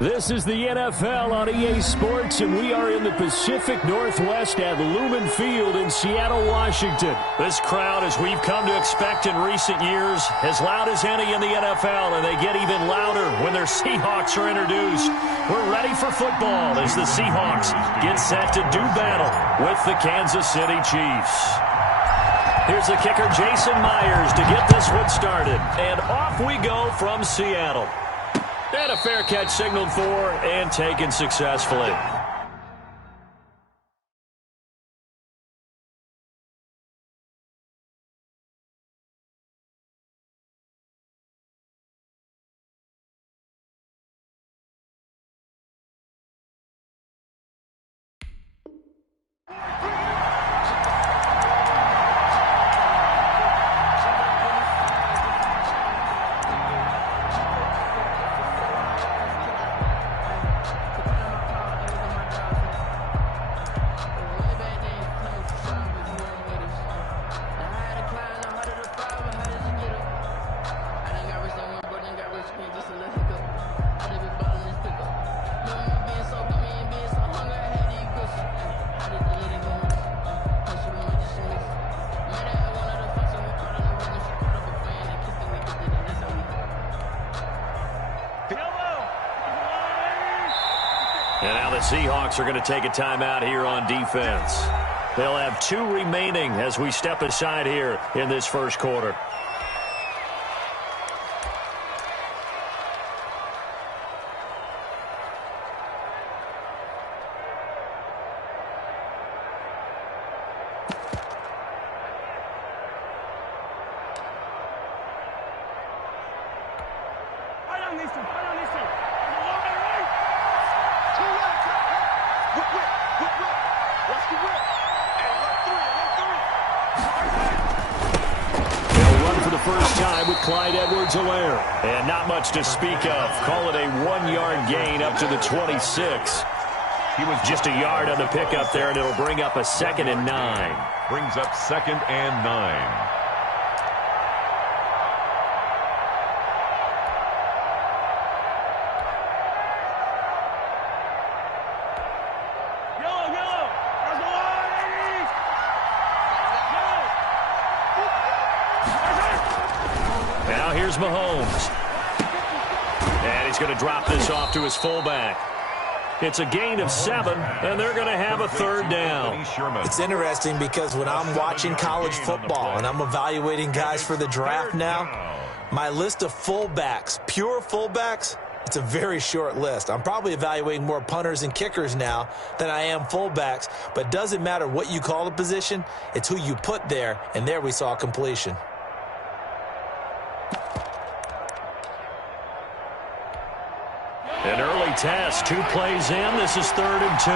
This is the NFL on EA Sports, and we are in the Pacific Northwest at Lumen Field in Seattle, Washington. This crowd, as we've come to expect in recent years, as loud as any in the NFL, and they get even louder when their Seahawks are introduced. We're ready for football as the Seahawks get set to do battle with the Kansas City Chiefs. Here's the kicker, Jason Myers, to get this one started. And off we go from Seattle. And a fair catch signaled for and taken successfully. And now the Seahawks are going to take a timeout here on defense. They'll have 2 remaining as we step aside here in this first quarter. And not much to speak of. Call it a 1-yard gain up to the 26. He was just a yard on the pickup there, and it'll bring up a 2nd and 9. Brings up 2nd and 9. Here's Mahomes. And he's going to drop this off to his fullback. It's a gain of 7, and they're going to have a 3rd down. It's interesting because when I'm watching college football and I'm evaluating guys for the draft now, my list of fullbacks, pure fullbacks, it's a very short list. I'm probably evaluating more punters and kickers now than I am fullbacks, but it doesn't matter what you call the position, it's who you put there, and there we saw completion. An early test, 2 plays in. This is 3rd and 2.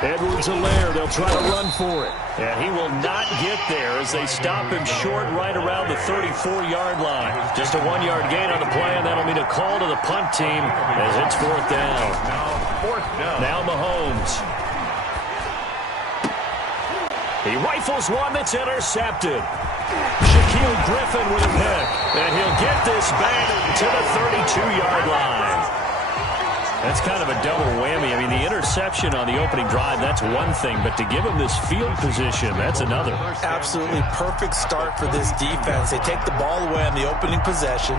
Edwards-Helaire, they'll try to run for it. And he will not get there as they stop him short right around the 34-yard line. Just a 1-yard gain on the play, and that'll mean a call to the punt team as it's 4th down. Now Mahomes. He rifles one that's intercepted. Shaquille Griffin with a pick. And he'll get this back to the 32-yard line. That's kind of a double whammy. I mean, the interception on the opening drive, that's one thing. But to give him this field position, that's another. Absolutely perfect start for this defense. They take the ball away on the opening possession.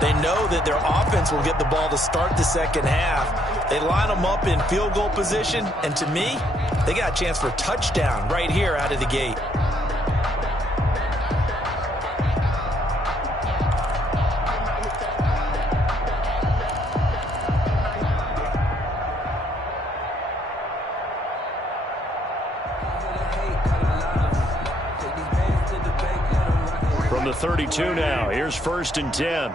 They know that their offense will get the ball to start the second half. They line them up in field goal position. And to me, they got a chance for a touchdown right here out of the gate. From the 32 now, here's 1st and 10.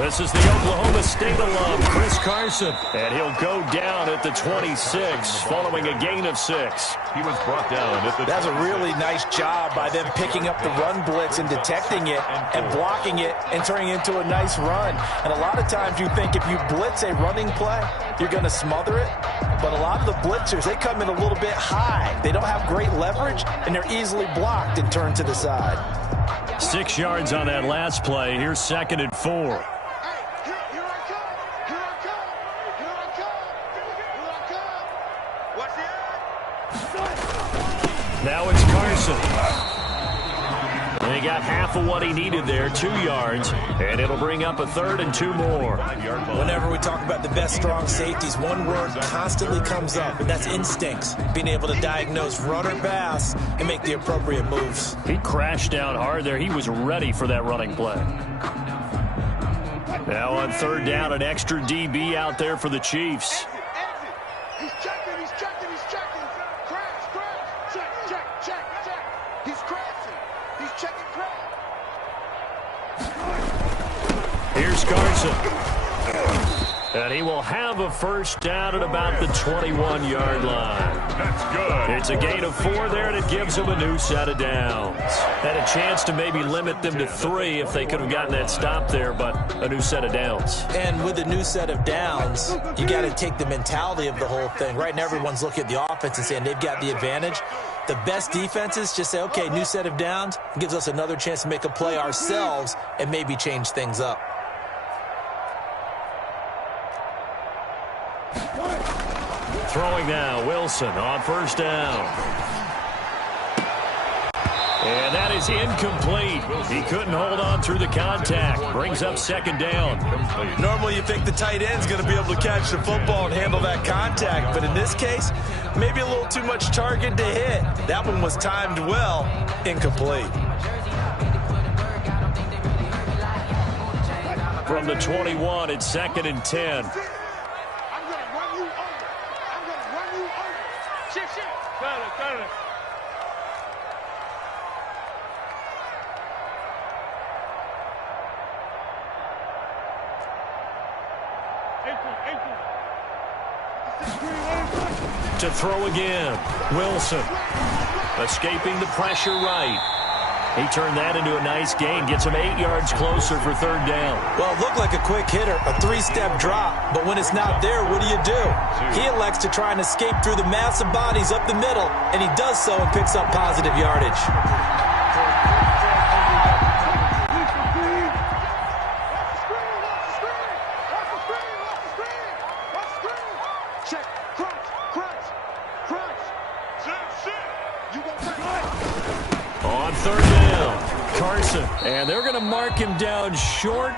This is the Oklahoma State alum, Chris Carson. And he'll go down at the 26 following a gain of 6. He was brought down at the That's a really nice job by them picking up the run blitz and detecting it and blocking it and turning it into a nice run. And a lot of times you think if you blitz a running play, you're going to smother it. But a lot of the blitzers, they come in a little bit high. They don't have great leverage, and they're easily blocked and turned to the side. 6 yards on that last play. Here's 2nd and 4. Now it's Carson. And he got half of what he needed there, 2 yards, and it'll bring up a 3rd and 2 more. Whenever we talk about the best strong safeties, one word constantly comes up, and that's instincts. Being able to diagnose run or pass and make the appropriate moves. He crashed down hard there. He was ready for that running play. Now on 3rd down, an extra DB out there for the Chiefs. He's checking. Crash. Check. He's crashing. He's checking crash. Here's Carson. And he will have a 1st down at about the 21-yard line. That's good. It's a gain of 4 there, and it gives them a new set of downs. Had a chance to maybe limit them to 3 if they could have gotten that stop there, but a new set of downs. And with a new set of downs, you got to take the mentality of the whole thing. Right now, everyone's looking at the offense and saying they've got the advantage. The best defenses just say, okay, new set of downs. It gives us another chance to make a play ourselves and maybe change things up. Throwing now, Wilson on 1st down. And that is incomplete. He couldn't hold on through the contact. Brings up 2nd down. Normally you think the tight end's going to be able to catch the football and handle that contact, but in this case, maybe a little too much target to hit. That one was timed well, incomplete. From the 21, it's 2nd and 10. Got it. To throw again. Wilson escaping the pressure right. He turned that into a nice gain. Gets him 8 yards closer for 3rd down. Well, it looked like a quick hitter, a 3-step drop. But when it's not there, what do? He elects to try and escape through the massive bodies up the middle, and he does so and picks up positive yardage. On 3rd down, Carson. And they're going to mark him down short,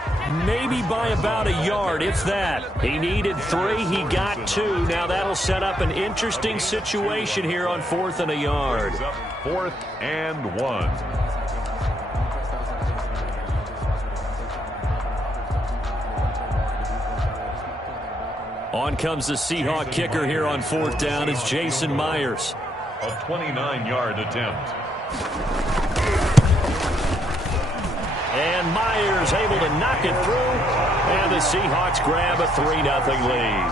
maybe by about a yard, if that. He needed 3. He got 2. Now that'll set up an interesting situation here on 4th and a yard. 4th and 1. On comes the Seahawk kicker here on 4th down. It's Jason Myers. A 29-yard attempt. And Myers able to knock it through. And the Seahawks grab a 3-0 lead.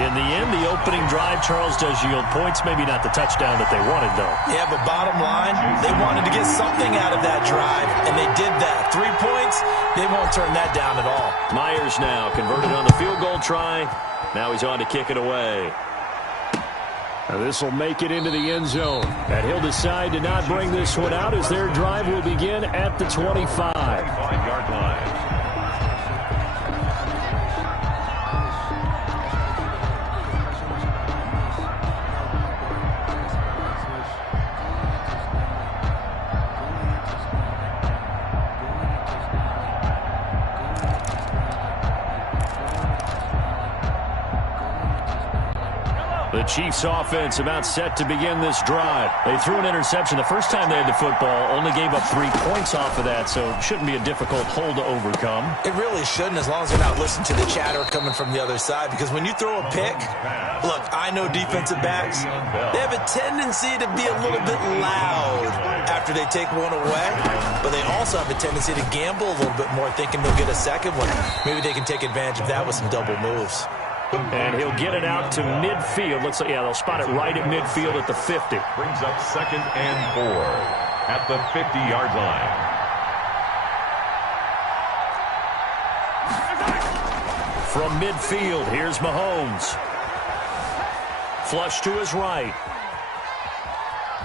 In the end, the opening drive, Charles, does yield points. Maybe not the touchdown that they wanted, though. Yeah, but bottom line, they wanted to get something out of that drive, and they did that. 3 points, they won't turn that down at all. Myers now converted on the field goal try. Now he's on to kick it away. Now this will make it into the end zone. And he'll decide to not bring this one out as their drive will begin at the 25. 5-yard line. The Chiefs offense about set to begin this drive. They threw an interception the first time they had the football, only gave up 3 points off of that, so it shouldn't be a difficult hole to overcome. It really shouldn't, as long as they're not listening to the chatter coming from the other side, because when you throw a pick, look, I know defensive backs, they have a tendency to be a little bit loud after they take one away, but they also have a tendency to gamble a little bit more, thinking they'll get a second one. Maybe they can take advantage of that with some double moves. And he'll get it out to midfield. Looks like, yeah, they'll spot it right at midfield at the 50. Brings up 2nd and 4 at the 50-yard line. From midfield, here's Mahomes. Flush to his right.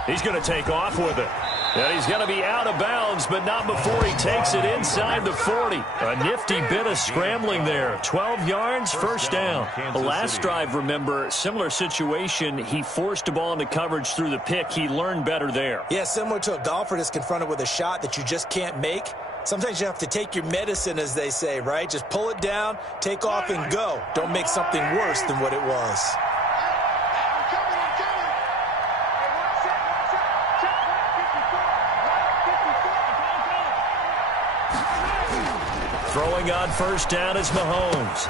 He's going to take off with it. And he's going to be out of bounds, but not before he takes it inside the 40. A nifty bit of scrambling there. 12 yards, first down. The last drive, remember, similar situation. He forced a ball into coverage through the pick. He learned better there. Yeah, similar to a golfer that's confronted with a shot that you just can't make. Sometimes you have to take your medicine, as they say, right? Just pull it down, take off, and go. Don't make something worse than what it was. Throwing on first down is Mahomes.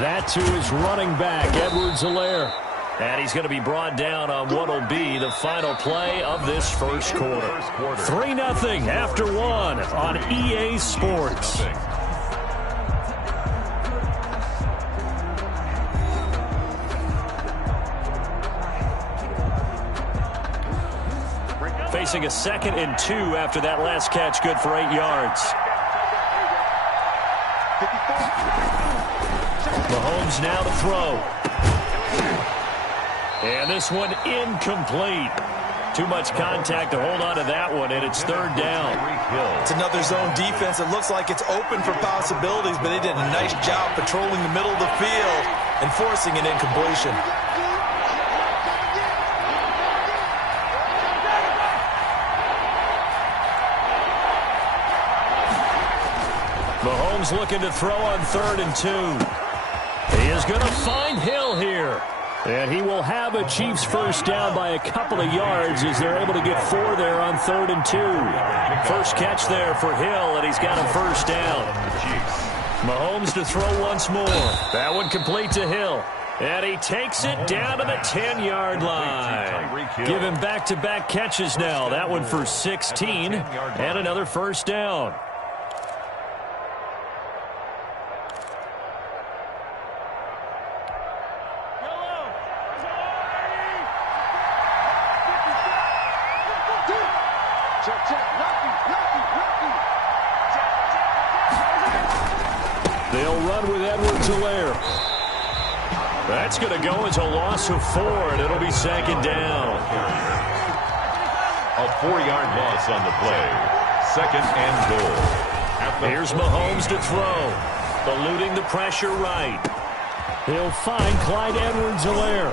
That to his running back, Edwards-Helaire. And he's going to be brought down on what will be the final play of this first quarter. 3-0 after 1 on EA Sports. Facing a 2nd and 2 after that last catch, good for 8 yards. Mahomes now to throw. And this one incomplete. Too much contact to hold on to that one, and it's 3rd down. It's another zone defense. It looks like it's open for possibilities, but they did a nice job patrolling the middle of the field and forcing an incompletion. Mahomes looking to throw on 3rd and 2. He is going to find Hill here. And he will have a Chiefs first down by a couple of yards as they're able to get 4 there on 3rd and 2. First catch there for Hill, and he's got a first down. Mahomes to throw once more. That one complete to Hill. And he takes it down to the 10-yard line. Give him back-to-back catches now. That one for 16 and another first down. They'll run with Edwards-Helaire. That's going to go as a loss of 4, and it'll be 2nd down. A 4-yard loss on the play. 2nd and goal. Here's Mahomes to throw. Eluding the pressure right. He'll find Clyde Edwards-Helaire.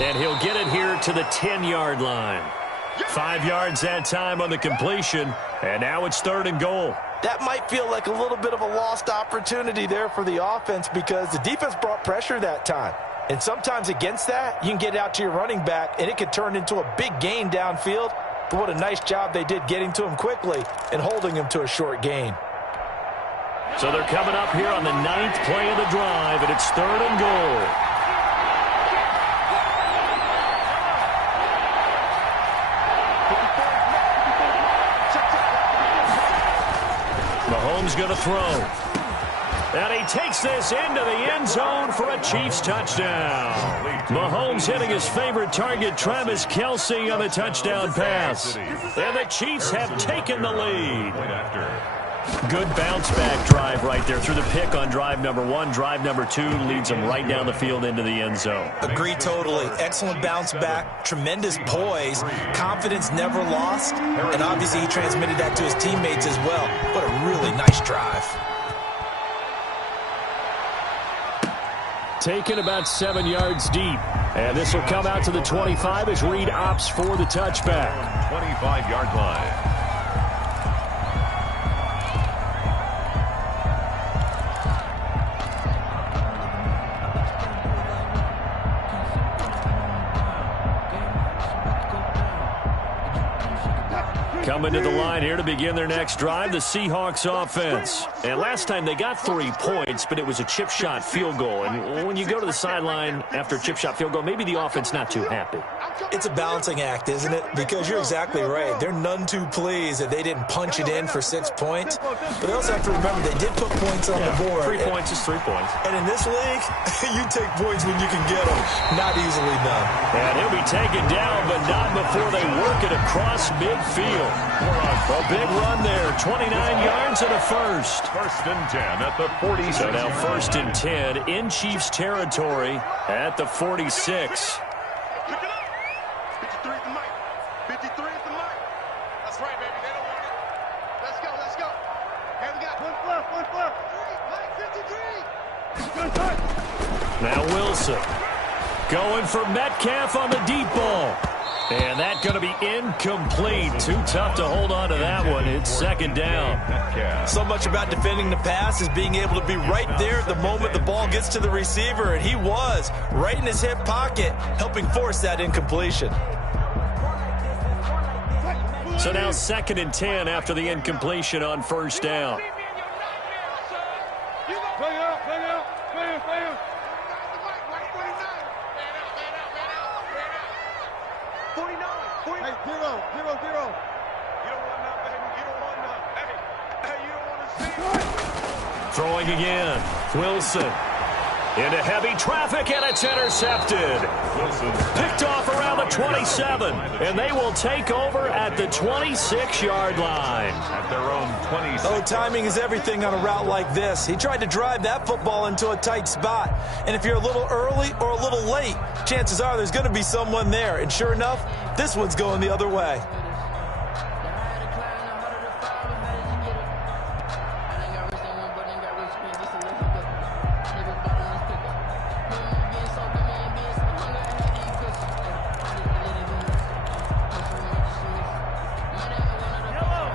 And he'll get it here to the 10-yard line. 5 yards that time on the completion, and now it's 3rd and goal. That might feel like a little bit of a lost opportunity there for the offense because the defense brought pressure that time. And sometimes against that, you can get out to your running back, and it could turn into a big gain downfield. But what a nice job they did getting to him quickly and holding him to a short gain. So they're coming up here on the 9th play of the drive, and it's 3rd and goal. Mahomes going to throw. And he takes this into the end zone for a Chiefs touchdown. Mahomes hitting his favorite target, Travis Kelce, on the touchdown pass. And the Chiefs have taken the lead. Good bounce-back drive right there through the pick on drive number 1. Drive number 2 leads them right down the field into the end zone. Agree totally. Excellent bounce-back, tremendous poise, confidence never lost, and obviously he transmitted that to his teammates as well. What a really nice drive. Taken about 7 yards deep. And this will come out to the 25 as Reed opts for the touchback. 25-yard line. Coming to the line here to begin their next drive, the Seahawks offense. And last time they got 3 points, but it was a chip shot field goal. And when you go to the sideline after a chip shot field goal, maybe the offense not too happy. It's a balancing act, isn't it? Because you're exactly right. They're none too pleased that they didn't punch it in for 6 points. But they also have to remember they did put points on the board. 3 points is 3 points. And in this league, you take points when you can get them. Not easily done. And he'll be taken down, but not before they work it across midfield. A big run there, 29 yards and a first. 1st and 10 at the 46. So now 1st and 10 in Chiefs territory at the 46. 53 at the mic. 53 at the mic. That's right, baby. They don't want it. Let's go, let's go. Hey, we got one flip. Mike, 53. Now Wilson going for Metcalf on the deep ball. And that's going to be incomplete. Too tough to hold on to that one. It's 2nd down. So much about defending the pass is being able to be right there at the moment the ball gets to the receiver. And he was right in his hip pocket, helping force that incompletion. So now 2nd and 10 after the incompletion on 1st down. Throwing again. Wilson into heavy traffic, and it's intercepted. Picked off around the 27, and they will take over at the 26-yard line. At their own 26. Oh, timing is everything on a route like this. He tried to drive that football into a tight spot. And if you're a little early or a little late, chances are there's going to be someone there. And sure enough, this one's going the other way.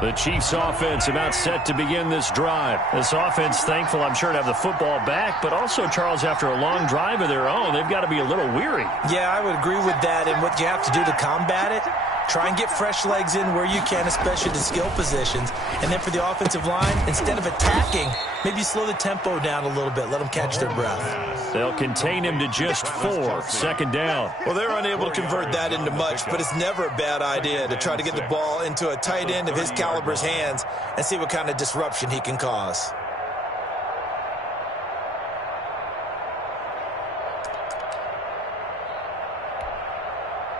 The Chiefs offense about set to begin this drive. This offense thankful, I'm sure, to have the football back, but also, Charles, after a long drive of their own, they've got to be a little weary. Yeah, I would agree with that. And what you have to do to combat it, try and get fresh legs in where you can, especially the skill positions. And then for the offensive line, instead of attacking, maybe slow the tempo down a little bit. Let them catch their breath. They'll contain him to just 4. 2nd down. Well, they're unable to convert that into much, but it's never a bad idea to try to get the ball into a tight end of his caliber's hands and see what kind of disruption he can cause.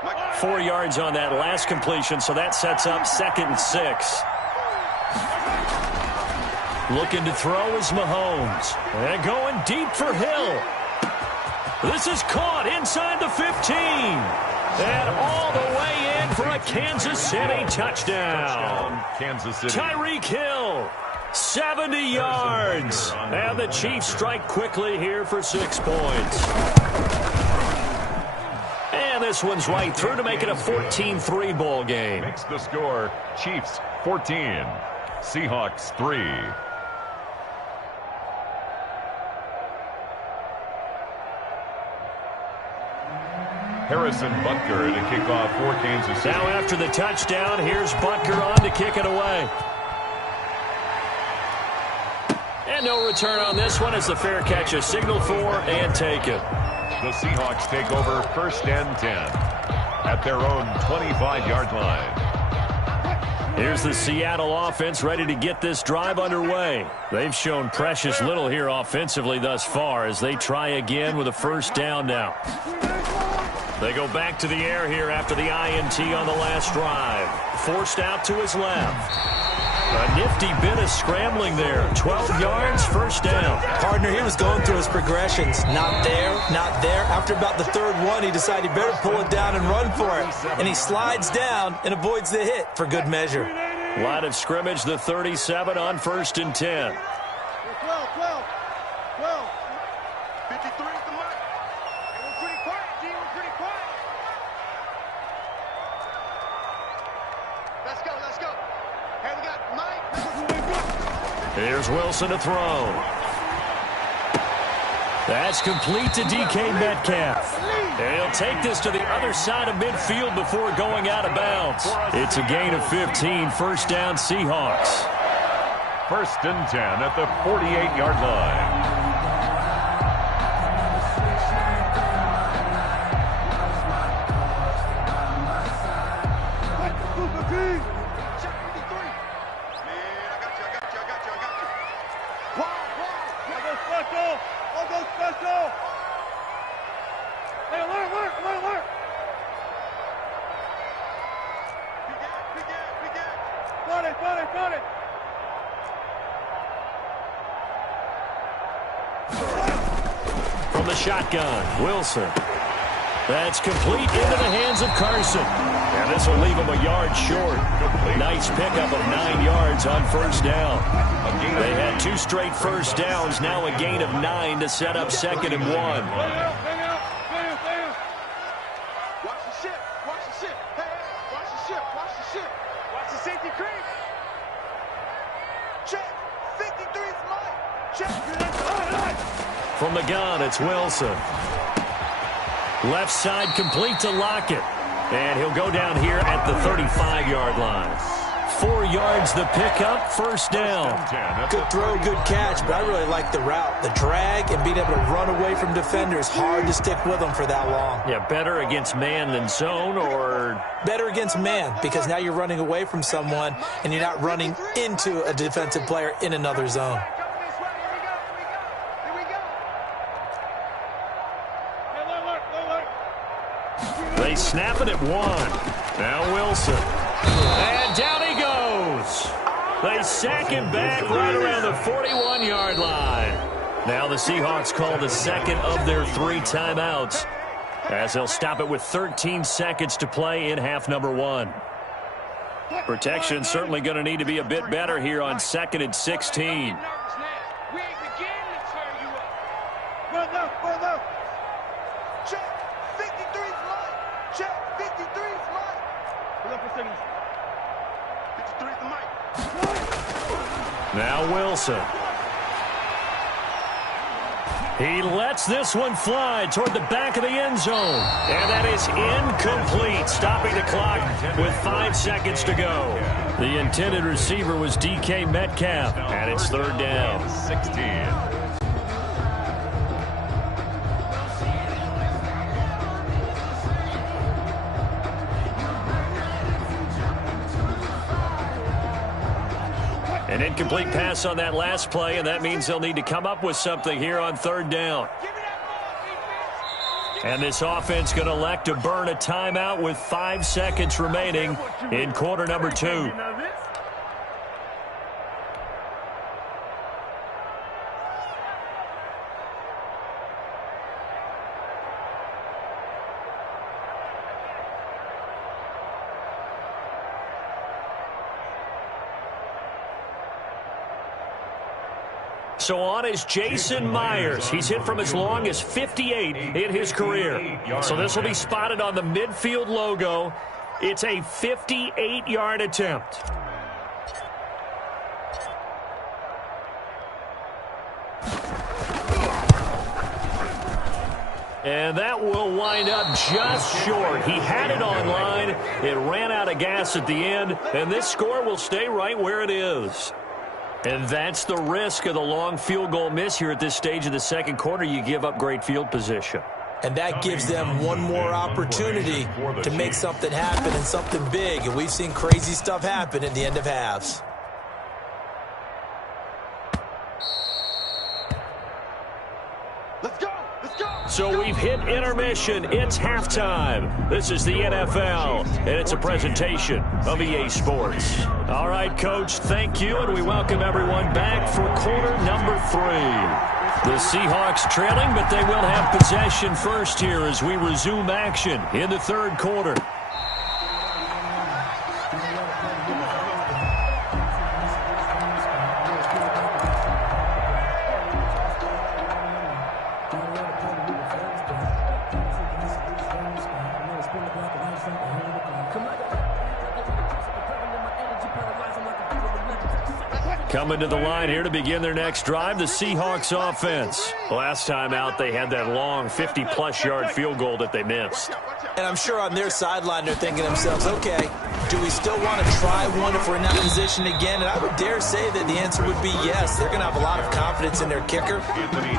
Like 4 yards on that last completion, so that sets up 2nd and 6. Looking to throw is Mahomes. And going deep for Hill. This is caught inside the 15. And all the way in for a Kansas City touchdown. Kansas City. Tyreek Hill, 70 yards. And the Chiefs strike quickly here for 6 points. And this one's right through to make it a 14-3 ball game. Makes the score Chiefs 14, Seahawks 3. Harrison Butker to kick off for Kansas City. Now after the touchdown, here's Butker on to kick it away. And no return on this one as the fair catch is signaled for and taken. The Seahawks take over 1st and 10 at their own 25-yard line. Here's the Seattle offense ready to get this drive underway. They've shown precious little here offensively thus far as they try again with a 1st down now. They go back to the air here after the INT on the last drive. Forced out to his left. A nifty bit of scrambling there. 12 yards, 1st down. Partner, he was going through his progressions. Not there, not there. After about the 3rd one, he decided he better pull it down and run for it. And he slides down and avoids the hit for good measure. Line of scrimmage, the 37 on 1st and 10. 12. 53 at the mic. And we're pretty quiet, G. We're pretty quiet. Let's go. Hey, we got Mike. Here's Wilson to throw. That's complete to DK Metcalf. And he'll take this to the other side of midfield before going out of bounds. It's a gain of 15, first down Seahawks. First and 10 at the 48-yard line. From the shotgun, Wilson. That's complete into the hands of Carson. And this will leave him a yard short. Nice pickup of 9 yards on first down. They had 2 straight first downs, now a gain of 9 to set up 2nd and 1. Watch the ship. Watch the ship. Hey, watch the ship. Watch the ship. Watch the safety creep. Check. 53's mine. Check. From the gun, it's Wilson. Left side complete to Lockett. And he'll go down here at the 35-yard line. 4 yards the pickup, first down. Good throw, good catch, but I really like the route. The drag and being able to run away from defenders, hard to stick with them for that long. Yeah, better against man than zone, or? Better against man, because now you're running away from someone and you're not running into a defensive player in another zone. They snap it at 1. Now Wilson. And down he goes. They sack him back right around the 41-yard line. Now the Seahawks call the second of their 3 timeouts, as they'll stop it with 13 seconds to play in half number 1. Protection certainly going to need to be a bit better here on 2nd and 16. Now Wilson. He lets this one fly toward the back of the end zone. And that is incomplete, stopping the clock with 5 seconds to go. The intended receiver was DK Metcalf, and it's 3rd down. 16. An incomplete pass on that last play, and that means they'll need to come up with something here on 3rd down. And this offense going to elect to burn a timeout with 5 seconds remaining in quarter number 2. So on is Jason Myers. He's hit from as long as 58 in his career. So this will be spotted on the midfield logo. It's a 58-yard attempt. And that will wind up just short. He had it on line. It ran out of gas at the end, and this score will stay right where it is. And that's the risk of the long field goal miss here at this stage of the second quarter. You give up great field position. And that gives them one more opportunity to make something happen and something big. And we've seen crazy stuff happen at the end of halves. Let's go! Let's go! So we've hit intermission. It's halftime. This is the NFL, and it's a presentation of EA Sports. All right, Coach, thank you, and we welcome everyone back for quarter number 3. The Seahawks trailing, but they will have possession first here as we resume action in the third quarter. Coming to the line here to begin their next drive, the Seahawks offense. Last time out, they had that long 50-plus yard field goal that they missed. And I'm sure on their sideline they're thinking to themselves, okay, do we still want to try one if we're in that position again? And I would dare say that the answer would be yes. They're going to have a lot of confidence in their kicker.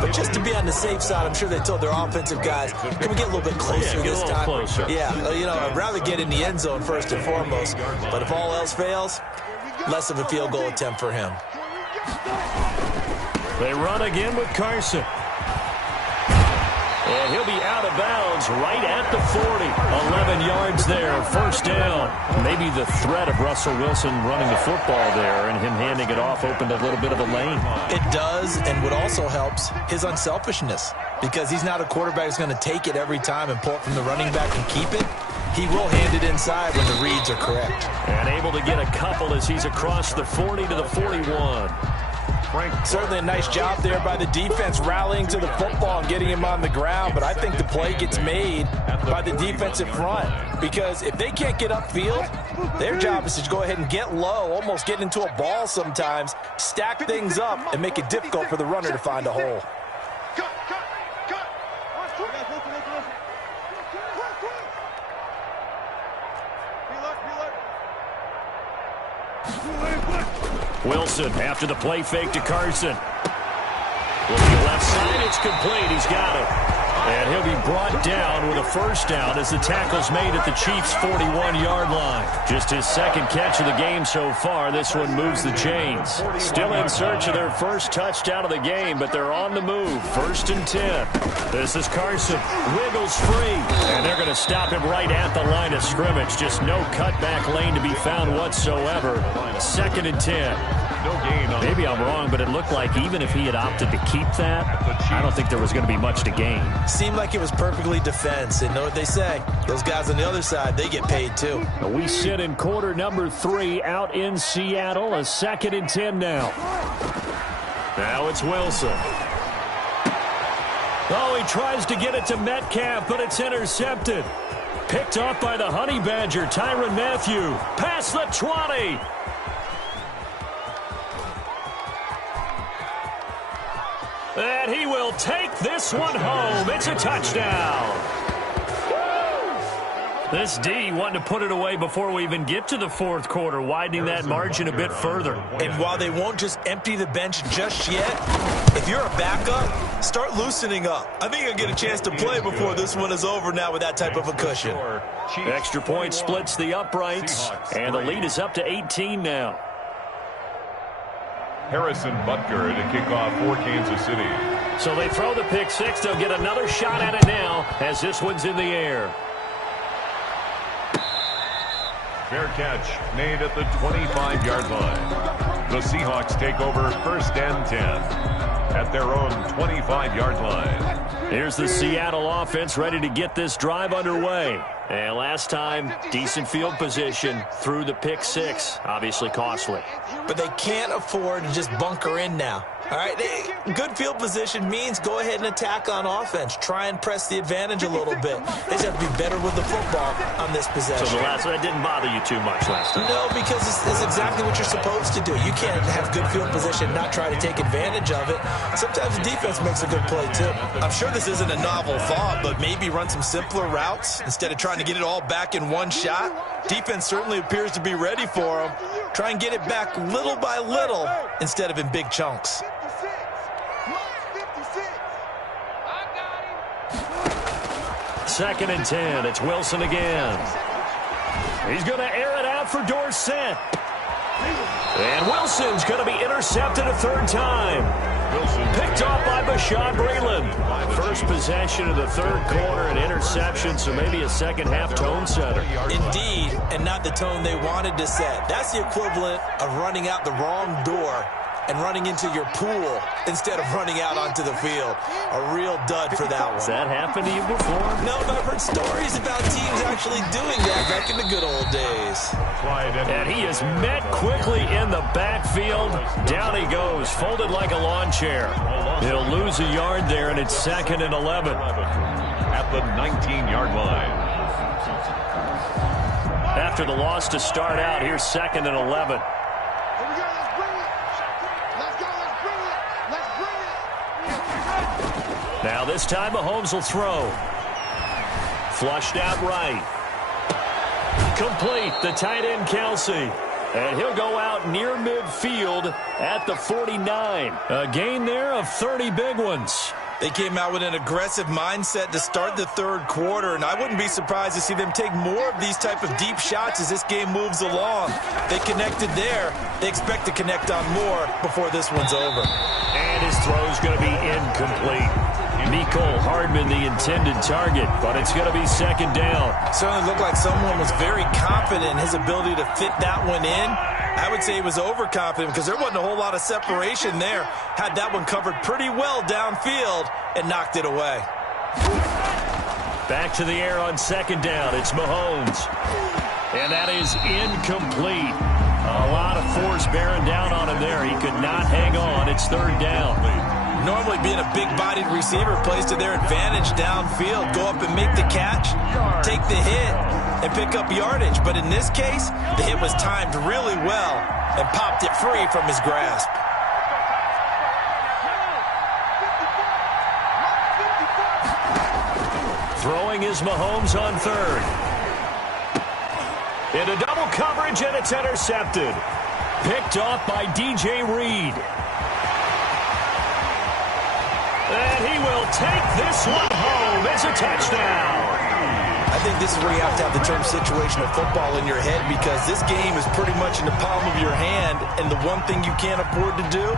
But just to be on the safe side, I'm sure they told their offensive guys, can we get a little bit closer this time? Closer. Yeah, I'd rather get in the end zone first and foremost. But if all else fails, less of a field goal attempt for him. They run again with Carson. And he'll be out of bounds right at the 40. 11 yards there, first down. Maybe the threat of Russell Wilson running the football there and him handing it off opened a little bit of a lane. It does, and what also helps, his unselfishness. Because he's not a quarterback who's going to take it every time and pull it from the running back and keep it. He will hand it inside when the reads are correct. And able to get a couple as he's across the 40 to the 41. Certainly a nice job there by the defense rallying to the football and getting him on the ground, but I think the play gets made by the defensive front because if they can't get upfield, their job is to go ahead and get low, almost get into a ball sometimes, stack things up, and make it difficult for the runner to find a hole. Wilson after the play fake to Carson. Looking left side, it's complete. He's got it. And he'll be brought down with a first down as the tackle's made at the Chiefs' 41-yard line. Just his second catch of the game so far. This one moves the chains. Still in search of their first touchdown of the game, but they're on the move. 1st and 10. This is Carson. Wiggles free. And they're going to stop him right at the line of scrimmage. Just no cutback lane to be found whatsoever. 2nd and 10. No gain on Maybe I'm wrong, but it looked like even if he had opted to keep that, I don't think there was going to be much to gain. Seemed like it was perfectly defense. And know what they say? Those guys on the other side, they get paid too. We sit in quarter number 3 out in Seattle. A 2nd and 10 now. Now it's Wilson. Oh, he tries to get it to Metcalf, but it's intercepted. Picked off by the Honey Badger, Tyrann Mathieu. Past the 20. And he will take this one home. It's a touchdown. This D wanting to put it away before we even get to the 4th quarter, widening that margin a bit further. And while they won't just empty the bench just yet, if you're a backup, start loosening up. I think you'll get a chance to play before this one is over now with that type of a cushion. Extra point splits the uprights, and the lead is up to 18 now. Harrison Butker to kick off for Kansas City. So they throw the pick six. They'll get another shot at it now as this one's in the air. Fair catch made at the 25-yard line. The Seahawks take over 1st and 10 at their own 25-yard line. Here's the Seattle offense ready to get this drive underway. And last time, decent field position through the pick six. Obviously costly. But they can't afford to just bunker in now. All right, good field position means go ahead and attack on offense. Try and press the advantage a little bit. They just have to be better with the football on this possession. So that didn't bother you too much last time? No, because it's exactly what you're supposed to do. You can't have good field position and not try to take advantage of it. Sometimes the defense makes a good play, too. I'm sure this isn't a novel thought, but maybe run some simpler routes instead of trying to get it all back in one shot. Defense certainly appears to be ready for them. Try and get it back little by little instead of in big chunks. 2nd and 10. It's Wilson again. He's going to air it out for Dorsett. And Wilson's going to be intercepted a 3rd time. Picked off by Bashaud Breeland. First possession of the 3rd quarter, an interception, so maybe a second-half tone setter. Indeed, and not the tone they wanted to set. That's the equivalent of running out the wrong door and running into your pool instead of running out onto the field. A real dud for that one. Has that happened to you before? No, but I've heard stories about teams actually doing that back in the good old days. And he is met quickly in the backfield. Down he goes, folded like a lawn chair. He'll lose a yard there, and it's 2nd and 11. At the 19-yard line. After the loss to start out, here's 2nd and 11. Now this time Mahomes will throw. Flushed out right. Complete. The tight end Kelsey. And he'll go out near midfield at the 49. A gain there of 30 big ones. They came out with an aggressive mindset to start the third quarter, and I wouldn't be surprised to see them take more of these type of deep shots as this game moves along. They connected there. They expect to connect on more before this one's over. And his throw's going to be incomplete. Mecole Hardman, the intended target, but it's going to be second down. Certainly looked like someone was very confident in his ability to fit that one in. I would say he was overconfident because there wasn't a whole lot of separation there. Had that one covered pretty well downfield and knocked it away. Back to the air on second down. It's Mahomes. And that is incomplete. A lot of force bearing down on him there. He could not hang on. It's third down. Normally being a big-bodied receiver plays to their advantage downfield. Go up and make the catch, take the hit, and pick up yardage. But in this case, the hit was timed really well and popped it free from his grasp. Throwing is Mahomes on third. Into double coverage, and it's intercepted. Picked off by DJ Reed. And he will take this one home. It's a touchdown. I think this is where you have to have the term situational football in your head because this game is pretty much in the palm of your hand, and the one thing you can't afford to do,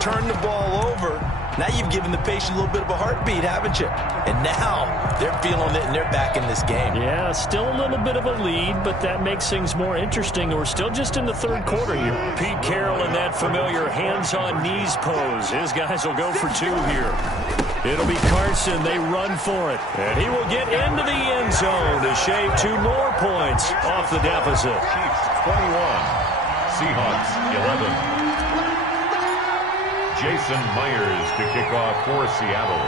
turn the ball over. Now you've given the patient a little bit of a heartbeat, haven't you? And now they're feeling it, and they're back in this game. Yeah, still a little bit of a lead, but that makes things more interesting. We're still just in the third quarter here. Pete Carroll in that familiar hands-on-knees pose. His guys will go for two here. It'll be Carson. They run for it. And he will get into the end zone to shave 2 more points off the deficit. Chiefs 21, Seahawks 11. Jason Myers to kick off for Seattle.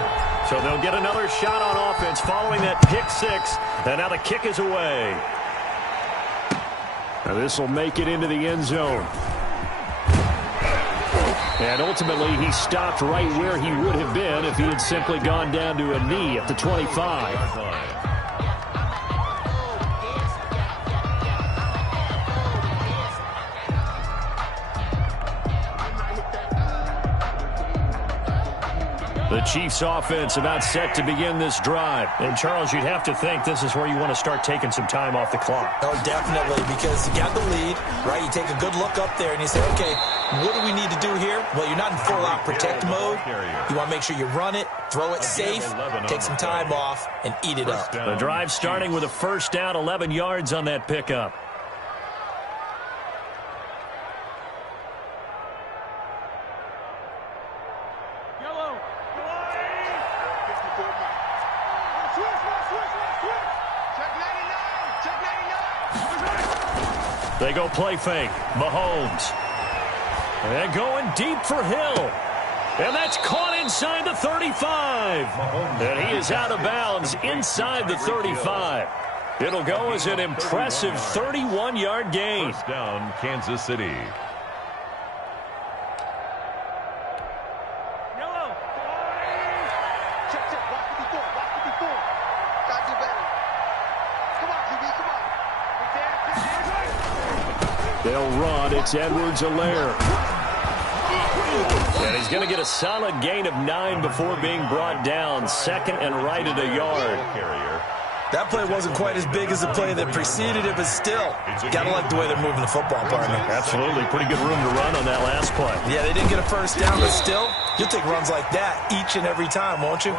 So they'll get another shot on offense following that pick 6. And now the kick is away. Now this will make it into the end zone. And ultimately, he stopped right where he would have been if he had simply gone down to a knee at the 25. The Chiefs offense about set to begin this drive. And, Charles, you'd have to think this is where you want to start taking some time off the clock. Oh, definitely, because you got the lead, right? You take a good look up there and you say, okay, what do we need to do here? Well, you're not in full-out protect mode. You want to make sure you run it, throw it safe, take some time off, and eat it up. The drive starting with a first down, 11 yards on that pickup. They go play fake. Mahomes. And going deep for Hill. And that's caught inside the 35. And he is out of bounds inside the 35. It'll go as an impressive 31-yard gain. First down, Kansas City. They'll run. It's Edwards-Helaire. And he's going to get a solid gain of 9 before being brought down. Second and right at a yard. That play wasn't quite as big as the play that preceded it, but still, got to like the way they're moving the football, partner. Absolutely. Pretty good room to run on that last play. Yeah, they didn't get a first down, but still, you'll take runs like that each and every time, won't you?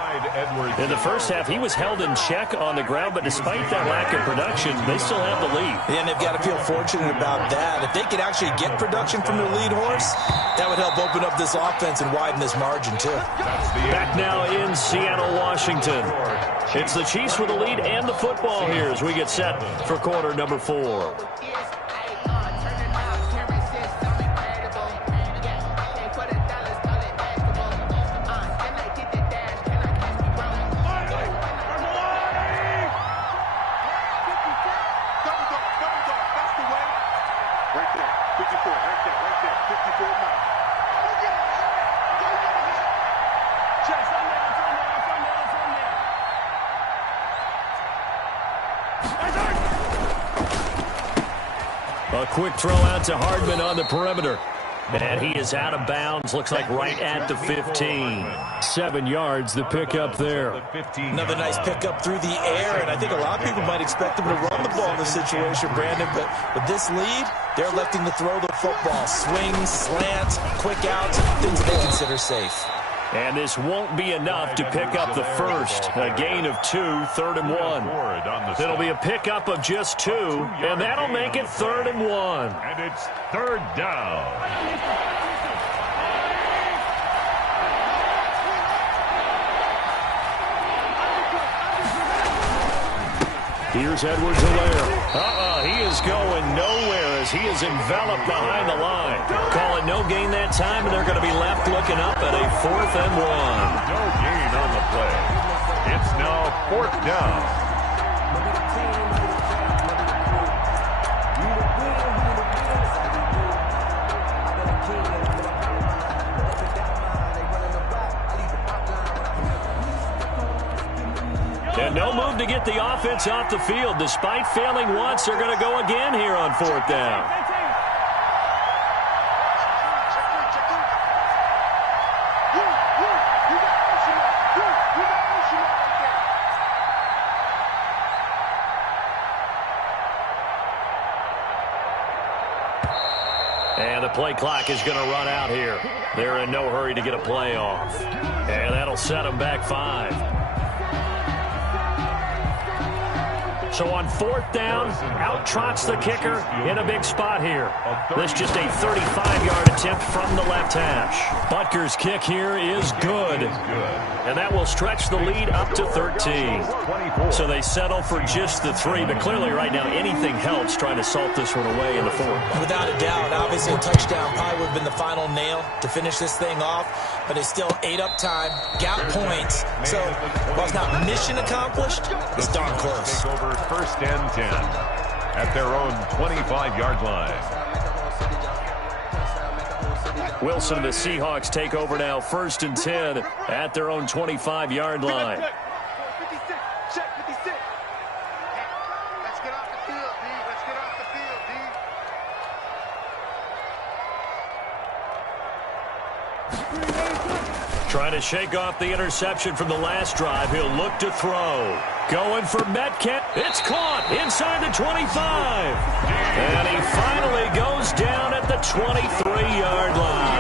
In the first half, he was held in check on the ground, but despite that lack of production, they still have the lead. Yeah, and they've got to feel fortunate about that. If they could actually get production from their lead horse, that would help open up this offense and widen this margin, too. Back now in Seattle, Washington. It's the Chiefs with the lead and the football here as we get set for quarter number 4. A quick throw out to Hardman on the perimeter. And he is out of bounds. Looks like right at the 15. 7 yards, the pickup there. Another nice pickup through the air, and I think a lot of people might expect him to run the ball in this situation, Brandon, but with this lead, they're electing to throw the football. Swings, slants, quick outs, things they consider safe. And this won't be enough to pick up the first. A gain of 2, 3rd and 1. It'll be a pickup of just 2, and that'll make it 3rd and 1. And it's 3rd down. Here's Edwards-Helaire. He is going nowhere as he is enveloped behind the line. Call it no gain that time, and they're going to be left looking up at a 4th and 1. No gain on the play. It's now 4th down. And no move to get the offense off the field. Despite failing once, they're going to go again here on 4th down. And the play clock is going to run out here. They're in no hurry to get a play off. And that'll set them back 5. So on 4th down, out trots the kicker in a big spot here. This just a 35-yard attempt from the left hash. Butker's kick here is good. And that will stretch the lead up to 13. So they settle for just the 3. But clearly right now anything helps trying to salt this one away in the 4th. Without a doubt, obviously a touchdown probably would have been the final nail to finish this thing off. But they still ate up time, got points. So while it's not mission accomplished, it's darn close. Take over 1st and 10 at their own 25-yard line. Wilson and the Seahawks take over now 1st and 10 at their own 25-yard line. Check 56. Let's get off the field, D. Let's get off the field, D. Trying to shake off the interception from the last drive. He'll look to throw. Going for Metcalf. It's caught inside the 25. And he finally goes down at the 23-yard line.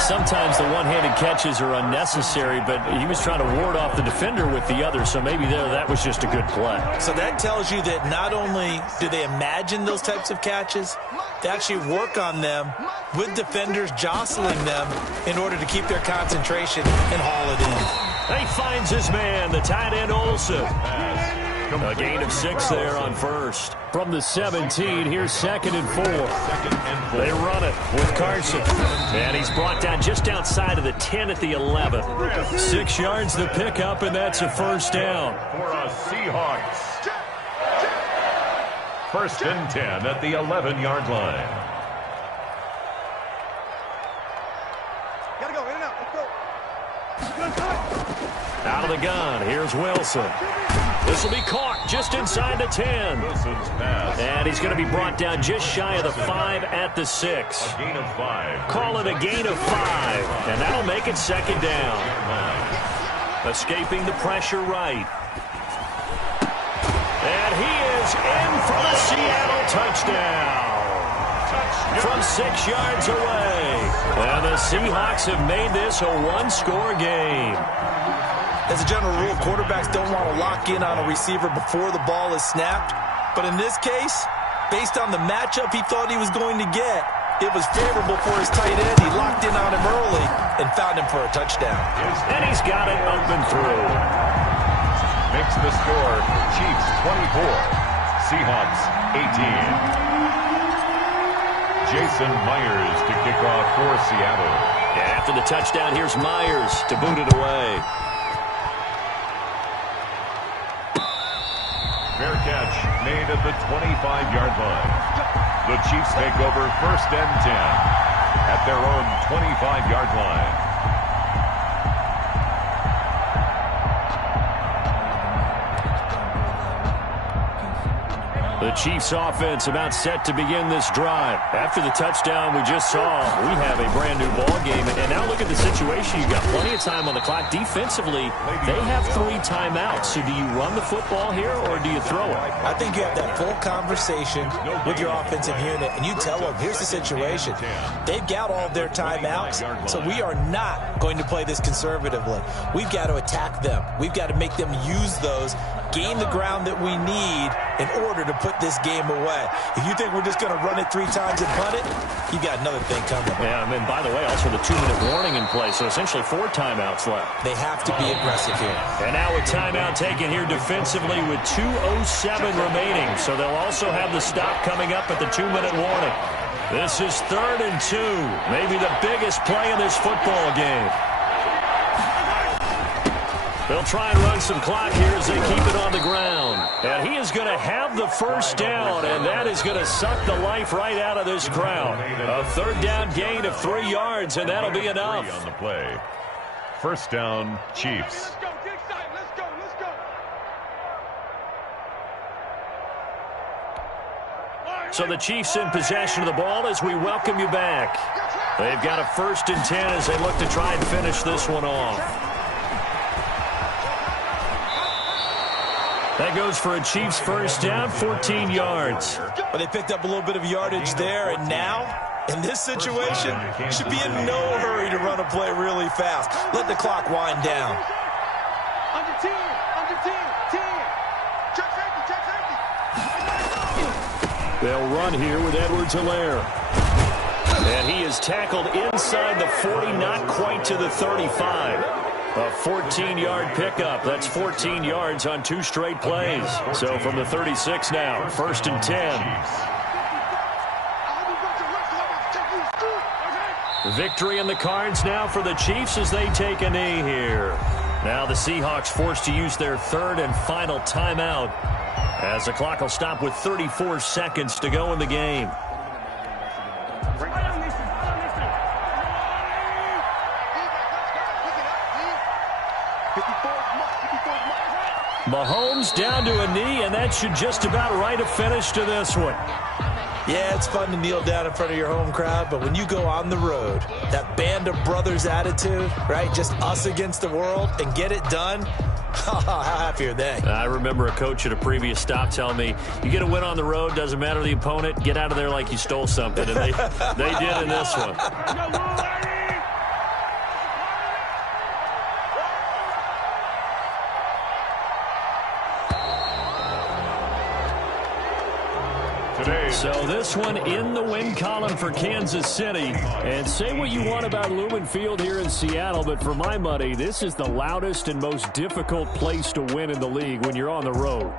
Sometimes the one-handed catches are unnecessary, but he was trying to ward off the defender with the other, so maybe that was just a good play. So that tells you that not only do they imagine those types of catches, they actually work on them with defenders jostling them in order to keep their concentration and haul it in. He finds his man, the tight end Olsen. A gain of 6 there on 1st. From the 17, here's 2nd and 4. They run it with Carson. And he's brought down just outside of the 10 at the 11. 6 yards the pickup, and that's a 1st down. For a Seahawks. 1st and 10 at the 11-yard line. Gotta go, in and out. Let's go. Out of the gun, here's Wilson. This will be caught just inside the 10. Wilson's pass. And he's going to be brought down just shy of the 5 at the 6. A gain of 5. Call it a gain of 5. And that'll make it 2nd down. Escaping the pressure right. And he is in for the Seattle touchdown. From 6 yards away. And the Seahawks have made this a one-score game. As a general rule, quarterbacks don't want to lock in on a receiver before the ball is snapped. But in this case, based on the matchup he thought he was going to get, it was favorable for his tight end. He locked in on him early and found him for a touchdown. And he's got it up and through. Makes the score Chiefs 24, Seahawks 18. Jason Myers to kick off for Seattle. After the touchdown, here's Myers to boot it away. Fair catch made at the 25-yard line. The Chiefs take over 1st and 10 at their own 25-yard line. The Chiefs offense about set to begin this drive. After the touchdown we just saw, we have a brand new ball game. And now look at the situation. You've got plenty of time on the clock. Defensively, they have 3 timeouts. So do you run the football here or do you throw it? I think you have that full conversation with your offensive unit, and you tell them, here's the situation. They've got all of their timeouts, so we are not going to play this conservatively. We've got to attack them. We've got to make them use those, gain the ground that we need in order to put this game away. If you think we're just going to run it 3 times and punt it, you got another thing coming. Yeah, and by the way, also the 2-minute warning in place, so essentially 4 timeouts left. They have to be aggressive here. And now a timeout taken here defensively with 2:07 remaining, so they'll also have the stop coming up at the 2-minute warning. This is 3rd and 2, maybe the biggest play in this football game. They'll try and run some clock here as they keep it on the ground. And he is going to have the first down, and that is going to suck the life right out of this crowd. A 3rd down gain of 3 yards, and that'll be enough. On the play. First down, Chiefs. Let's go, dig side. Let's go, let's go. So the Chiefs in possession of the ball as we welcome you back. They've got a 1st and 10 as they look to try and finish this one off. That goes for a Chiefs first down, 14 yards. But they picked up a little bit of yardage there, and now, in this situation, should be in no hurry to run a play really fast. Let the clock wind down. Under 10, under 10, 10. Check safety, check safety. They'll run here with Edwards-Helaire. And he is tackled inside the 40, not quite to the 35. A 14-yard pickup. That's 14 yards on 2 straight plays. So from the 36 now, 1st and 10. Victory in the cards now for the Chiefs as they take a knee here. Now the Seahawks forced to use their 3rd and final timeout as the clock will stop with 34 seconds to go in the game. Mahomes down to a knee, and that should just about write a finish to this one. Yeah, it's fun to kneel down in front of your home crowd, but when you go on the road, that band of brothers attitude, right, just us against the world, and get it done, how happy are they? I remember a coach at a previous stop telling me, you get a win on the road, doesn't matter the opponent, get out of there like you stole something, and they did in this one. So this one in the win column for Kansas City. And say what you want about Lumen Field here in Seattle, but for my money, this is the loudest and most difficult place to win in the league when you're on the road.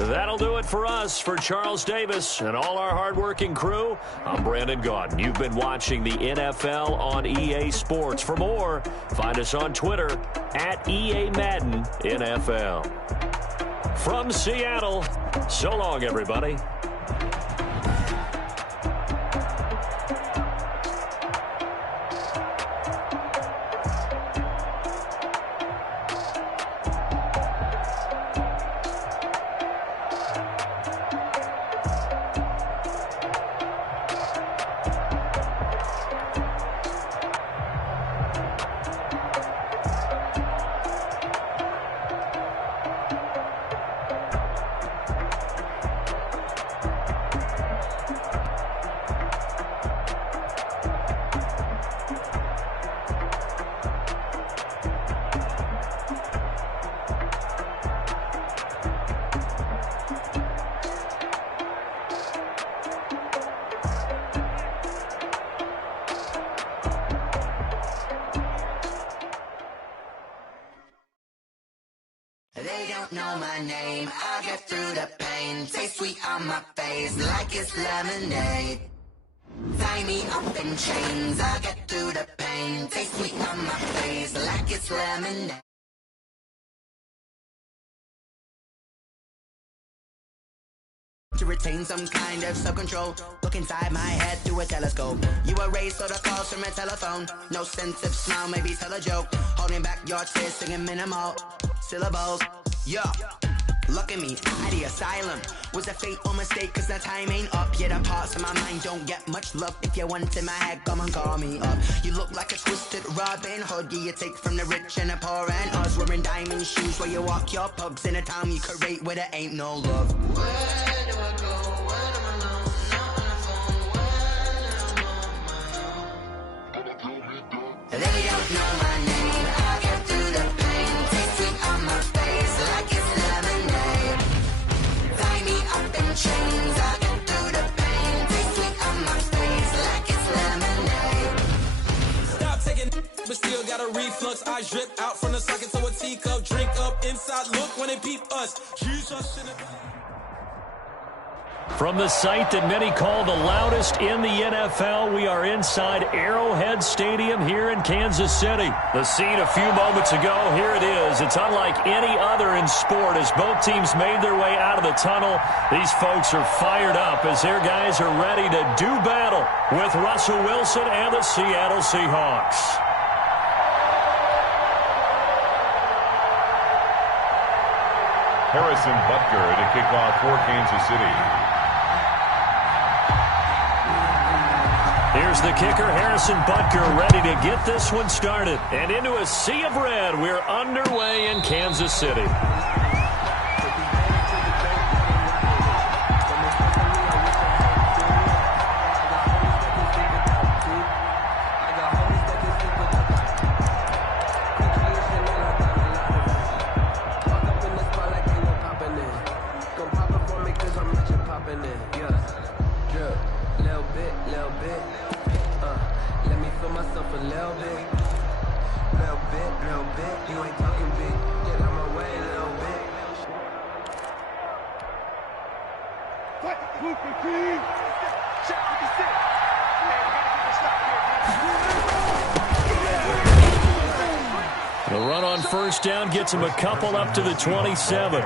That'll do it for us. For Charles Davis and all our hardworking crew, I'm Brandon Gaudin. You've been watching the NFL on EA Sports. For more, find us on Twitter at EA Madden NFL. From Seattle, so long, everybody. don't know my name, I'll get through the pain. Taste sweet on my face like it's lemonade. Tie me up in chains, I'll get through the pain. Taste sweet on my face like it's lemonade. To retain some kind of self-control, look inside my head through a telescope. You erase all the calls from a telephone. No sense of smile, maybe tell a joke. Holding back your tears, singing minimal syllables. Yo, look at me, at the asylum. Was a fate or mistake, cause the time ain't up. Yet the parts of my mind don't get much love. If you want in my head, come and call me up. You look like a twisted Robin Hood. Yeah, you take from the rich and the poor and us. Wearing diamond shoes where you walk your pugs in a town you create where there ain't no love. Where do I go? When I'm alone? Not on the phone. When I'm on my own. They don't know my name. I'll get through the pain. Taste sweet on my face like it's lemonade. Tie me up in chains. I'll get through the pain. Taste sweet on my face like it's lemonade. Stop taking, but still got a reflux. I drip out from the socket to a teacup. Drink up inside. Look when they peep us. Jesus in the. From the site that many call the loudest in the NFL, we are inside Arrowhead Stadium here in Kansas City. The scene a few moments ago, here it is. It's unlike any other in sport as both teams made their way out of the tunnel. These folks are fired up as their guys are ready to do battle with Russell Wilson and the Seattle Seahawks. Harrison Butker to kick off for Kansas City. Here's the kicker, Harrison Butker, ready to get this one started. And into a sea of red, we're underway in Kansas City. The run on first down gets him a couple up to the 27.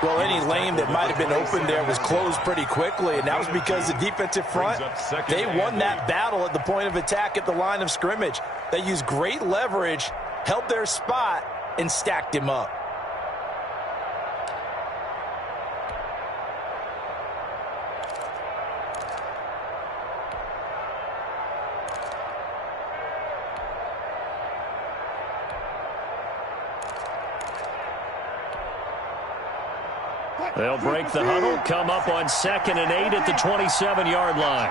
Well, any lane that might have been open there was closed pretty quickly, and that was because the defensive front, they won that battle at the point of attack at the line of scrimmage. They used great leverage, held their spot, and stacked him up. They'll break the huddle, come up on 2nd and 8 at the 27-yard line.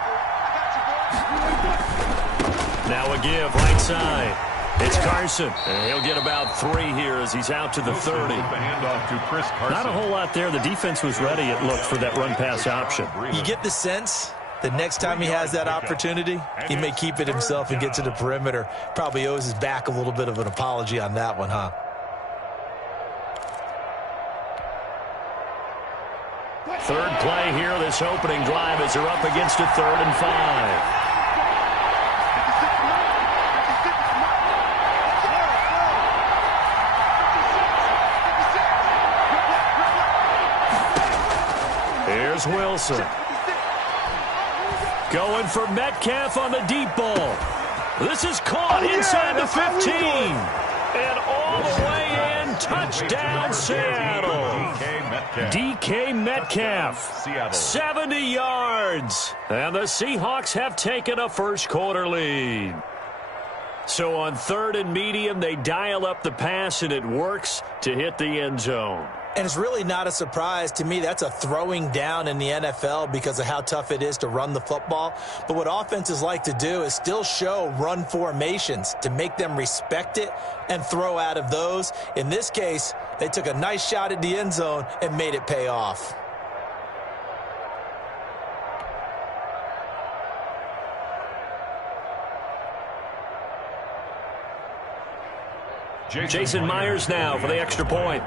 Now a give, right side. It's Carson, and he'll get about 3 here as he's out to the 30. Not a whole lot there. The defense was ready, it looked, for that run-pass option. You get the sense that next time he has that opportunity, he may keep it himself and get to the perimeter. Probably owes his back a little bit of an apology on that one, huh? Third play here, this opening drive as they're up against a 3rd and 5. Here's Wilson. Going for Metcalf on the deep ball. This is caught inside the 15. And all the way in, touchdown Seattle. DK Metcalf, 70 yards. And the Seahawks have taken a first-quarter lead. So on 3rd and medium, they dial up the pass, and it works to hit the end zone. And it's really not a surprise to me. That's a throwing down in the NFL because of how tough it is to run the football. But what offenses like to do is still show run formations to make them respect it and throw out of those. In this case, they took a nice shot at the end zone and made it pay off. Jason Myers now for the extra point.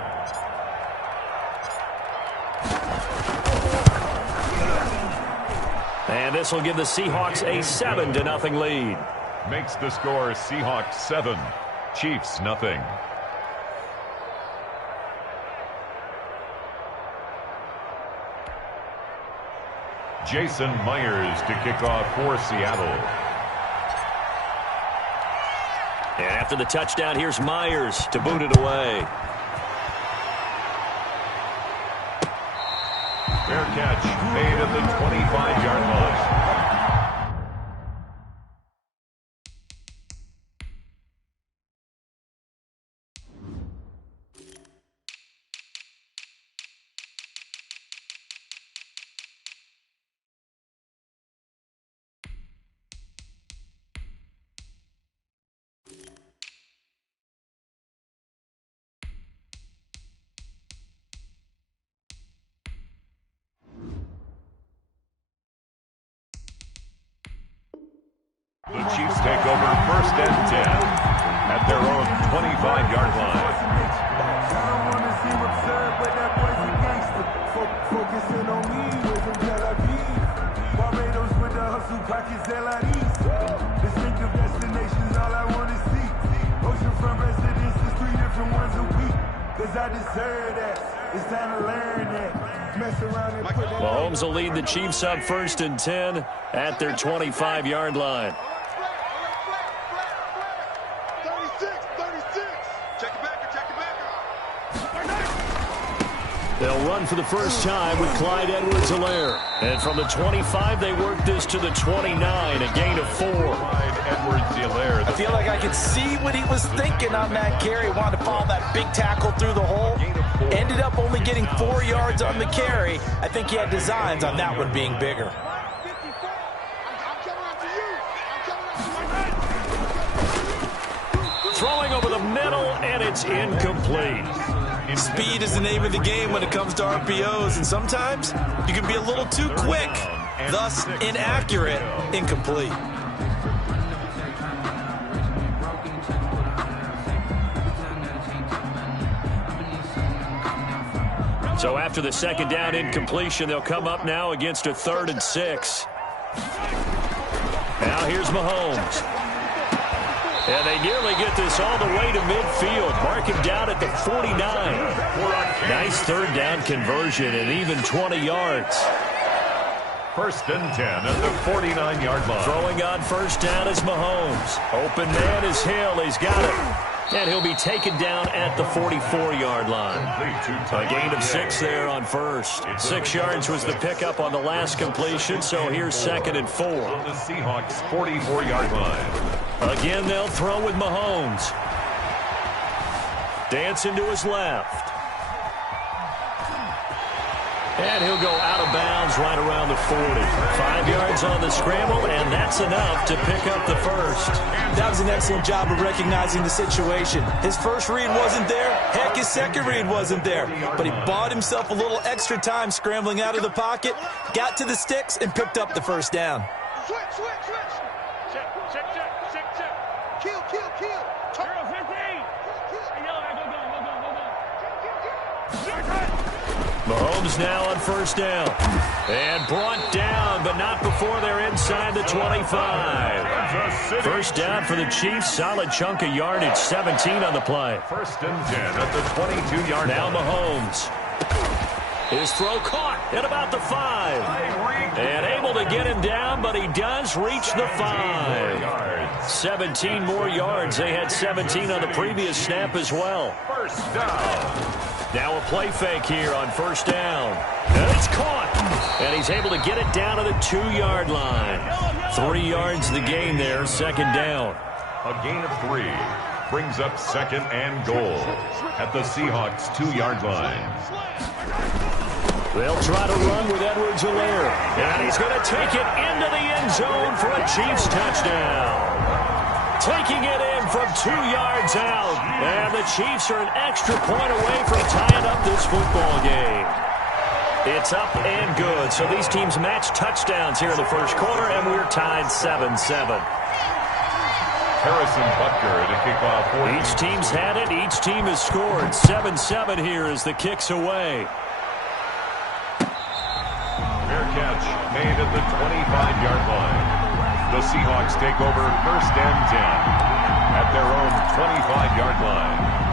And this will give the Seahawks a 7-0 lead. Makes the score Seahawks 7, Chiefs nothing. Jason Myers to kick off for Seattle. And after the touchdown, here's Myers to boot it away. Fair catch made at the 25-yard line. The Chiefs take over 1st and 10 at their own 25-yard line. Focusing on me with them Tel Aviv. Barbados with the hustle pockets that like east. Distinctive destinations, all I want to see. Oceanfront residents, there's 3 different ones a week. Cause I deserve that. It's time to learn that. Mess around and put that. Mahomes will lead the Chiefs up 1st and 10 at their 25-yard line. 36. Check it back. They'll run for the first time with Clyde Edwards-Helaire. And from the 25, they work this to the 29, a gain of 4. Clyde Edwards-Helaire. I feel like I could see what he was thinking on that carry. Wanted to follow that big tackle through the hole. Ended up only getting 4 yards on the carry. I think he had designs on that one being bigger. Throwing over the middle, and it's incomplete. Speed is the name of the game when it comes to RPOs, and sometimes you can be a little too quick, thus inaccurate, incomplete. So after the second down incompletion, they'll come up now against a 3rd and 6. Now here's Mahomes. And they nearly get this all the way to midfield. Mark him down at the 49. Nice 3rd down conversion and even 20 yards. 1st and 10 at the 49-yard line. Throwing on 1st down is Mahomes. Open man is Hill. He's got it. And he'll be taken down at the 44-yard line. A gain of 6 there on 1st. 6 yards was the pickup on the last completion, so here's 2nd and 4. On the Seahawks' 44-yard line. Again, they'll throw with Mahomes. Dancing to his left. And he'll go out of bounds right around the 40. 5 yards on the scramble, and that's enough to pick up the 1st. That was an excellent job of recognizing the situation. His first read wasn't there. Heck, his second read wasn't there. But he bought himself a little extra time scrambling out of the pocket, got to the sticks, and picked up the 1st down. Switch. Kill. Turn 15. Mahomes now on 1st down. And brought down, but not before they're inside the 25. 1st down for the Chiefs. Solid chunk of yardage. 17 on the play. 1st and 10 at the 22-yard line. Now Mahomes. His throw caught at about the 5. And able to get him down, but he does reach the 5. 17 more yards. They had 17 on the previous snap as well. 1st down. Now a play fake here on 1st down. And it's caught. And he's able to get it down to the 2-yard line. 3 yards the gain there, 2nd down. A gain of 3 brings up 2nd and goal at the Seahawks' 2-yard line. They'll try to run with Edwards-Helaire. And he's going to take it into the end zone for a Chiefs touchdown. Taking it in from 2 yards out. And the Chiefs are an extra point away from tying up this football game. It's up and good. So these teams match touchdowns here in the 1st quarter, and we're tied 7-7. Harrison Butker to kick off. Each team's had it. Each team has scored. 7-7 here as the kick's away. Fair catch catch made at the 25-yard line. The Seahawks take over first and 10 at their own 25-yard line.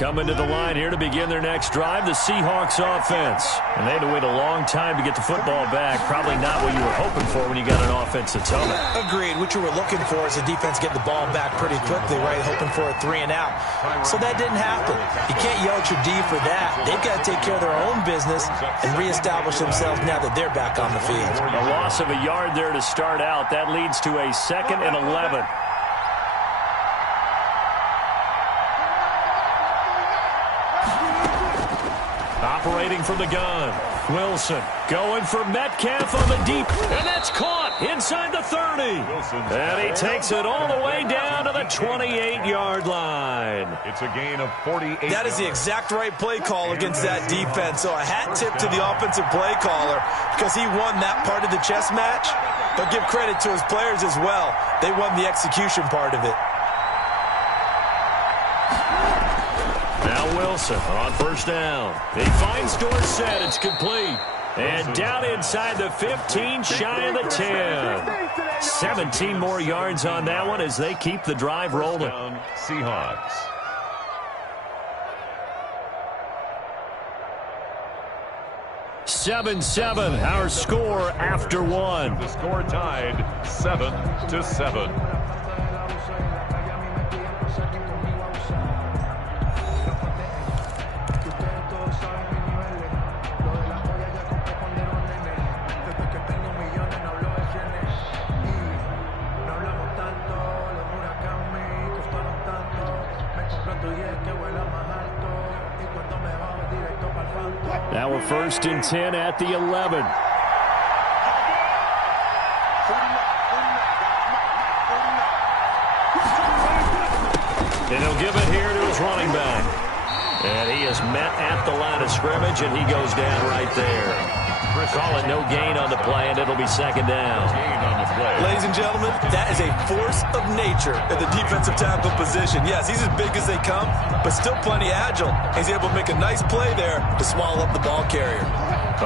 Coming to the line here to begin their next drive, the Seahawks offense. And they had to wait a long time to get the football back. Probably not what you were hoping for when you got an offense that's home. Agreed. What you were looking for is the defense get the ball back pretty quickly, right? Hoping for a 3 and out. So that didn't happen. You can't yell at your D for that. They've got to take care of their own business and reestablish themselves now that they're back on the field. A loss of a yard there to start out. That leads to a 2nd and 11. Operating from the gun. Wilson going for Metcalf on the deep. And that's caught inside the 30. And he takes it all the way down to the 28-yard line. It's a gain of 48. That is the exact right play call against that defense. So a hat tip to the offensive play caller because he won that part of the chess match. But give credit to his players as well. They won the execution part of it. Now Wilson on first down. He finds Dorsett. It's complete. And down inside the 15, shy of the 10. 17 more yards on that one as they keep the drive rolling. Seahawks. Seven, our score after one. The score tied 7-7. Now we're 1st and 10 at the 11. And he'll give it here to his running back. And he is met at the line of scrimmage, and he goes down right there. Call it no gain on the play, and it'll be 2nd down. Ladies and gentlemen, that is a force of nature at the defensive tackle position. Yes, he's as big as they come, but still plenty agile. He's able to make a nice play there to swallow up the ball carrier.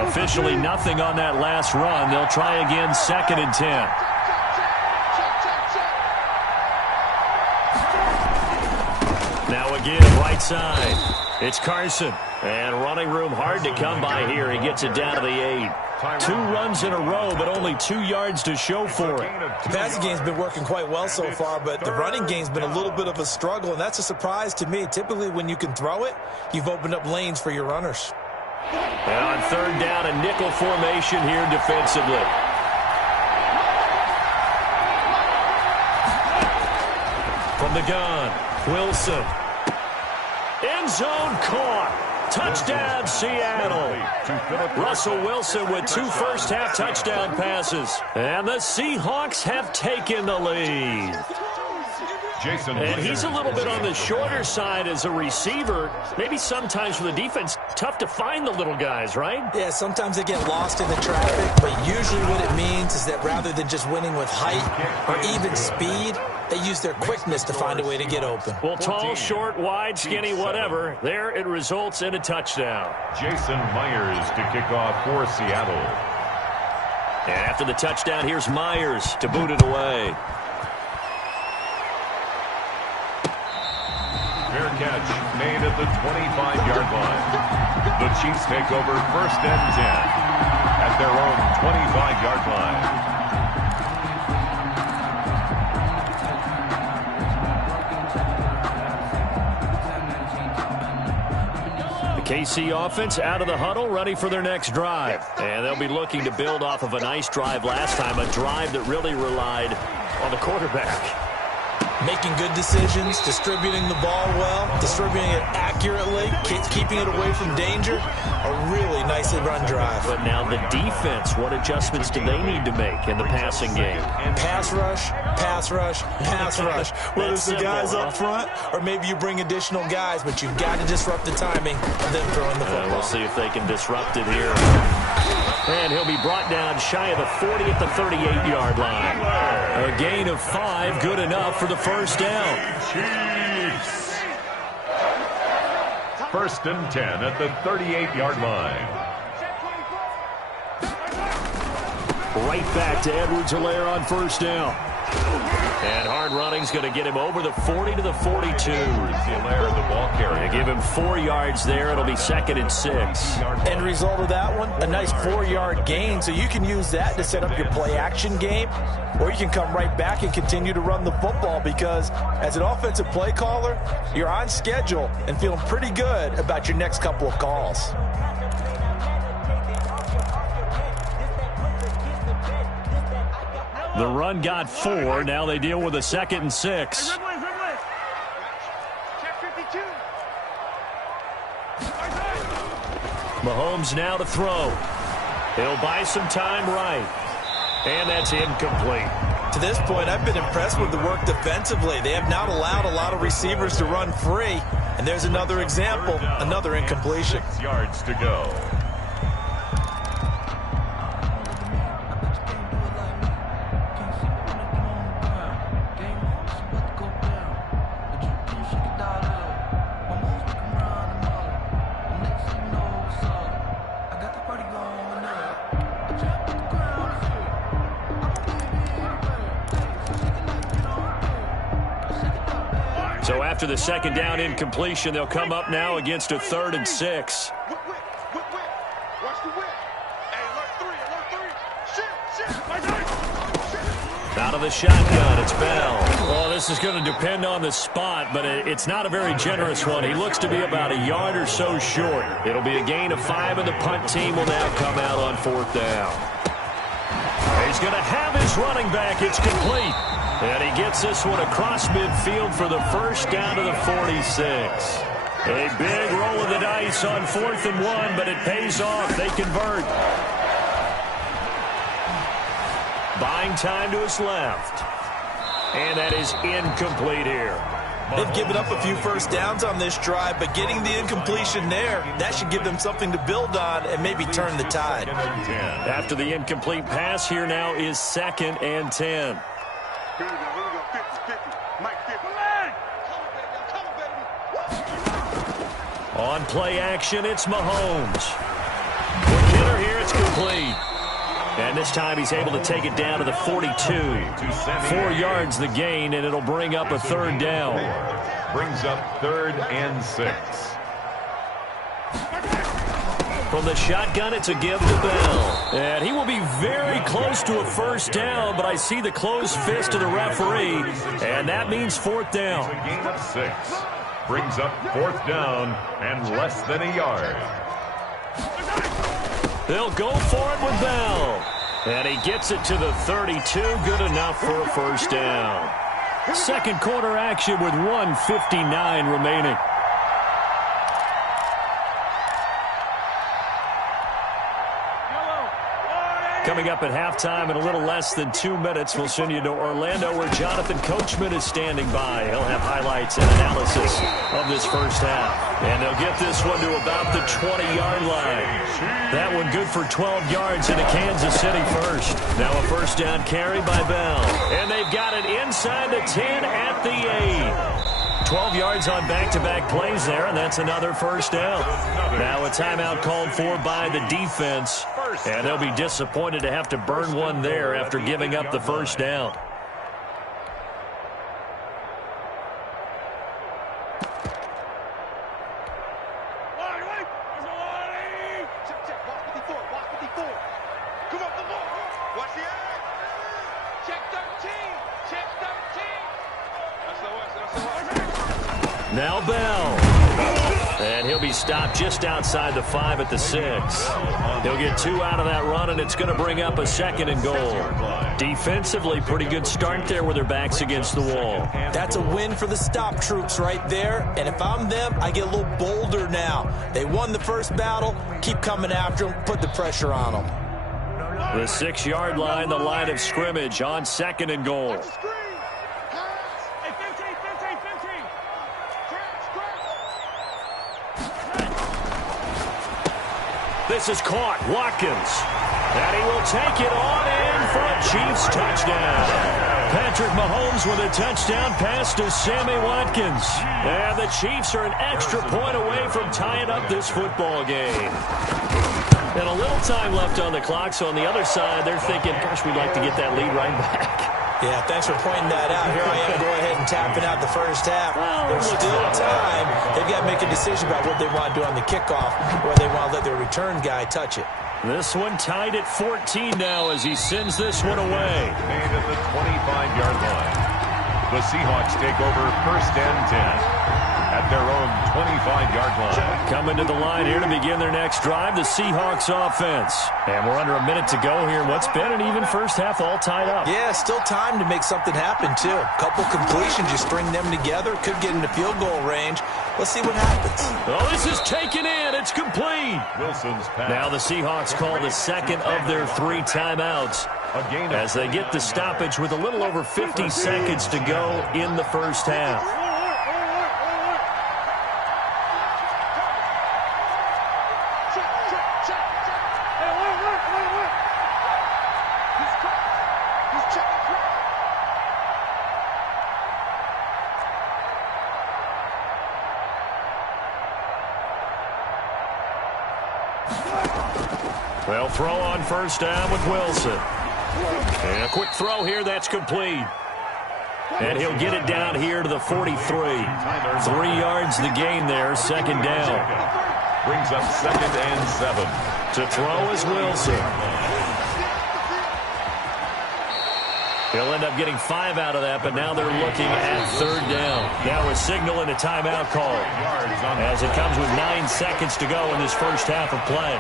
Officially nothing on that last run. They'll try again 2nd and 10. Now again, right side. It's Carson. And running room hard to come by here. He gets it down to the 8. 2 runs in a row, but only 2 yards to show for it. The passing game's been working quite well so far, but the running game's been a little bit of a struggle, and that's a surprise to me. Typically, when you can throw it, you've opened up lanes for your runners. And on 3rd down, a nickel formation here defensively. From the gun, Wilson. End zone caught. Touchdown, Seattle. Russell Wilson with 2 first-half touchdown passes. And the Seahawks have taken the lead. And he's a little bit on the shorter side as a receiver. Maybe sometimes for the defense, tough to find the little guys, right? Yeah, sometimes they get lost in the traffic, but usually what it means is that rather than just winning with height or even speed, they use their quickness to find a way to get open. Well, tall, short, wide, skinny, whatever. There it results in a touchdown. Jason Myers to kick off for Seattle. And after the touchdown, here's Myers to boot it away. Fair catch made at the 25-yard line. The Chiefs take over 1st and 10 at their own 25-yard line. KC offense out of the huddle, ready for their next drive. And they'll be looking to build off of a nice drive last time, a drive that really relied on the quarterback. Making good decisions, distributing the ball well, distributing it accurately, keeping it away from danger. A really nicely run drive. But now the defense, what adjustments do they need to make in the passing game? Pass rush, pass rush, pass rush. Whether it's the guys up front or maybe you bring additional guys, but you've got to disrupt the timing of them throwing the football. We'll see if they can disrupt it here. And he'll be brought down shy of the 40 at the 38-yard line. A gain of 5, good enough for the first down. Chiefs. First and 10 at the 38-yard line. Right back to Edwards-Helaire on first down. And hard running's going to get him over the 40 to the 42. Helaire, the ball carrier. Give him 4 yards there. It'll be 2nd and 6. End result of that one, a nice 4-yard gain. So you can use that to set up your play-action game, or you can come right back and continue to run the football because as an offensive play caller, you're on schedule and feeling pretty good about your next couple of calls. The run got 4. Now they deal with a 2nd and 6. Mahomes now to throw. He'll buy some time right. And that's incomplete. To this point, I've been impressed with the work defensively. They have not allowed a lot of receivers to run free. And there's another example, another incompletion. 6 yards to go. So after the 2nd down incompletion, they'll come up now against a 3rd and 6. Out of the shotgun, it's Bell. Well, this is going to depend on the spot, but it's not a very generous one. He looks to be about a yard or so short. It'll be a gain of 5, and the punt team will now come out on 4th down. He's going to have his running back. It's complete. And he gets this one across midfield for the first down to the 46. A big roll of the dice on 4th and 1, but it pays off. They convert. Buying time to his left. And that is incomplete here. They've given up a few first downs on this drive, but getting the incompletion there, that should give them something to build on and maybe turn the tide. After the incomplete pass, here now is 2nd and 10. On play action, it's Mahomes. Quick hitter here, it's complete. And this time he's able to take it down to the 42. 4 yards the gain, and it'll bring up a 3rd down. Brings up 3rd and 6. From the shotgun, it's a give to Bell. And he will be very close to a first down, but I see the closed fist of the referee, and that means 4th down. It's a gain of 6. Brings up 4th down and less than a yard. They'll go for it with Bell. And he gets it to the 32. Good enough for a first down. 2nd quarter action with 1:59 remaining. Coming up at halftime in a little less than 2 minutes, we'll send you to Orlando where Jonathan Coachman is standing by. He'll have highlights and analysis of this first half. And they'll get this one to about the 20-yard line. That one good for 12 yards into Kansas City first. Now a first down carry by Bell. And they've got it inside the 10 at the 8. 12 yards on back-to-back plays there, and that's another first down. Now a timeout called for by the defense, and they'll be disappointed to have to burn one there after giving up the first down. Now Bell. And he'll be stopped just outside the 5 at the 6. He'll get 2 out of that run, and it's going to bring up a 2nd and goal. Defensively, pretty good start there with their backs against the wall. That's a win for the stop troops right there. And if I'm them, I get a little bolder now. They won the first battle. Keep coming after them. Put the pressure on them. The 6-yard line, the line of scrimmage on 2nd and goal. This is caught. Watkins. And he will take it on in for a Chiefs touchdown. Patrick Mahomes with a touchdown pass to Sammy Watkins. And the Chiefs are an extra point away from tying up this football game. And a little time left on the clock, so on the other side, they're thinking, gosh, we'd like to get that lead right back. Yeah, thanks for pointing that out. Here I am going ahead and tapping out the first half. There's still time. They've got to make a decision about what they want to do on the kickoff, or they want to let their return guy touch it. This one tied at 14 now as he sends this one away. Made at the 25-yard line. The Seahawks take over first and 10 at their own 25-yard line. Coming to the line here to begin their next drive, the Seahawks offense. And we're under a minute to go here in what's been an even first half, all tied up. Yeah, still time to make something happen, too. A couple completions, you string them together, could get into field goal range. Let's see what happens. Oh, this is taken in. It's complete. Wilson's pass. Now the Seahawks call the second of their 3 timeouts as they get the stoppage with a little over 50 seconds to go in the first half. They'll throw on first down with Wilson. And a quick throw here, that's complete. And he'll get it down here to the 43. 3 yards the gain there, second down. Brings up second and 7. To throw is Wilson. He'll end up getting 5 out of that, but now they're looking at third down. Now a signal and a timeout call as it comes with 9 seconds to go in this first half of play.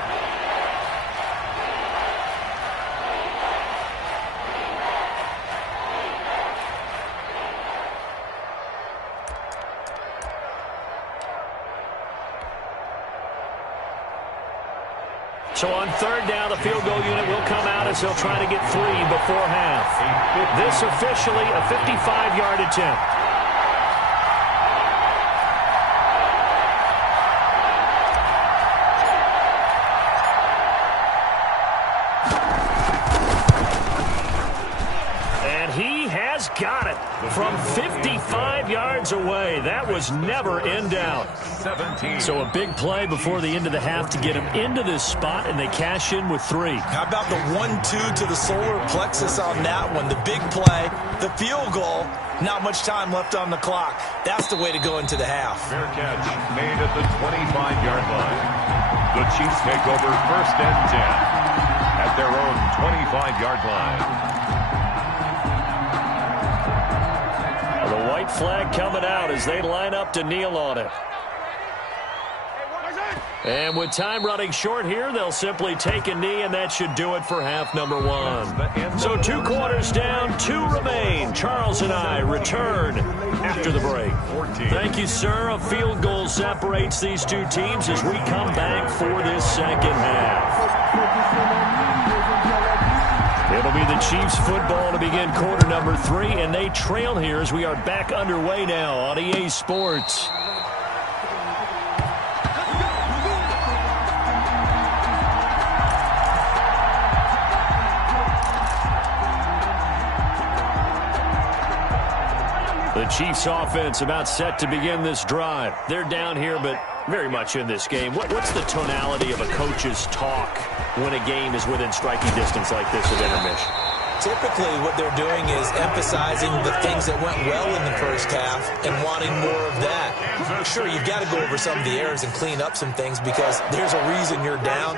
So on third down, the field goal unit will come out as they'll try to get 3 before half. This officially a 55-yard attempt. And he has got it from 55 yards away. That was never in doubt. 17. So a big play before the end of the half to get him into this spot, and they cash in with 3. How about the 1-2 to the solar plexus on that one? The big play, the field goal, not much time left on the clock. That's the way to go into the half. Fair catch made at the 25-yard line. The Chiefs take over first and 10 at their own 25-yard line. The white flag coming out as they line up to kneel on it. And with time running short here, they'll simply take a knee, and that should do it for half number 1. So 2 quarters down, 2 remain. Charles and I return after the break. Thank you, sir. A field goal separates these 2 teams as we come back for this second half. It'll be the Chiefs football to begin quarter number 3, and they trail here as we are back underway now on EA Sports. The Chiefs offense about set to begin this drive. They're down here, but very much in this game. What's the tonality of a coach's talk when a game is within striking distance like this at intermission? Typically, what they're doing is emphasizing the things that went well in the first half and wanting more of that. Sure, you've got to go over some of the errors and clean up some things because there's a reason you're down.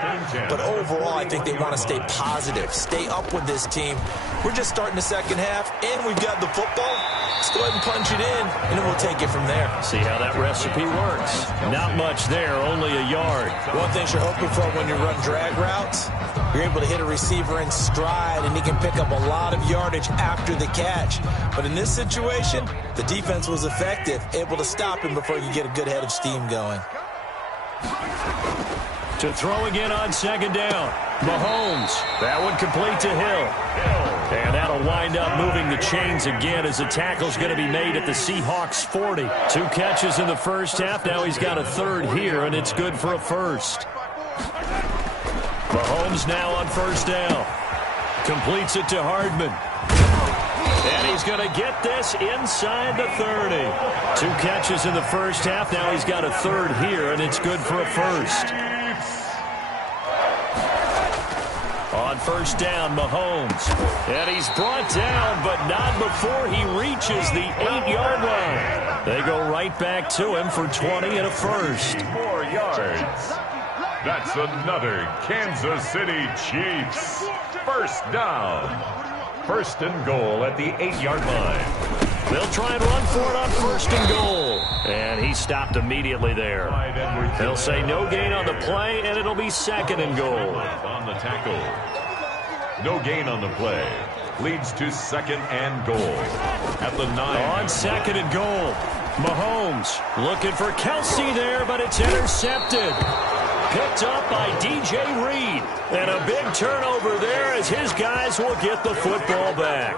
But overall, I think they want to stay positive, stay up with this team. We're just starting the second half, and we've got the football. Let's go ahead and punch it in, and then we'll take it from there. See how that recipe works. Not much there, only a yard. One thing you're hoping for when you run drag routes, you're able to hit a receiver in stride, and he can pick up a lot of yardage after the catch. But in this situation, the defense was effective, able to stop him before you get a good head of steam going. To throw again on second down. Mahomes. That one complete to Hill. And that'll wind up moving the chains again as the tackle's going to be made at the Seahawks 40. 2 catches in the first half. Now he's got a third here, and it's good for a first. Mahomes now on first down. Completes it to Hardman. And he's going to get this inside the 30. 2 catches in the first half. Now he's got a third here, and it's good for a first. On first down, Mahomes. And he's brought down, but not before he reaches the 8-yard line. They go right back to him for 20 and a first. 4 yards. That's another Kansas City Chiefs. First down. First and goal at the 8-yard line. They'll try and run for it on first and goal. And he stopped immediately there. They'll say no gain on the play, and it'll be second and goal. On the tackle. No gain on the play. Leads to second and goal at the 9. On second and goal. Mahomes looking for Kelsey there, but it's intercepted. Picked up by DJ Reed. And a big turnover there as his guys will get the football back.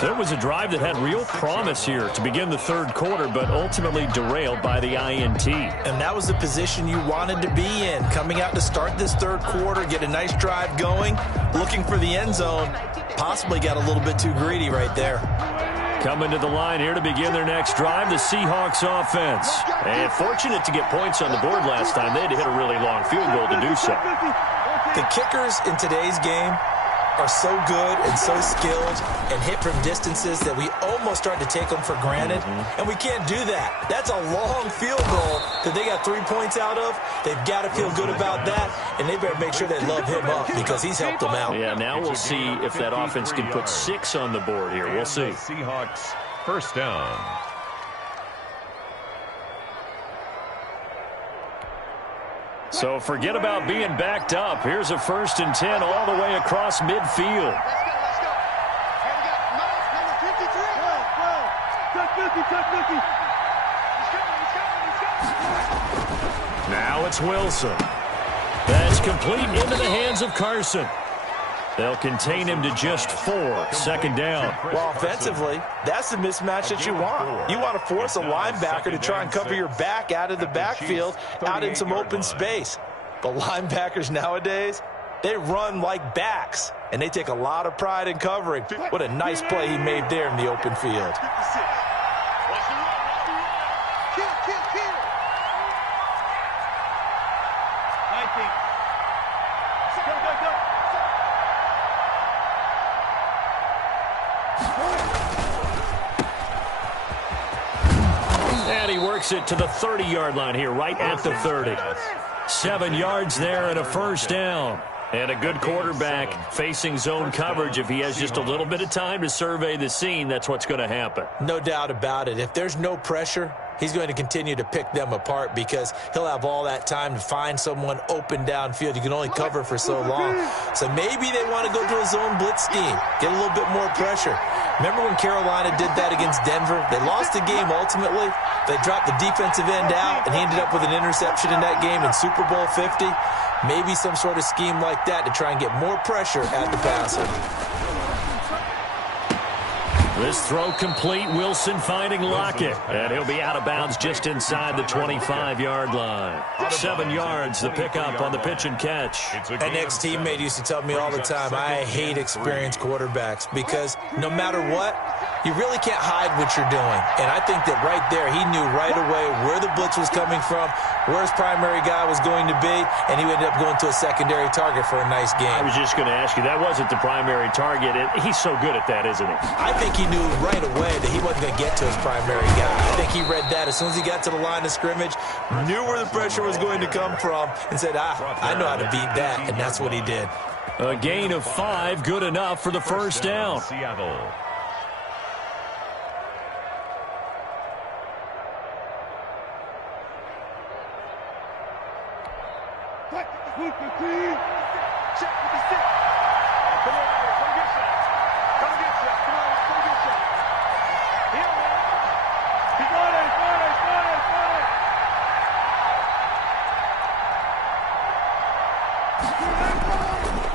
So it was a drive that had real promise here to begin the third quarter, but ultimately derailed by the INT. And that was the position you wanted to be in. Coming out to start this third quarter, get a nice drive going, looking for the end zone. Possibly got a little bit too greedy right there. Coming to the line here to begin their next drive, the Seahawks offense. And fortunate to get points on the board last time. They had to hit a really long field goal to do so. The kickers in today's game are so good and so skilled and hit from distances that we almost start to take them for granted. And we can't do that. That's a long field goal that they got 3 points out of. They've got to feel good about that, and they better make sure they love him up because he's helped them out. Yeah, now we'll see if that offense can put 6 on the board here. We'll see. Seahawks first down. So forget about being backed up. Here's a 1st and 10 all the way across midfield. Let's go, let's go. Here we got Miles, number 53. Now it's Wilson. That's complete into the hands of Carson. They'll contain him to just 4. Second down. Well, offensively, that's the mismatch that you want. You want to force a linebacker to try and cover your back out of the backfield, out in some open space. But linebackers nowadays, they run like backs, and they take a lot of pride in covering. What a nice play he made there in the open field. And he works it to the 30-yard line here, right at the 30. 7 yards there and a first down. And a good quarterback facing zone coverage. If he has just a little bit of time to survey the scene, that's what's going to happen. No doubt about it. If there's no pressure, he's going to continue to pick them apart because he'll have all that time to find someone open downfield. You can only cover for so long. So maybe they want to go to a zone blitz scheme, get a little bit more pressure. Remember when Carolina did that against Denver? They lost the game ultimately. They dropped the defensive end out, and he ended up with an interception in that game in Super Bowl 50. Maybe some sort of scheme like that to try and get more pressure at the passer. This throw complete. Wilson finding Lockett. And he'll be out of bounds just inside the 25-yard line. 7 yards, the pickup on the pitch and catch. An ex-teammate used to tell me all the time, I hate experienced quarterbacks because no matter what, you really can't hide what you're doing. And I think that right there, he knew right away where the blitz was coming from, where his primary guy was going to be, and he ended up going to a secondary target for a nice game. I was just going to ask you, that wasn't the primary target. He's so good at that, isn't he? I think he knew right away that he wasn't going to get to his primary guy. I think he read that as soon as he got to the line of scrimmage, knew where the pressure was going to come from, and said, I know how to beat that, and that's what he did. A gain of 5, good enough for the first down. Seattle.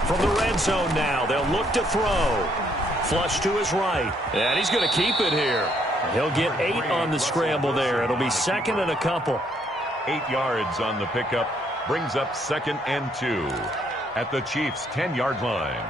From the red zone now, they'll look to throw. Flush to his right. And he's going to keep it here. He'll get 8 on the scramble there. It'll be second and a couple. 8 yards on the pickup. Brings up 2nd and 2. at the Chiefs' 10-yard line.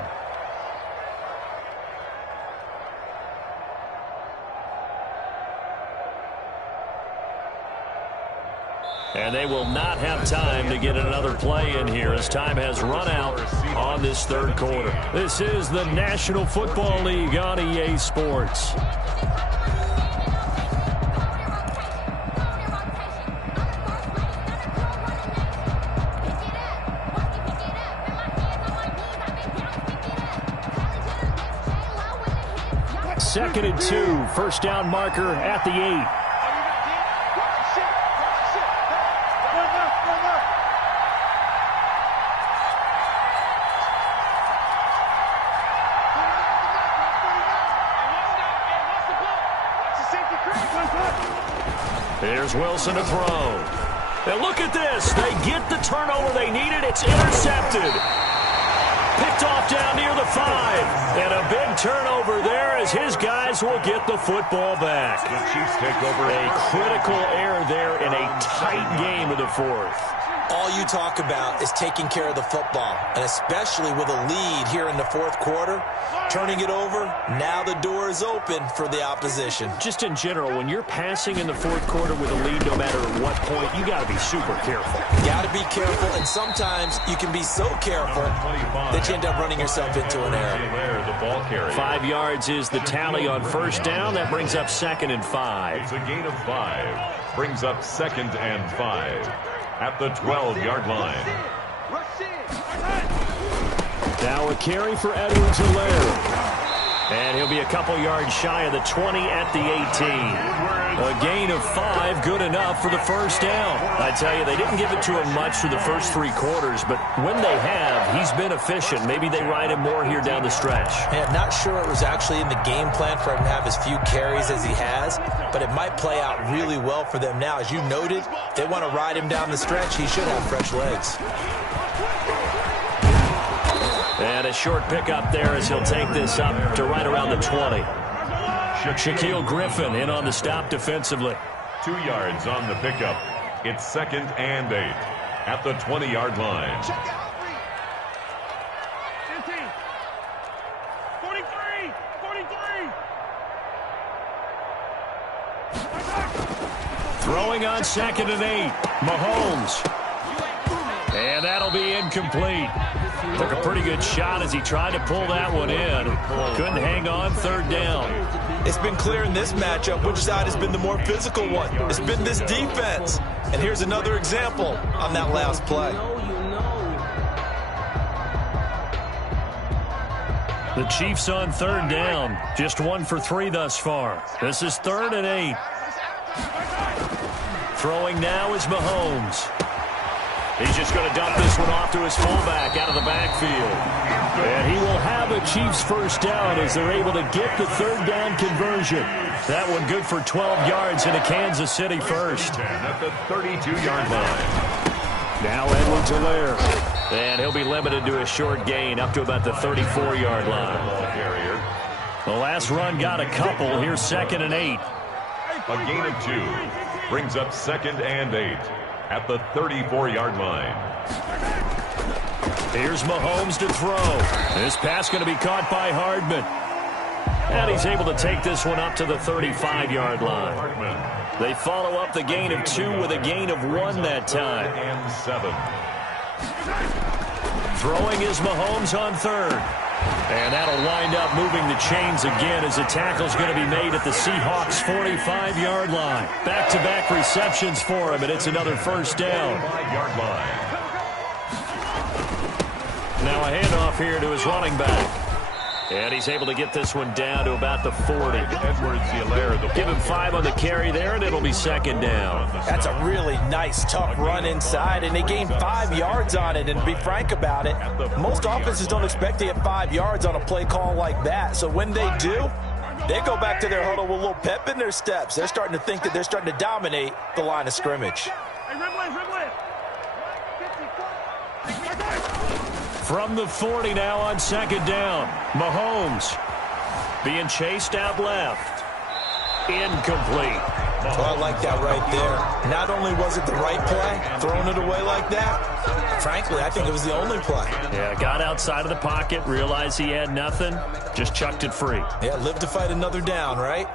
And they will not have time to get another play in here as time has run out on this third quarter. This is the National Football League on EA Sports. Second and 2, first down marker at the 8. Here's Wilson to throw. And look at this. They get the turnover they needed. It's intercepted. Picked off down near the 5. And a big turnover there as his guys will get the football back. The Chiefs take over. A critical error there in a tight game of the fourth. All you talk about is taking care of the football, and especially with a lead here in the fourth quarter, turning it over, now the door is open for the opposition. Just in general, when you're passing in the fourth quarter with a lead, no matter at what point, you got to be super careful. Got to be careful, and sometimes you can be so careful that you end up running yourself into an error. The ball carrier. 5 yards is the tally on first down. That brings up 2nd and 5. It's a gain of 5. Brings up 2nd and 5. At the 12-yard line. Now a carry for Edwards-Helaire. And he'll be a couple yards shy of the 20 at the 18. A gain of 5, good enough for the first down. I tell you, they didn't give it to him much for the first 3 quarters, but when they have, he's been efficient. Maybe they ride him more here down the stretch. Yeah, not sure it was actually in the game plan for him to have as few carries as he has, but it might play out really well for them now. As you noted, they want to ride him down the stretch. He should have fresh legs. And a short pickup there as he'll take this up to right around the 20. Shaquille Griffin in on the stop defensively. 2 yards on the pickup. It's 2nd and 8 at the 20-yard line. 15. 43. 43. Throwing on 2nd and 8. Mahomes. And that'll be incomplete. Took a pretty good shot as he tried to pull that one in. Couldn't hang on, 3rd down. It's been clear in this matchup which side has been the more physical one. It's been this defense. And here's another example on that last play. The Chiefs on 3rd down. Just 1 for 3 thus far. This is 3rd and 8. Throwing now is Mahomes. He's just going to dump this one off to his fullback out of the backfield. And he will have a Chiefs first down as they're able to get the 3rd down conversion. That one good for 12 yards in a Kansas City first. At the 32-yard line. Now Edwards-Helaire. And he'll be limited to a short gain up to about the 34-yard line. The last run got a couple. Here's 2nd and 8. A gain of 2. Brings up 2nd and 8. At the 34-yard line. Here's Mahomes to throw. This pass going to be caught by Hardman. And he's able to take this one up to the 35-yard line. They follow up the gain of 2 with a gain of 1 that time. And 7. Throwing is Mahomes on 3rd. And that'll wind up moving the chains again as the tackle's going to be made at the Seahawks' 45-yard line. Back-to-back receptions for him, and it's another first down. 5-yard line. Now a handoff here to his running back. And he's able to get this one down to about the 40. Edwards-Helaire. Give him 5 on the carry there, and it'll be 2nd down. That's a really nice, tough run inside, and they gained 5 yards on it. And to be frank about it, most offenses don't expect to get 5 yards on a play call like that. So when they do, they go back to their huddle with a little pep in their steps. They're starting to think that they're starting to dominate the line of scrimmage. From the 40 now on 2nd down. Mahomes being chased out left. incomplete. Well, I like that right there. Not only was it the right play, throwing it away like that, frankly, I think it was the only play. Yeah, got outside of the pocket, realized he had nothing, just chucked it free. Yeah, live to fight another down, right?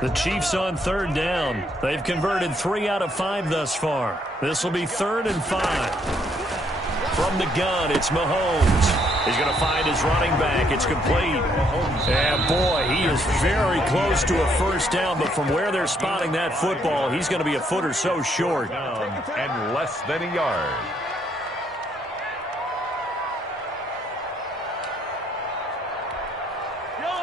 The Chiefs on third down. They've converted 3 out of 5 thus far. This will be 3rd and 5. From the gun, it's Mahomes. He's going to find his running back. It's complete. And, boy, he is very close to a first down, but from where they're spotting that football, he's going to be a foot or so short. And less than a yard.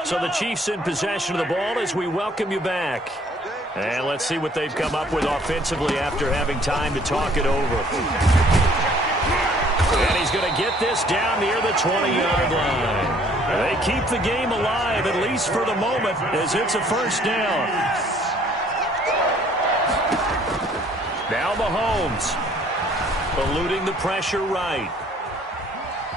So the Chiefs in possession of the ball as we welcome you back. And let's see what they've come up with offensively after having time to talk it over. And he's going to get this down near the 20-yard line. They keep the game alive, at least for the moment, as it's a first down. Now Mahomes, eluding the pressure right.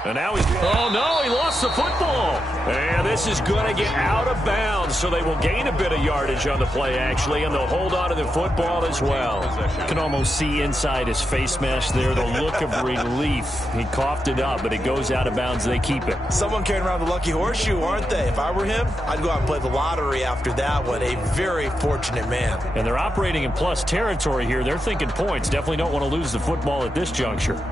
And now he's, oh no, he lost the football. And this is going to get out of bounds, so they will gain a bit of yardage on the play, actually, and they'll hold on to the football as well. You can almost see inside his face mask there the look of relief. He coughed it up, but it goes out of bounds. They keep it. Someone carrying around the lucky horseshoe, aren't they? If I were him, I'd go out and play the lottery after that one. A very fortunate man. And they're operating in plus territory here. They're thinking points. Definitely don't want to lose the football at this juncture.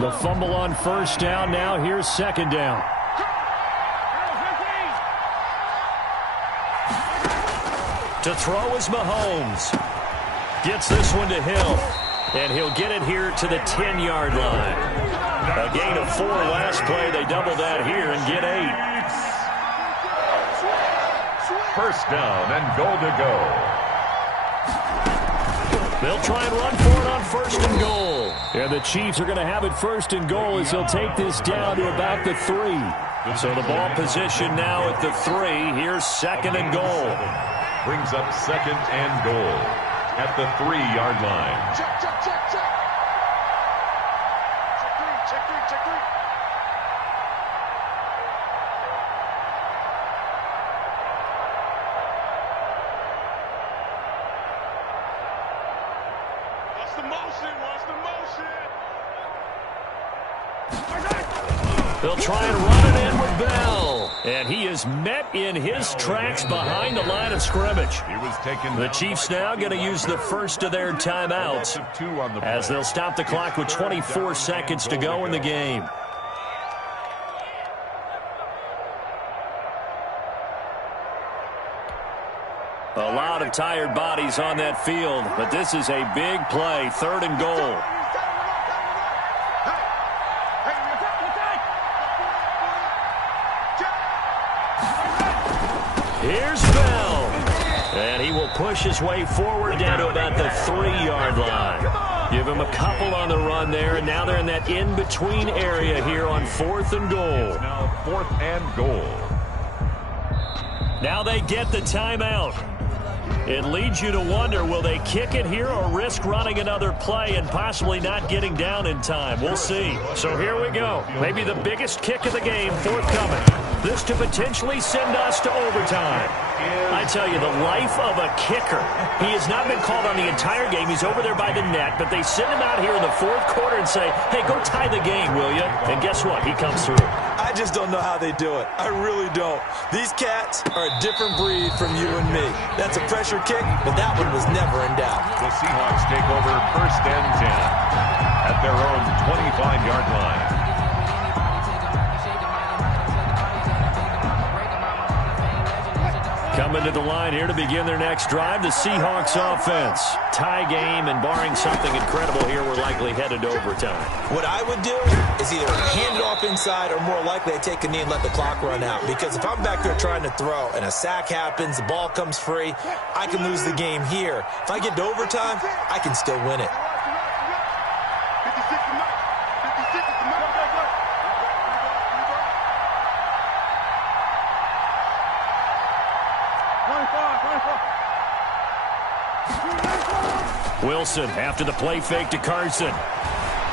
The fumble on first down. Now here's second down. To throw is Mahomes. Gets this one to Hill. And he'll get it here to the 10-yard line. A gain of 4 last play. They double that here and get 8. First down and goal to go. They'll try and run for it on first and goal. And the Chiefs are going to have it first and goal as he'll take this down to about the 3. So the ball position now at the 3. Here's second and goal. Brings up second and goal at the 3-yard line. Check, check, check, check. Check 3, check 3, check 3. What's the motion? What's the motion? They'll try and run it in with Bell. And he is met in his tracks behind the line of scrimmage. He was taken. The Chiefs now going to use the first of their timeouts as they'll stop the clock with 24 seconds to go in the game. A lot of tired bodies on that field, but this is a big play, third and goal. Here's Bell. And he will push his way forward down to about the 3-yard line. Give him a couple on the run there, and now they're in that in-between area here on 4th and goal. Now 4th and goal. Now they get the timeout. It leads you to wonder, will they kick it here or risk running another play and possibly not getting down in time? We'll see. So here we go. Maybe the biggest kick of the game forthcoming. This to potentially send us to overtime. I tell you, the life of a kicker. He has not been called on the entire game. He's over there by the net, but they send him out here in the 4th quarter and say, hey, go tie the game, will you? And guess what? He comes through. I just don't know how they do it. I really don't. These cats are a different breed from you and me. That's a pressure kick, but that one was never in doubt. The Seahawks take over first and 10 at their own 25-yard line. Coming to the line here to begin their next drive, the Seahawks offense. Tie game, and barring something incredible here, we're likely headed to overtime. What I would do is either hand it off inside or more likely I take a knee and let the clock run out. Because if I'm back there trying to throw and a sack happens, the ball comes free, I can lose the game here. If I get to overtime, I can still win it. Wilson after the play fake to Carson.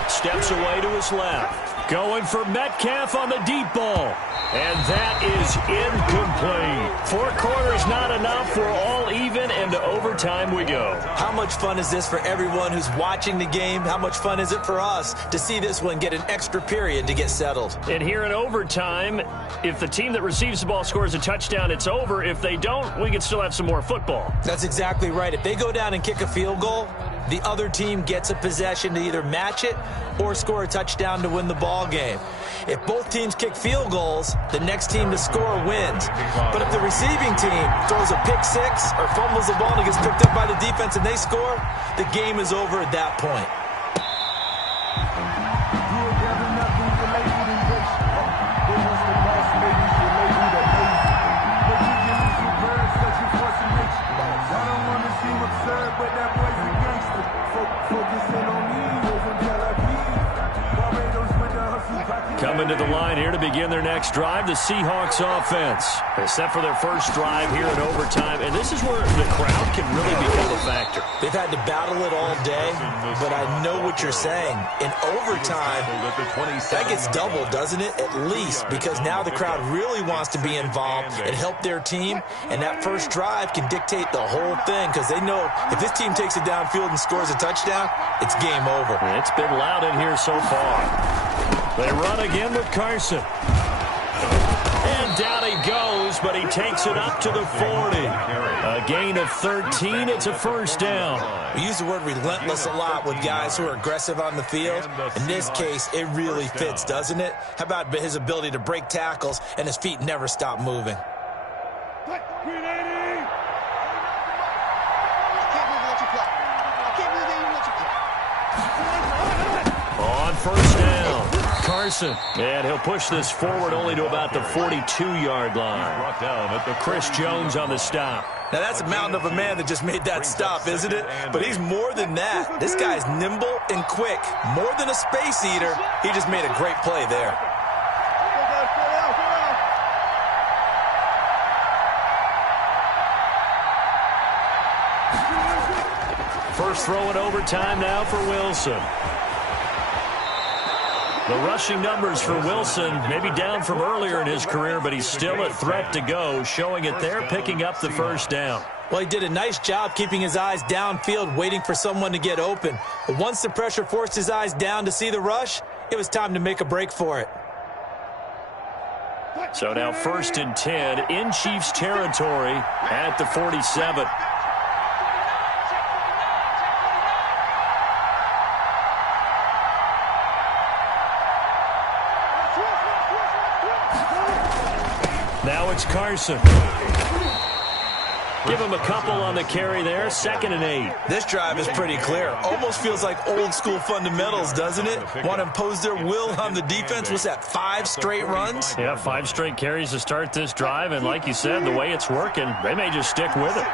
Steps away to his left. Going for Metcalf on the deep ball. And that is incomplete. 4 quarters not enough. We're all even, and to overtime we go. How much fun is this for everyone who's watching the game? How much fun is it for us to see this one get an extra period to get settled? And here in overtime, if the team that receives the ball scores a touchdown, it's over. If they don't, we can still have some more football. That's exactly right. If they go down and kick a field goal, the other team gets a possession to either match it or score a touchdown to win the ball game. If both teams kick field goals, the next team to score wins. But if the receiving team throws a pick six or fumbles the ball and it gets picked up by the defense and they score, the game is over at that point. Coming to the line here to begin their next drive, the Seahawks offense. They set for their first drive here in overtime, and this is where the crowd can really become a factor. They've had to battle it all day, but I know what you're saying. In overtime, that gets doubled, doesn't it? At least, because now the crowd really wants to be involved and help their team, and that first drive can dictate the whole thing because they know if this team takes it downfield and scores a touchdown, it's game over. It's been loud in here so far. They run again with Carson. And down he goes, but he takes it up to the 40. A gain of 13. It's a first down. We use the word relentless a lot with guys who are aggressive on the field. In this case, it really fits, doesn't it? How about his ability to break tackles and his feet never stop moving? On first down, Carson. And he'll push this forward only to about the 42-yard line. Chris Jones on the stop. Now, that's a mountain of a man that just made that stop, isn't it? But he's more than that. This guy's nimble and quick. More than a space eater, he just made a great play there. First throw in overtime now for Wilson. The rushing numbers for Wilson maybe down from earlier in his career, but he's still a threat to go, showing it there, picking up the first down. Well, he did a nice job keeping his eyes downfield, waiting for someone to get open. But once the pressure forced his eyes down to see the rush, it was time to make a break for it. So now 1st and 10 in Chiefs territory at the 47. Now it's Carson. Give him a couple on the carry there. 2nd and 8. This drive is pretty clear. Almost feels like old school fundamentals, doesn't it? Want to impose their will on the defense. What's that, 5 straight runs? Yeah, 5 straight carries to start this drive. And like you said, the way it's working, they may just stick with it.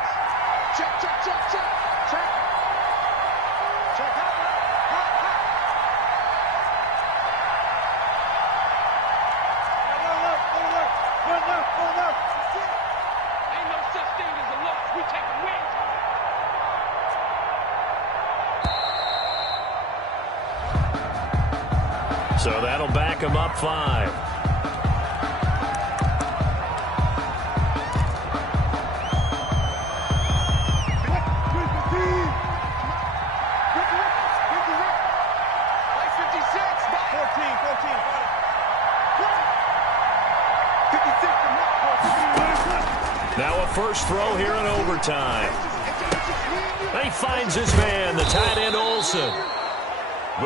So that'll back him up 5. Now a first throw here in overtime. He finds his man, the tight end Olsen.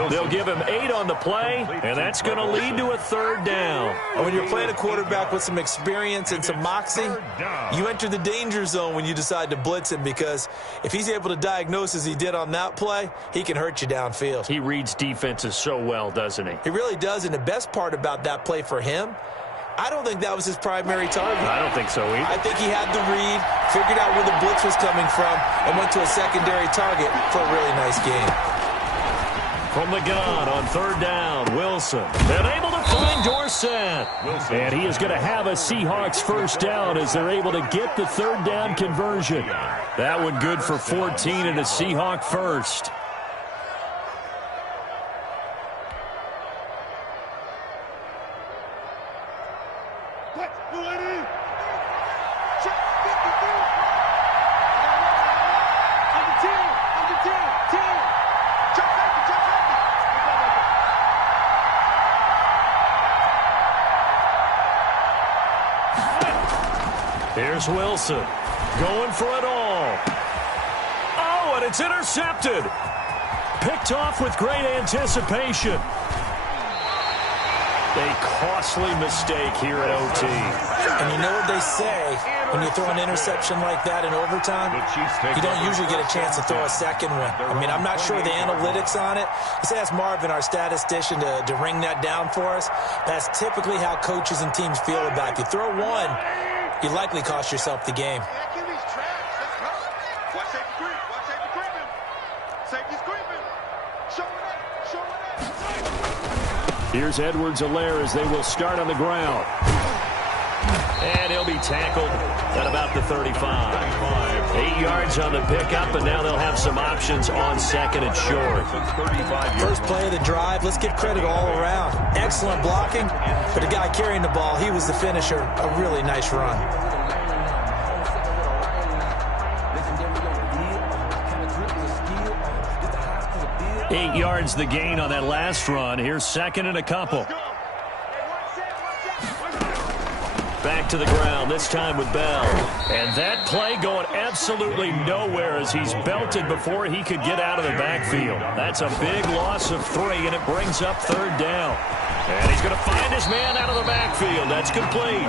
They'll give him 8 on the play, and that's going to lead to a 3rd down. When you're playing a quarterback with some experience and some moxie, you enter the danger zone when you decide to blitz him, because if he's able to diagnose as he did on that play, he can hurt you downfield. He reads defenses so well, doesn't he? He really does, and the best part about that play for him, I don't think that was his primary target. I don't think so either. I think he had the read, figured out where the blitz was coming from, and went to a secondary target for a really nice game. From the gun on 3rd down, Wilson. And able to find Dorsett. And he is going to have a Seahawks first down as they're able to get the 3rd down conversion. That one good for 14 and a Seahawk first. Here's Wilson going for it all. Oh, and it's intercepted. Picked off with great anticipation. A costly mistake here at OT. And you know what they say, when you throw an interception like that in overtime, you don't usually get a chance to throw a second one. I mean, I'm not sure the analytics on it. Let's ask Marvin, our statistician, to ring that down for us. That's typically how coaches and teams feel about it. If you throw one, you likely cost yourself the game. Here's Edwards-Helaire as they will start on the ground. And he'll be tackled at about the 35. 8 yards on the pickup, and now they'll have some options on second and short. First play of the drive, let's give credit all around. Excellent blocking, but the guy carrying the ball, he was the finisher. A really nice run. 8 yards the gain on that last run. Here's second and a couple. Back to the ground, this time with Bell. And that play going absolutely nowhere as he's belted before he could get out of the backfield. That's a big loss of 3, and it brings up third down. And he's going to find his man out of the backfield. That's complete.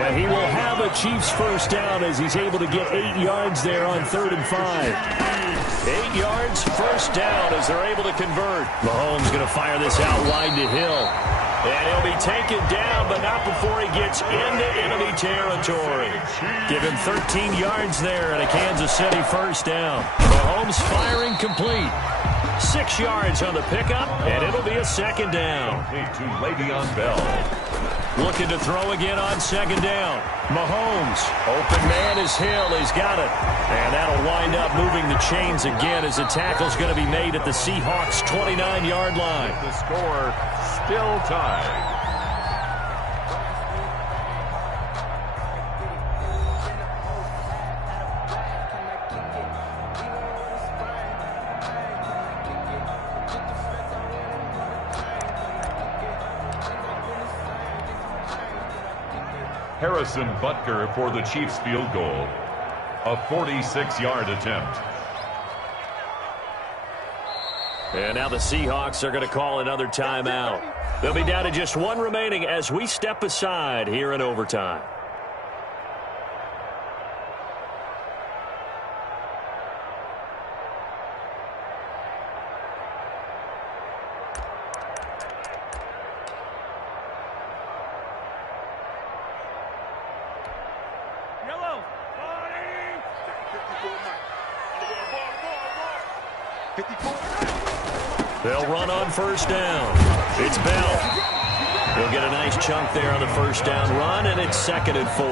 And he will have a Chiefs first down as he's able to get 8 yards there on 3rd and 5. 8 yards, first down as they're able to convert. Mahomes going to fire this out wide to Hill. And he'll be taken down, but not before he gets into enemy territory. Give him 13 yards there and a Kansas City first down. Mahomes firing complete. 6 yards on the pickup, and it'll be a second down. To Le'Veon Bell. Looking to throw again on second down. Mahomes, open man is Hill. He's got it. And that'll wind up moving the chains again as the tackle's going to be made at the Seahawks' 29-yard line. The score still tied. Harrison Butker for the Chiefs field goal. A 46-yard attempt. And now the Seahawks are going to call another timeout. They'll be down to just 1 remaining as we step aside here in overtime. They'll run on first down. It's Bell. He'll get a nice chunk there on the first down run, and it's 2nd and 4.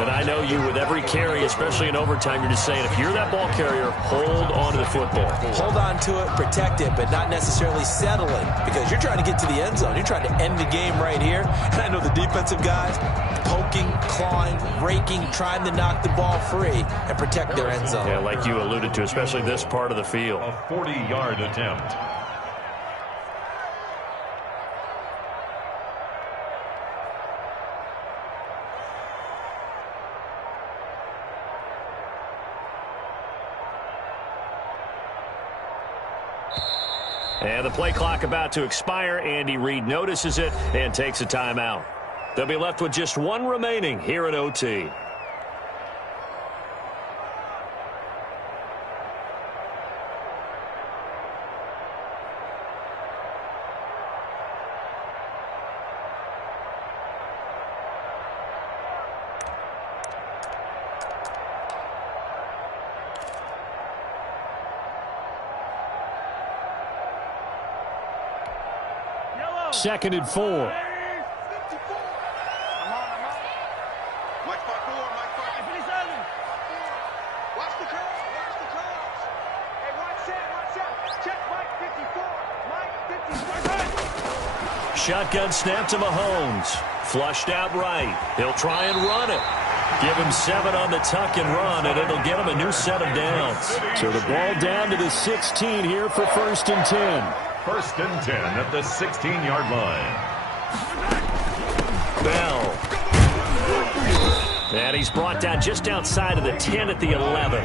And I know you, with every carry, especially in overtime, you're just saying, if you're that ball carrier, hold on to the football. Hold on to it, protect it, but not necessarily settle it, because you're trying to get to the end zone. You're trying to end the game right here. And I know the defensive guys poking, clawing, raking, trying to knock the ball free and protect their end zone. Yeah, like you alluded to, especially this part of the field. A 40-yard attempt. And the play clock about to expire. Andy Reid notices it and takes a timeout. They'll be left with just 1 remaining here in OT. Second and 4. Shotgun snap to Mahomes. Flushed out right. He'll try and run it. Give him 7 on the tuck and run, and it'll get him a new set of downs. So the ball down to the 16 here for 1st and 10. 1st and 10 at the 16-yard line. Bell. And he's brought down just outside of the 10 at the 11.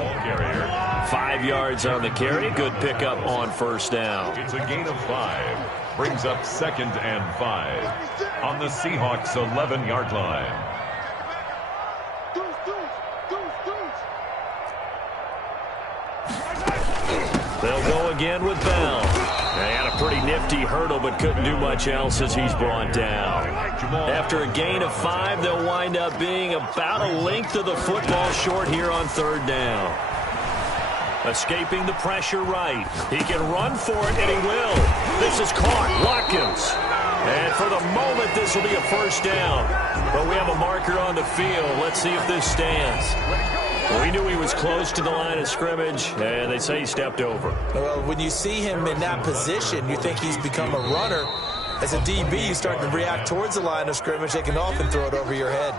5 yards on the carry. Good pickup on 1st down. It's a gain of 5. Brings up 2nd and 5 on the Seahawks' 11-yard line. They'll go again with Bell. They had a pretty nifty hurdle, but couldn't do much else as he's brought down. After a gain of 5, they'll wind up being about a length of the football short here on 3rd down. Escaping the pressure right. He can run for it, and he will. This is caught. Watkins. And for the moment, this will be a 1st down. But we have a marker on the field. Let's see if this stands. We knew he was close to the line of scrimmage, and they say he stepped over. Well, when you see him in that position, you think he's become a runner. As a DB, you start to react towards the line of scrimmage. They can often throw it over your head.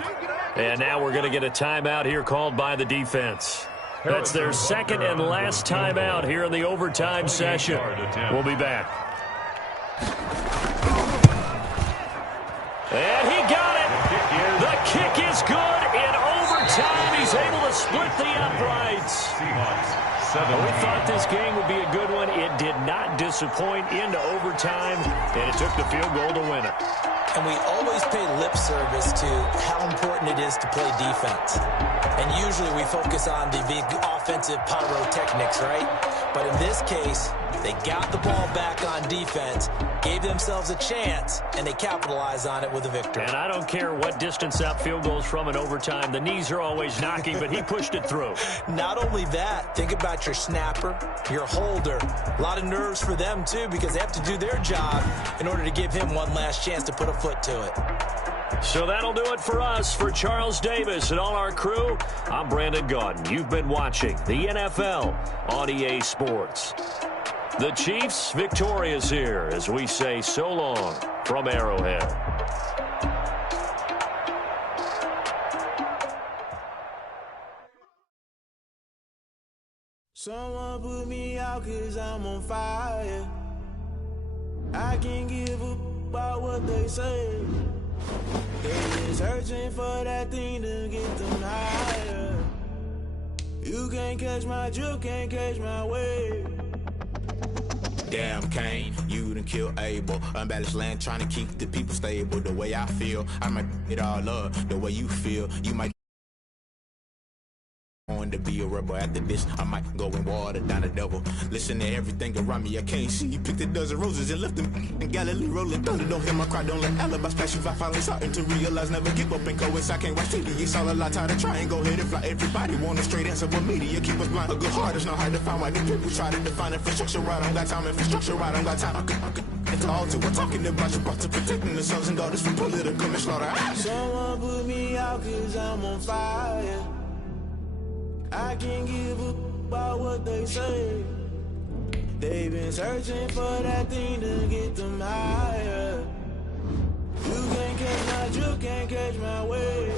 And now we're going to get a timeout here called by the defense. That's their 2nd and last timeout here in the overtime session. We'll be back. And he got it. The kick is good in overtime. He's able to split the uprights. We thought this game would be a good one. It did not disappoint into overtime, and it took the field goal to win it. And we always pay lip service to how important it is to play defense. And usually we focus on the big offensive pyrotechnics, right? But in this case, they got the ball back on defense, gave themselves a chance, and they capitalized on it with a victory. And I don't care what distance out field goals from in overtime. The knees are always knocking, but he pushed it through. Not only that, think about your snapper, your holder. A lot of nerves for them, too, because they have to do their job in order to give him one last chance to put a foot to it. So that'll do it for us. For Charles Davis and all our crew, I'm Brandon Gaudin. You've been watching the NFL on EA Sports. The Chiefs victorious here as we say so long from Arrowhead. Someone put me out 'cause I'm on fire. I can't give up about what they say. They been searching for that thing to get them higher. You can't catch my drift, can't catch my wave. Damn, Kane, you done killed Abel. Unbalanced land, trying to keep the people stable. The way I feel, I might it all up. The way you feel, you might to be a rebel. After this, I might go and water down the devil. Listen to everything around me, I can't see. You picked a dozen roses and left them in Galilee rolling thunder. Don't hear my cry, don't let alibis splash you. I finally starting to realize, never give up and coincide. I can't watch TV, it's all a lot. Tired of trying, go ahead and fly. Everybody want a straight answer, but media keep us blind. A good heart is not hard to find. Why do people try to define infrastructure right? I don't got time, infrastructure right, I don't got time. I could it's all to we're talking about you, about to protecting the sons and daughters from political and slaughter. Someone put me out 'cause I'm on fire. I can't give up about what they say. They've been searching for that thing to get them higher. You can't catch my drift, can't catch my wave.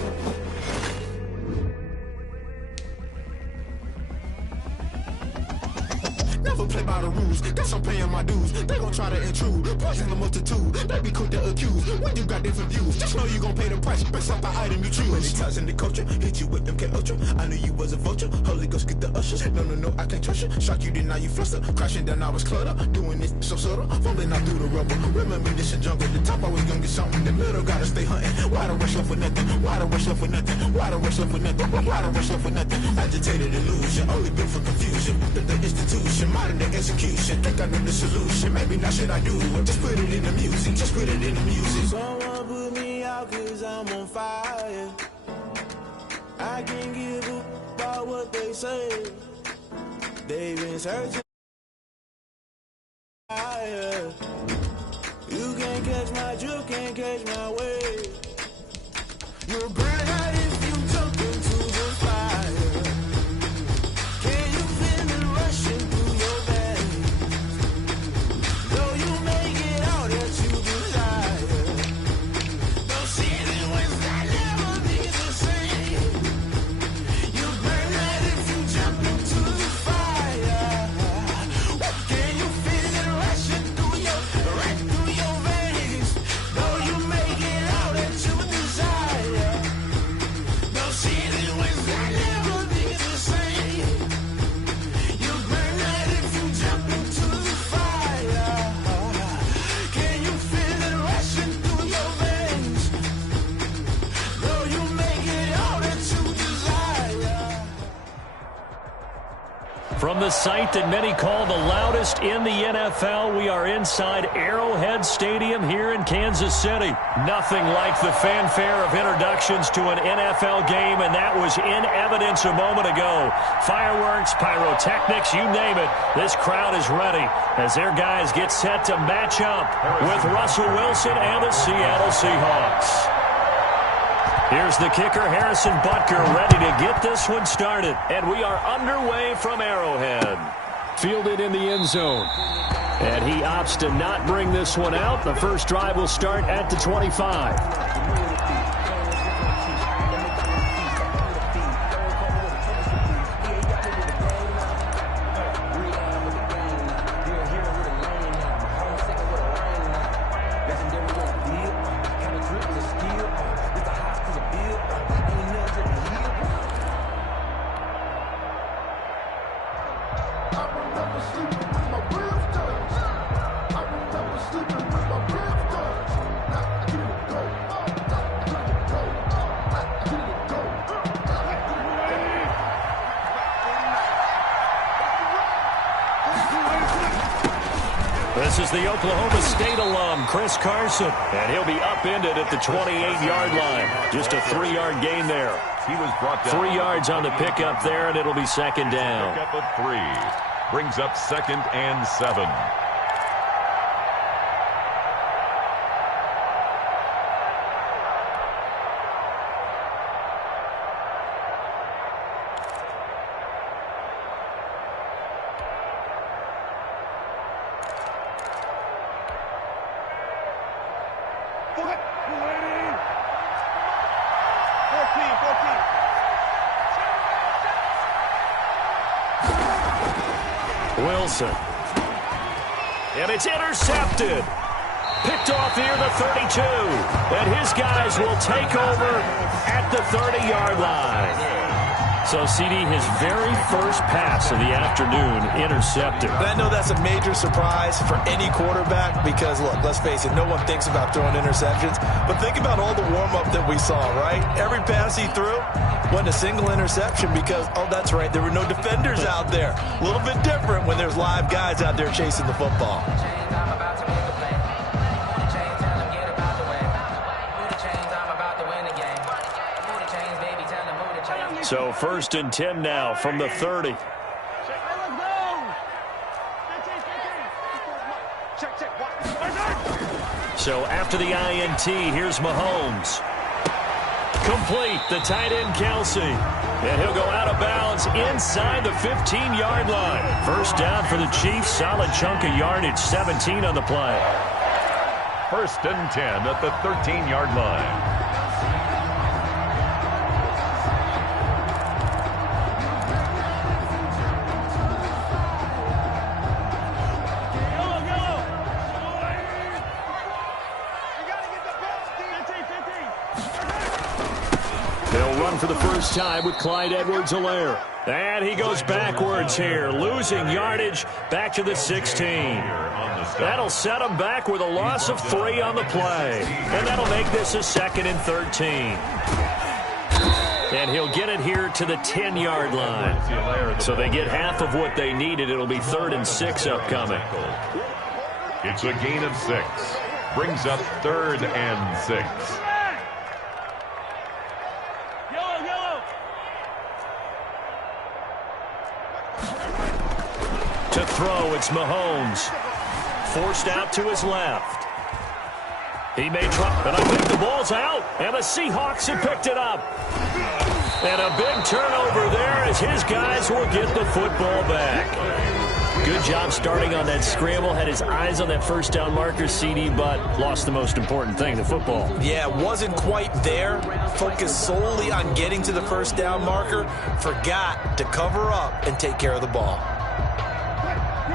Never play by the rules, guess I'm paying my dues. They gon' try to intrude, poison the multitude. They be quick to accuse, when you got different views. Just know you gon' pay the price, based off the item you choose. When they ties in the culture, hit you with them K-Ultra. I knew you was a vulture, Holy Ghost get the ushers. No, I can't trust you. Shock you, then now you fluster. Crashing down, I was cluttered. Doing this so subtle, falling out through the rubble. Remember this a jungle, the top always gonna get something. In the middle, gotta stay hunting. Why the rush left for nothing? Why the rush left for nothing? Why the rush left for nothing? Why the rush left for nothing? Agitated illusion, only built for confusion. The institution, modern day execution. Think I know the solution, maybe not should I do it. Just put it in the music, just put it in the music. Someone put me out 'cause I'm on fire. I can't give up about what they say. They've been searching higher. You can't catch my drift, can't catch my wave. You'll burn out if you jump into the fire. Can you feel it rushing through your veins? Though you make it out that you desire. From the site that many call the loudest in the NFL, we are inside Arrowhead Stadium here in Kansas City. Nothing like the fanfare of introductions to an NFL game, and that was in evidence a moment ago. Fireworks, pyrotechnics, you name it. This crowd is ready as their guys get set to match up with Russell Wilson and the Seattle Seahawks. Here's the kicker, Harrison Butker, ready to get this one started. And we are underway from Arrowhead. Fielded in the end zone. And he opts to not bring this one out. The first drive will start at the 25. This is the Oklahoma State alum, Chris Carson, and he'll be upended at the 28-yard line. Just a 3-yard gain there. He was brought down. 3 yards on the pickup there, and it'll be second down. Pickup of 3. Brings up 2nd and 7. Wilson. And it's intercepted. Picked off near the 32. And his guys will take over at the 30-yard line. So, CD, his very first pass of the afternoon intercepted. And I know that's a major surprise for any quarterback because, look, let's face it, no one thinks about throwing interceptions. But think about all the warm-up that we saw, right? Every pass he threw wasn't a single interception because, oh, that's right, there were no defenders out there. A little bit different when there's live guys out there chasing the football. So 1st and 10 now from the 30. So after the INT, here's Mahomes. Complete, the tight end Kelsey. And he'll go out of bounds inside the 15-yard line. First down for the Chiefs, solid chunk of yardage, 17 on the play. 1st and 10 at the 13-yard line. For the first time with Clyde Edwards-Helaire. And he goes backwards here, losing yardage back to the 16. That'll set him back with a loss of 3 on the play. And that'll make this a 2nd and 13. And he'll get it here to the 10-yard line. So they get half of what they needed. It'll be 3rd and 6 upcoming. It's a gain of 6. Brings up 3rd and 6. To throw, it's Mahomes. Forced out to his left. He may try, but I think the ball's out, and the Seahawks have picked it up. And a big turnover there as his guys will get the football back. Good job starting on that scramble. Had his eyes on that first down marker, CD, but lost the most important thing, the football. Yeah, wasn't quite there. Focused solely on getting to the first down marker. Forgot to cover up and take care of the ball.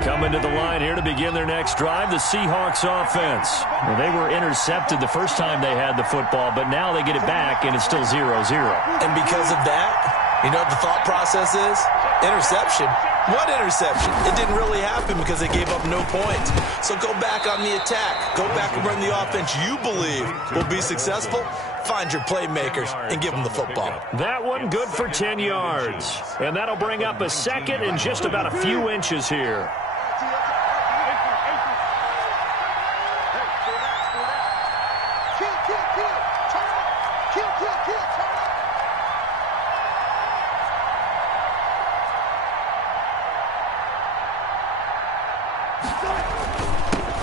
Coming to the line here to begin their next drive, the Seahawks offense. Well, they were intercepted the first time they had the football, but now they get it back, and it's still 0-0. And because of that, you know what the thought process is? Interception. What interception? It didn't really happen because they gave up no points. So go back on the attack. Go back and run the offense you believe will be successful. Find your playmakers and give them the football. That one good for 10 yards. And that'll bring up a second and just about a few inches here.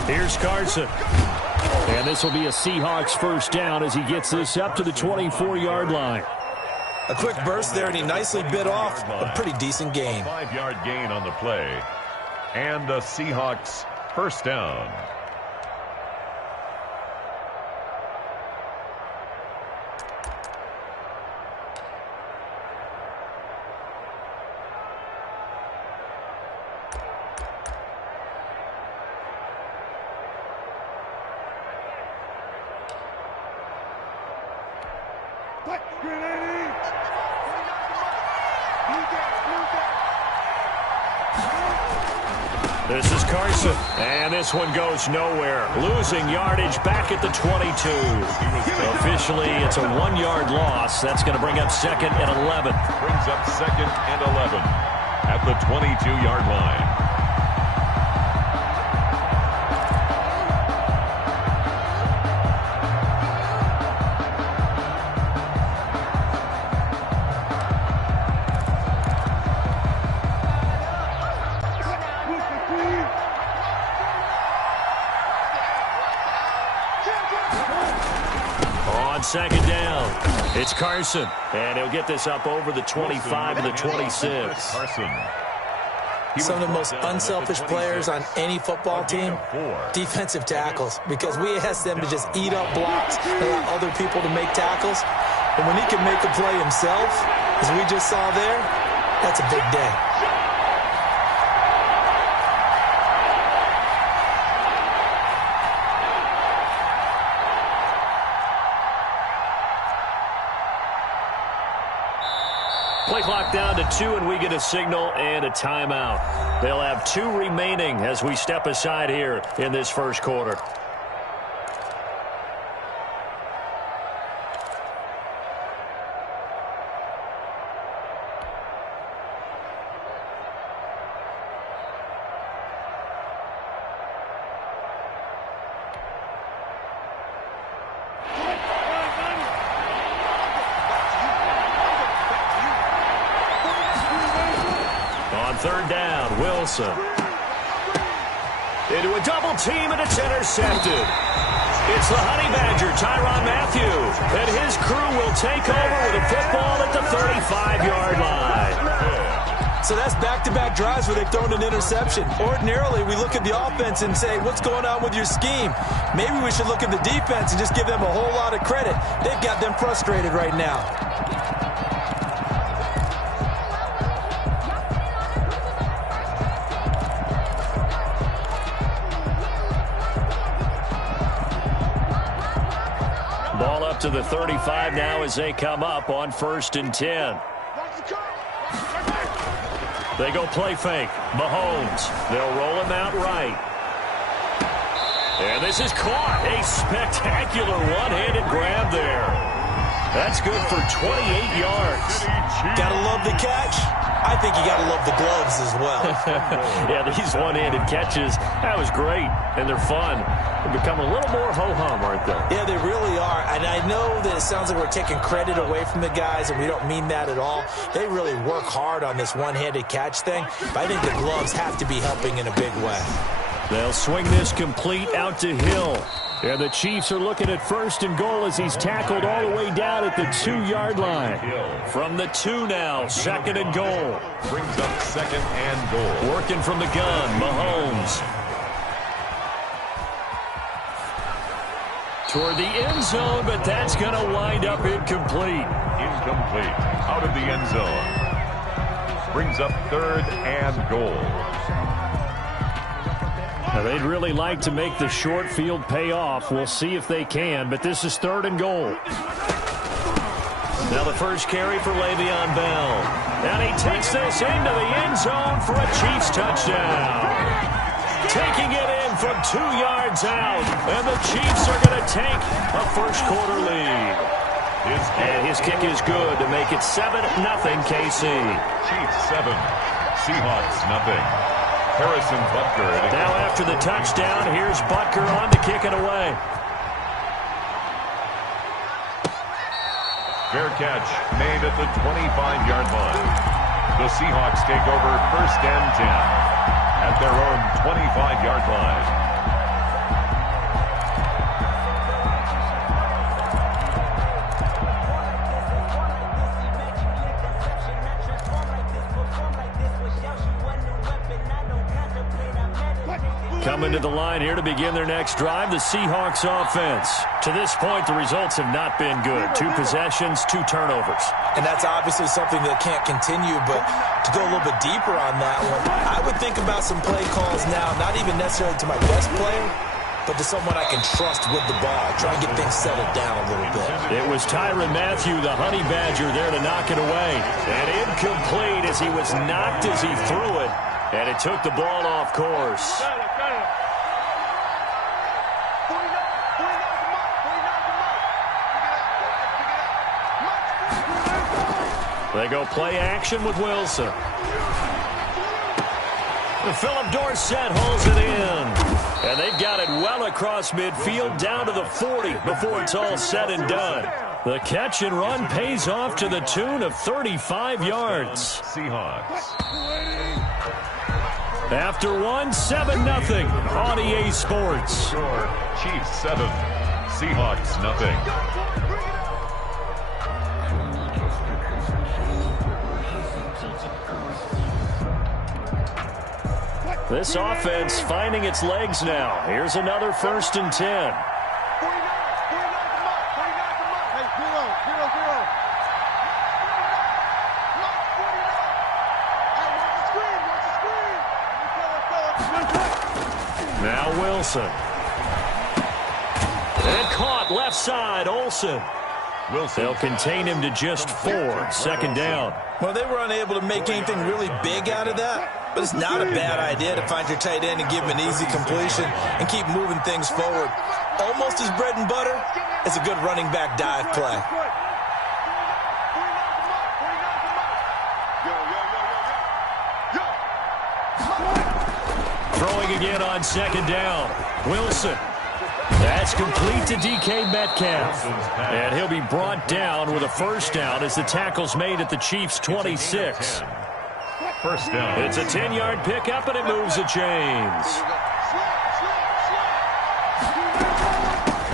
Here's Carson. And this will be a Seahawks first down as he gets this up to the 24-yard line. A quick burst there, and he nicely bit off a pretty decent gain. 5-yard gain on the play. And the Seahawks first down. This is Carson, and this one goes nowhere. Losing yardage back at the 22. Officially, it's a 1-yard loss. That's going to bring up second and 11. Brings up second and 11 at the 22-yard line. Second down. It's Carson. And he'll get this up over the 25 and the 26. Carson. Some of the most unselfish players on any football team, defensive tackles, because we ask them to just eat up blocks and allow other people to make tackles. And when he can make a play himself, as we just saw there, that's a big day. Play clock down to 2, and we get a signal and a timeout. They'll have 2 remaining as we step aside here in this first quarter. Third down, Wilson. Into a double team, and it's intercepted. It's the Honey Badger, Tyrann Mathieu, and his crew will take over with a football at the 35-yard line. So that's back-to-back drives where they've thrown an interception. Ordinarily, we look at the offense and say, what's going on with your scheme? Maybe we should look at the defense and just give them a whole lot of credit. They've got them frustrated right now. Ball up to the 35 now as they come up on 1st and 10. They go play fake. Mahomes. They'll roll him out right. And this is caught. A spectacular one-handed grab there. That's good for 28 yards. Gotta love the catch. I think you gotta love the gloves as well. Yeah, these one-handed catches, that was great, and they're fun. They become a little more ho-hum, aren't they? Yeah, they really are. And I know that it sounds like we're taking credit away from the guys, and we don't mean that at all. They really work hard on this one-handed catch thing, but I think the gloves have to be helping in a big way. They'll swing this complete out to Hill. And the Chiefs are looking at 1st and goal as he's tackled all the way down at the 2-yard line. From the 2 now, 2nd and goal. Brings up 2nd and goal. Working from the gun, Mahomes. Toward the end zone, but that's going to wind up incomplete. Incomplete. Out of the end zone. Brings up 3rd and goal. Now, they'd really like to make the short field pay off. We'll see if they can, but this is 3rd and goal. Now the first carry for Le'Veon Bell. And he takes this into the end zone for a Chiefs touchdown. Taking it in from 2 yards out. And the Chiefs are going to take a first-quarter lead. And his kick is good to make it 7-0 KC. Chiefs 7, Seahawks 0. Harrison Butker. Now after the touchdown, here's Butker on to kick it away. Fair catch made at the 25-yard line. The Seahawks take over first and 10 at their own 25-yard line. Coming to the line here to begin their next drive, the Seahawks offense. To this point, the results have not been good. 2 possessions, 2 turnovers. And that's obviously something that can't continue, but to go a little bit deeper on that one, I would think about some play calls now, not even necessarily to my best player, but to someone I can trust with the ball. Try and get things settled down a little bit. It was Tyrann Mathieu, the Honey Badger, there to knock it away. And incomplete as he was knocked as he threw it. And it took the ball off course. They go play action with Wilson. Philip Dorsett holds it in. And they've got it well across midfield down to the 40 before it's all said and done. The catch and run pays off to the tune of 35 yards. Seahawks. After one, 7-0 on EA Sports. Score, Chiefs 7, Seahawks 0. This offense finding its legs now. Here's another 1st and 10. Now Wilson. And caught left side, Olsen. They'll contain him to just 4. 2nd down. Well, they were unable to make anything really big out of that, but it's not a bad idea to find your tight end and give him an easy completion and keep moving things forward. Almost as bread and butter as a good running back dive play. Throwing again on 2nd down. Wilson. That's complete to DK Metcalf. And he'll be brought down with a 1st down as the tackle's made at the Chiefs' 26. 1st down. It's a 10-yard pickup, and it moves the chains.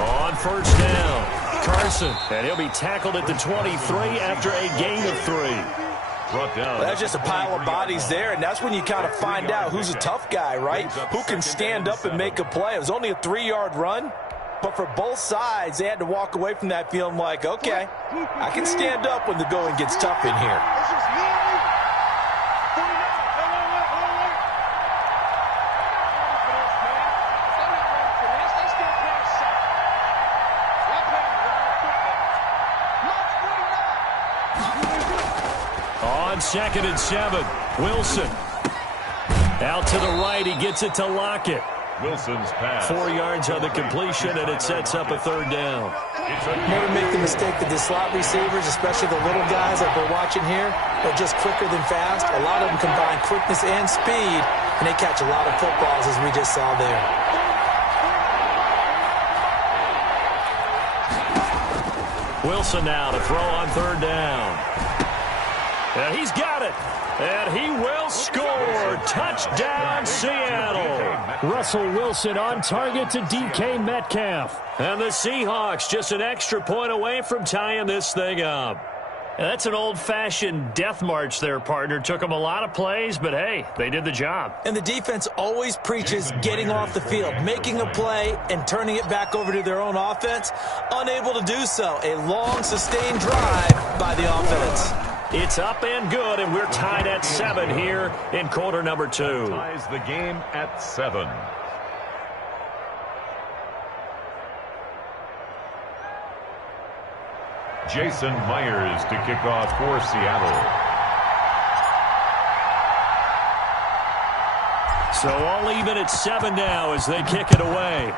On 1st down, Carson. And he'll be tackled at the 23 after a gain of 3. Brought down. That's just a pile of bodies there, and that's when you kind of find out who's a tough guy, right? Who can stand up and make a play. It was only a 3-yard run, but for both sides, they had to walk away from that feeling like, okay, I can stand up when the going gets tough in here. On 2nd and 7, Wilson. Out to the right, he gets it to Lockett. Wilson's pass. 4 yards on the completion, and it sets up a 3rd down. Never make the mistake that the slot receivers, especially the little guys like we're watching here, are just quicker than fast. A lot of them combine quickness and speed, and they catch a lot of footballs, as we just saw there. Wilson now to throw on 3rd down. And he's got it. And he will score. Touchdown, Seattle. Russell Wilson on target to DK Metcalf. And the Seahawks just an extra point away from tying this thing up. And that's an old-fashioned death march there, partner. Took them a lot of plays, but hey, they did the job. And the defense always preaches getting off the field, making a play, and turning it back over to their own offense. Unable to do so. A long, sustained drive by the offense. It's up and good, and we're tied at 7 here in quarter number 2. Ties the game at 7. Jason Myers to kick off for Seattle. So all even at 7 now as they kick it away.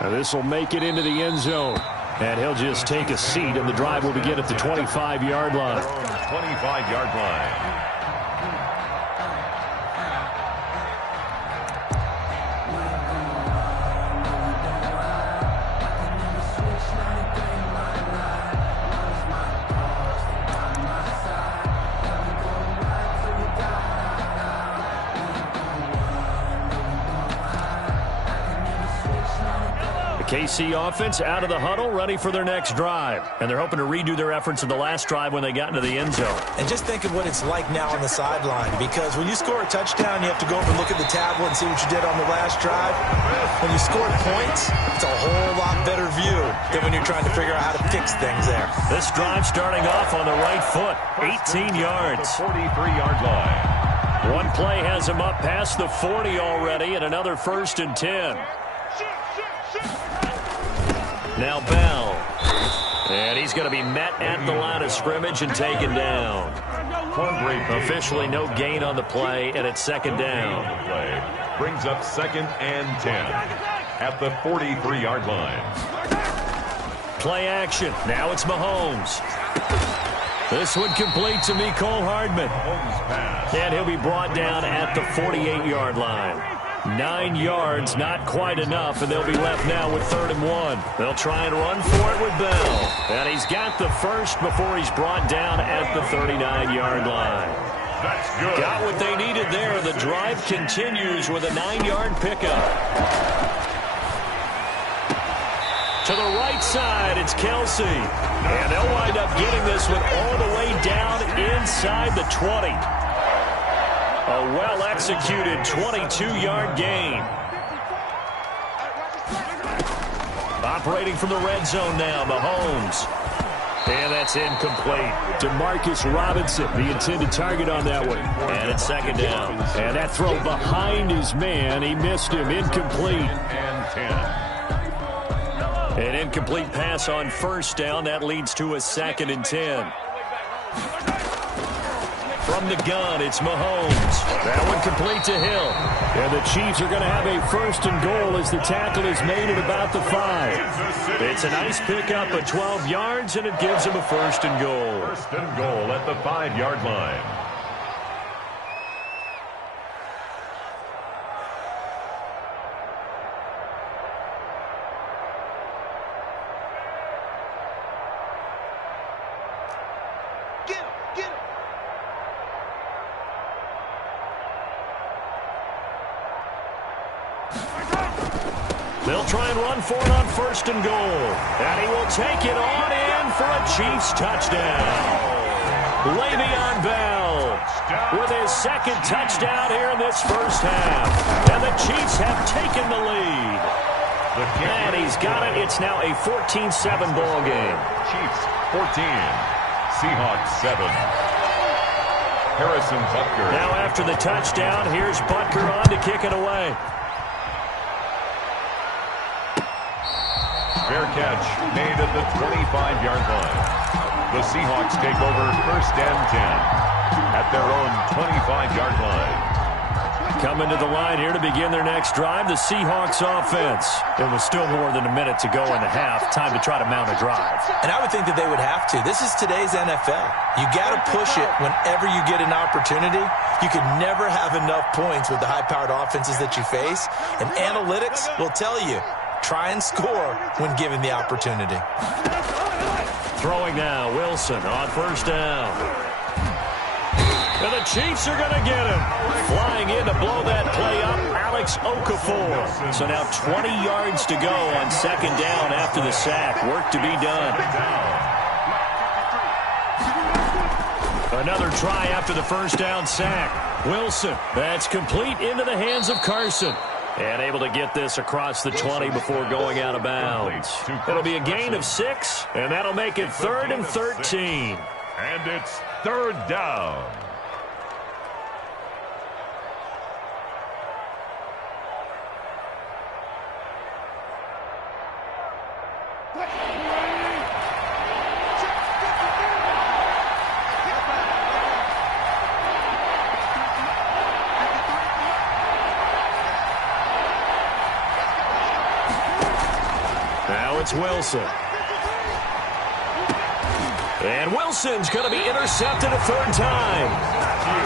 Now this will make it into the end zone. And he'll just take a seat, and the drive will begin at the 25-yard line. 25-yard line. KC offense out of the huddle, ready for their next drive. And they're hoping to redo their efforts in the last drive when they got into the end zone. And just think of what it's like now on the sideline, because when you score a touchdown, you have to go over and look at the tablet and see what you did on the last drive. When you score points, it's a whole lot better view than when you're trying to figure out how to fix things there. This drive starting off on the right foot, 18 yards. 43-yard line. One play has him up past the 40 already, and another 1st and 10. Now Bell. And he's going to be met at the line of scrimmage and taken down. Officially no gain on the play, and it's 2nd down. Brings up 2nd and 10 at the 43-yard line. Play action. Now it's Mahomes. This one complete to Mecole Hardman. And he'll be brought down at the 48-yard line. 9 yards, not quite enough, and they'll be left now with 3rd and 1. They'll try and run for it with Bell. And he's got the first before he's brought down at the 39-yard line. That's good. Got what they needed there. The drive continues with a 9-yard pickup. To the right side, it's Kelsey. And they'll wind up getting this one all the way down inside the 20. A well-executed 22-yard gain. Operating from the red zone now, Mahomes. And that's incomplete. Demarcus Robinson, the intended target on that one. And it's 2nd down. And that throw behind his man, he missed him. Incomplete. And 10. An incomplete pass on 1st down. That leads to a 2nd and 10. From the gun, it's Mahomes. That one complete to Hill. And the Chiefs are going to have a 1st and goal as the tackle is made at about the 5. It's a nice pickup of 12 yards, and it gives them a 1st and goal. 1st and goal at the 5-yard line. They'll try and run for it on 1st and goal. And he will take it on in for a Chiefs touchdown. Le'Veon Bell with his 2nd touchdown here in this 1st half. And the Chiefs have taken the lead. And he's got it. It's now a 14-7 ball game. Chiefs 14, Seahawks 7. Harrison Butker. Now after the touchdown, here's Butker on to kick it away. Fair catch made at the 25-yard line. The Seahawks take over 1st and 10 at their own 25-yard line. Coming to the line here to begin their next drive, the Seahawks offense. It was still more than a minute to go in the half. Time to try to mount a drive. And I would think that they would have to. This is today's NFL. You got to push it whenever you get an opportunity. You can never have enough points with the high-powered offenses that you face. And analytics will tell you, try and score when given the opportunity. Throwing now, Wilson on 1st down. And the Chiefs are going to get him. Flying in to blow that play up, Alex Okafor. So now 20 yards to go on 2nd down after the sack. Work to be done. Another try after the 1st down sack. Wilson, that's complete into the hands of Carson. And able to get this across the 20 before going out of bounds. It'll be a gain of 6, and that'll make it 3rd and 13. And it's 3rd down. So it's Wilson. And Wilson's going to be intercepted a third time.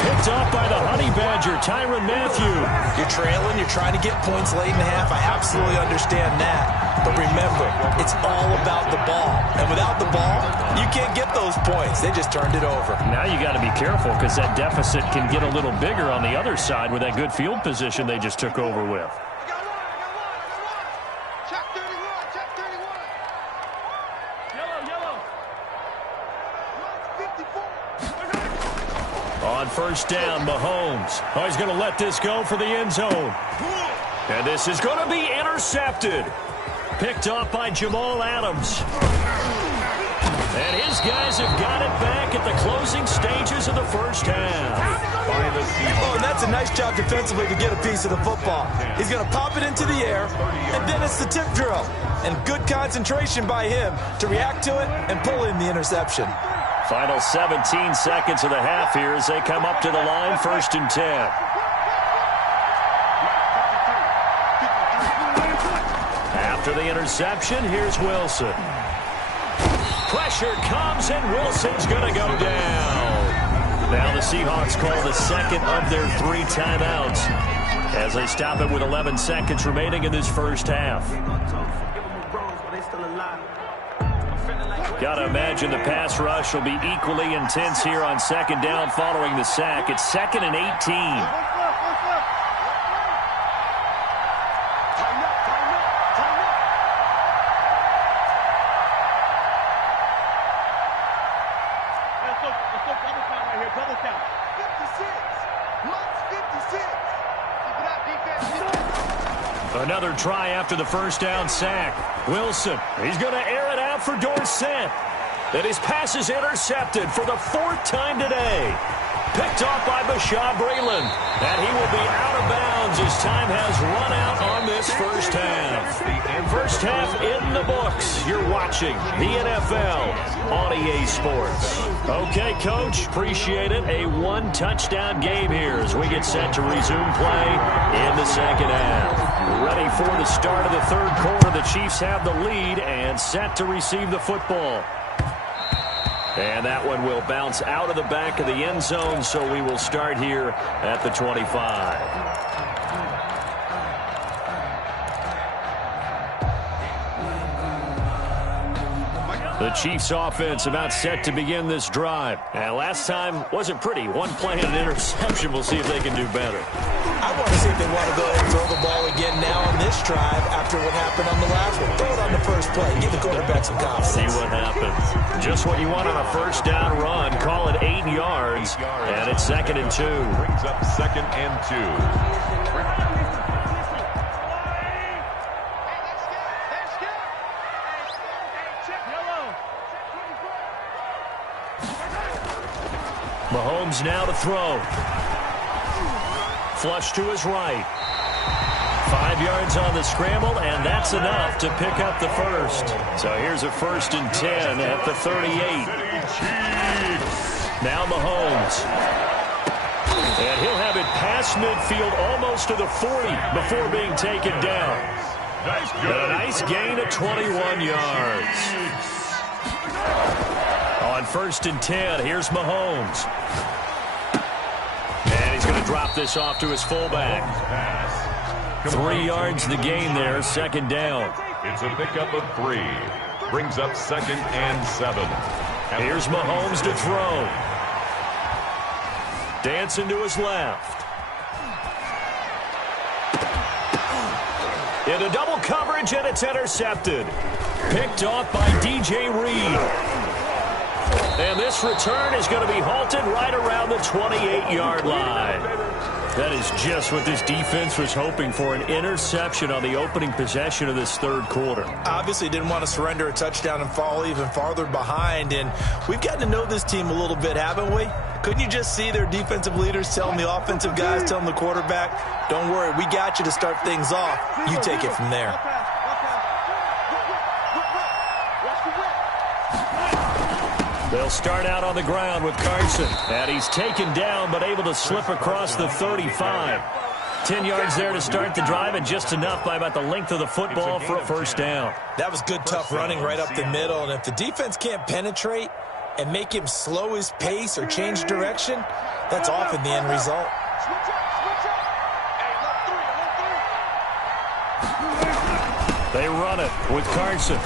Picked off by the Honey Badger, Tyrann Mathieu. You're trailing. You're trying to get points late in half. I absolutely understand that. But remember, it's all about the ball. And without the ball, you can't get those points. They just turned it over. Now you got to be careful because that deficit can get a little bigger on the other side with that good field position they just took over with. On first down, Mahomes. Oh, he's going to let this go for the end zone. And this is going to be intercepted. Picked off by Jamal Adams. And his guys have got it back at the closing stages of the first half. Oh, and that's a nice job defensively to get a piece of the football. He's going to pop it into the air, and then it's the tip drill. And good concentration by him to react to it and pull in the interception. Final 17 seconds of the half here as they come up to the line, 1st and 10. After the interception, here's Wilson. Pressure comes, and Wilson's going to go down. Now the Seahawks call the second of their 3 timeouts as they stop it with 11 seconds remaining in this first half. Got to imagine the pass rush will be equally intense here on second down following the sack. It's 2nd and 18. Another try after the first down sack. Wilson, he's going to air it out for Dorsett. And his pass is intercepted for the 4th time today. Picked off by Bashaud Breeland. And he will be out of bounds as time has run out on this first half. First half in the books. You're watching the NFL on EA Sports. Okay, Coach, appreciate it. A 1-touchdown game here as we get set to resume play in the second half. Ready for the start of the third quarter. The Chiefs have the lead and set to receive the football. And that one will bounce out of the back of the end zone, so we will start here at the 25. The Chiefs offense about set to begin this drive. And last time wasn't pretty. One play and an interception. We'll see if they can do better. I want to see if they want to go ahead and throw the ball again now on this drive after what happened on the last one. Throw it on the first play. Give the quarterback some confidence. See what happens. Just what you want on a first down run. Call it 8 yards. And it's 2nd and 2. Brings up 2nd and 2. Mahomes now to throw. Flush to his right. 5 yards on the scramble, and that's enough to pick up the first. So here's a 1st and 10 at the 38. Now Mahomes. And he'll have it past midfield almost to the 40 before being taken down. A nice gain of 21 yards. On 1st and 10, here's Mahomes. And he's going to drop this off to his fullback. 3 yards the gain there, 2nd down. It's a pickup of 3. Brings up 2nd and 7. Here's Mahomes to throw. Dancing to his left. Into double coverage, and it's intercepted. Picked off by DJ Reed. And this return is going to be halted right around the 28-yard line. That is just what this defense was hoping for, an interception on the opening possession of this third quarter. Obviously didn't want to surrender a touchdown and fall even farther behind. And we've gotten to know this team a little bit, haven't we? Couldn't you just see their defensive leaders telling the offensive guys, telling the quarterback, don't worry, we got you to start things off. You take it from there. They'll start out on the ground with Carson. And he's taken down but able to slip across the 35. 10 yards there to start the drive, and just enough by about the length of the football for a first down. That was good, tough running right up the middle, and if the defense can't penetrate and make him slow his pace or change direction, that's often the end result. They run it with Carson.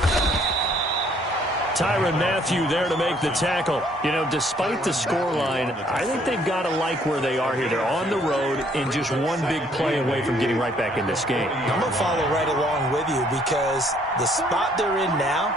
Tyrann Mathieu there to make the tackle. You know, despite the scoreline, I think they've got to like where they are here. They're on the road and just one big play away from getting right back in this game. I'm going to follow right along with you because the spot they're in now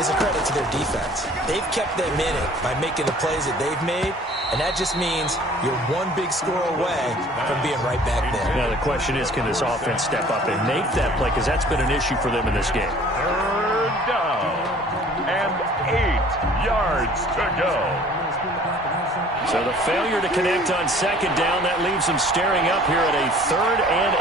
is a credit to their defense. They've kept them in it by making the plays that they've made, and that just means you're one big score away from being right back there. Now the question is, can this offense step up and make that play? Because that's been an issue for them in this game. Third down. And 8 yards to go. So the failure to connect on second down, that leaves them staring up here at a 3rd and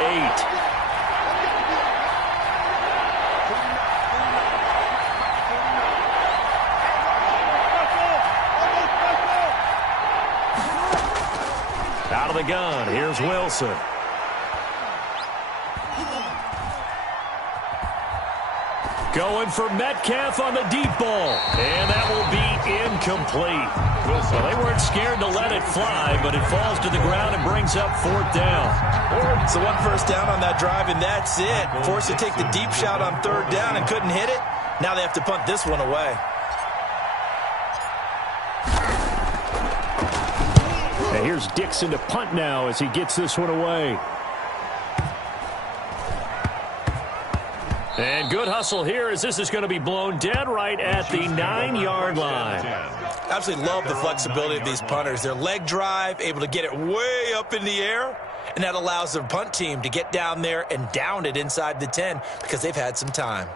8. Out of the gun, here's Wilson. Going for Metcalf on the deep ball. And that will be incomplete. Well, they weren't scared to let it fly, but it falls to the ground and brings up 4th down. So one first down on that drive, and that's it. Forced to take the deep shot on 3rd down and couldn't hit it. Now they have to punt this one away. And here's Dixon to punt now as he gets this one away. And good hustle here as this is going to be blown dead right at the 9-yard line. Absolutely love the flexibility of these punters. Their leg drive, able to get it way up in the air, and that allows their punt team to get down there and down it inside the 10 because they've had some time.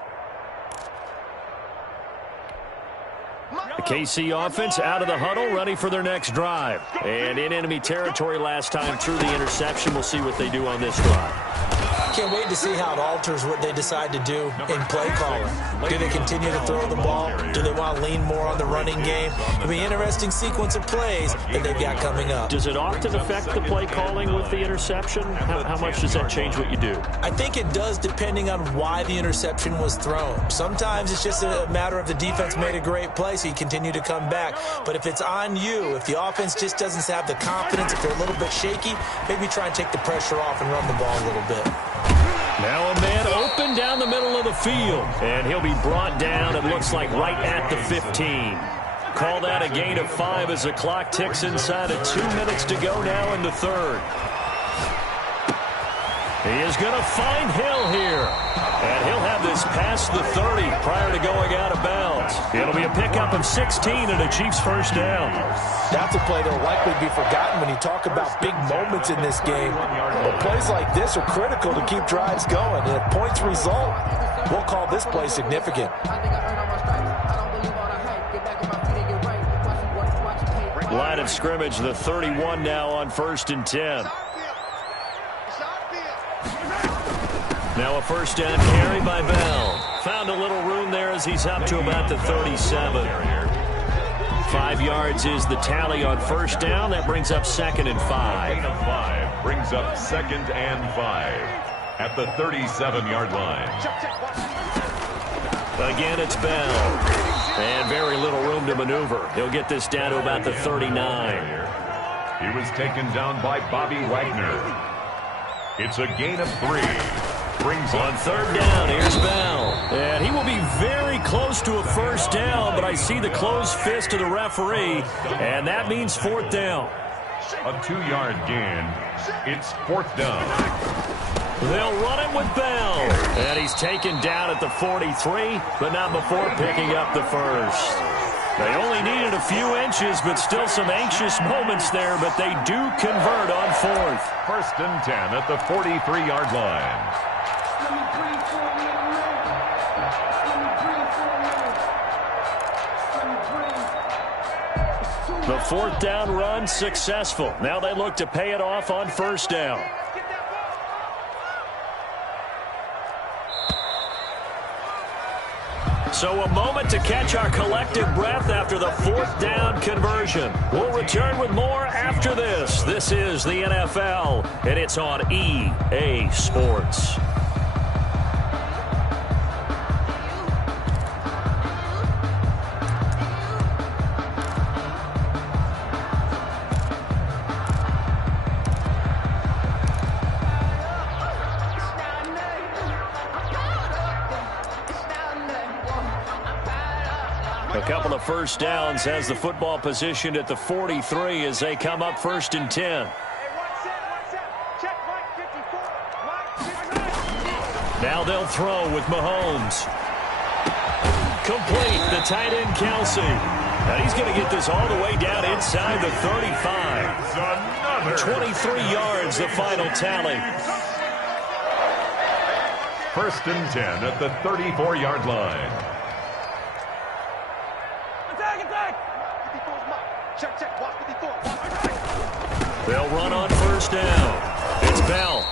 The KC offense out of the huddle, ready for their next drive. And in enemy territory last time through the interception. We'll see what they do on this drive. Can't wait to see how it alters what they decide to do in play calling. Do they continue to throw the ball? Do they want to lean more on the running game? It'll be an interesting sequence of plays that they've got coming up. Does it often affect the play calling with the interception? How much does that change what you do? I think it does depending on why the interception was thrown. Sometimes it's just a matter of the defense made a great play, so you continue to come back. But if it's on you, if the offense just doesn't have the confidence, if they're a little bit shaky, maybe try and take the pressure off and run the ball a little bit. Now a man open down the middle of the field, and he'll be brought down, it looks like, right at the 15. Call that a gain of 5 as the clock ticks inside of 2 minutes to go now in the 3rd. He is going to find Hill here, and he'll have this past the 30 prior to going out of bounds. It'll be a pickup of 16 and a Chiefs first down. That's a play that'll likely be forgotten when you talk about big moments in this game. But plays like this are critical to keep drives going. And if points result, we'll call this play significant. Line of scrimmage, the 31 now on 1st and 10. Now a first down carry by Bell. Found a little room there as he's up to about the 37. 5 yards is the tally on first down. That brings up 2nd and 5. Brings up 2nd and 5 at the 37-yard line. Again, it's Bell. And very little room to maneuver. He'll get this down to about the 39. He was taken down by Bobby Wagner. It's a gain of 3. Brings on 3rd down, here's Bell. And he will be very close to a first down, but I see the closed fist of the referee, and that means 4th down. A 2-yard gain. It's 4th down. They'll run it with Bell. And he's taken down at the 43, but not before picking up the first. They only needed a few inches, but still some anxious moments there, but they do convert on 4th. 1st and 10 at the 43-yard line. The 4th down run successful. Now they look to pay it off on first down. So a moment to catch our collective breath after the fourth down conversion. We'll return with more after this. This is the NFL, and it's on EA Sports. A couple of first downs has the football positioned at the 43 as they come up 1st and 10. Now they'll throw with Mahomes. Complete, the tight end Kelsey. And he's going to get this all the way down inside the 35. 23 yards, the final tally. 1st and 10 at the 34-yard line. They'll run on 1st down. It's Bell.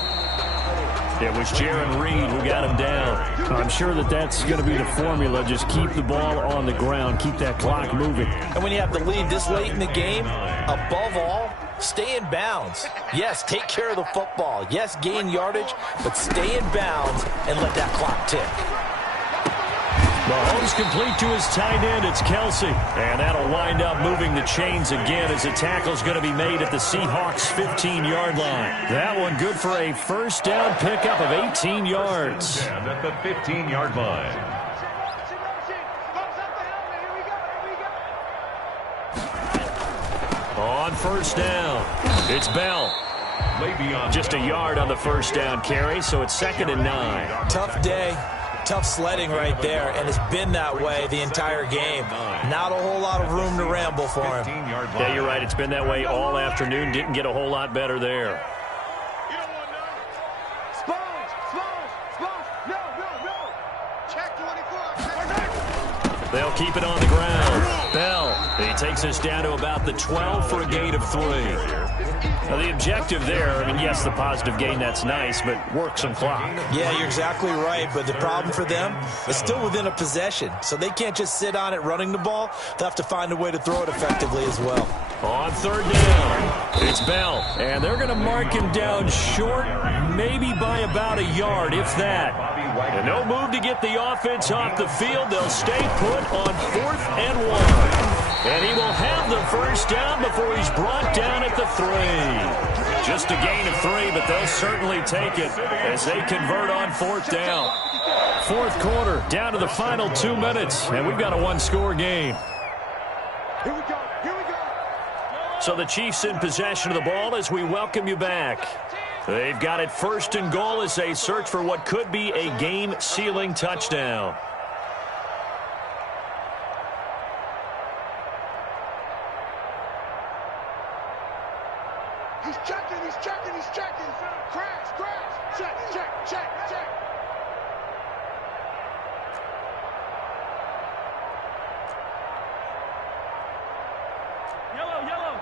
It was Jaron Reed who got him down. I'm sure that's going to be the formula. Just keep the ball on the ground. Keep that clock moving. And when you have the lead this late in the game, above all, stay in bounds. Yes, take care of the football. Yes, gain yardage, but stay in bounds and let that clock tick. Mahomes complete to his tight end. It's Kelsey. And that'll wind up moving the chains again as the tackle's going to be made at the Seahawks' 15-yard line. That one good for a first down pickup of 18 yards. And at the 15-yard line. On 1st down, it's Bell. Just a yard on the first down carry, so it's 2nd and 9. Tough day. Tough sledding right there, and it's been that way the entire game. Not a whole lot of room to ramble for him. Yeah, you're right. It's been that way all afternoon. Didn't get a whole lot better there. They'll keep it on the ground. Bell, he takes us down to about the 12 for a gain of 3. Now, the objective there, I mean, yes, the positive gain, that's nice, but work some clock. Yeah, you're exactly right, but the problem for them is still within a possession, so they can't just sit on it running the ball. They'll have to find a way to throw it effectively as well. On 3rd down, it's Bell, and they're going to mark him down short, maybe by about a yard, if that. And no move to get the offense off the field. They'll stay put on 4th and 1. And he will have the first down before he's brought down at the 3. Just a gain of 3, but they'll certainly take it as they convert on 4th down. 4th quarter, down to the final 2 minutes, and we've got a one-score game. Here we go. So the Chiefs in possession of the ball as we welcome you back. They've got it 1st and goal as they search for what could be a game-sealing touchdown. He's checking. Crash. Check. Yellow.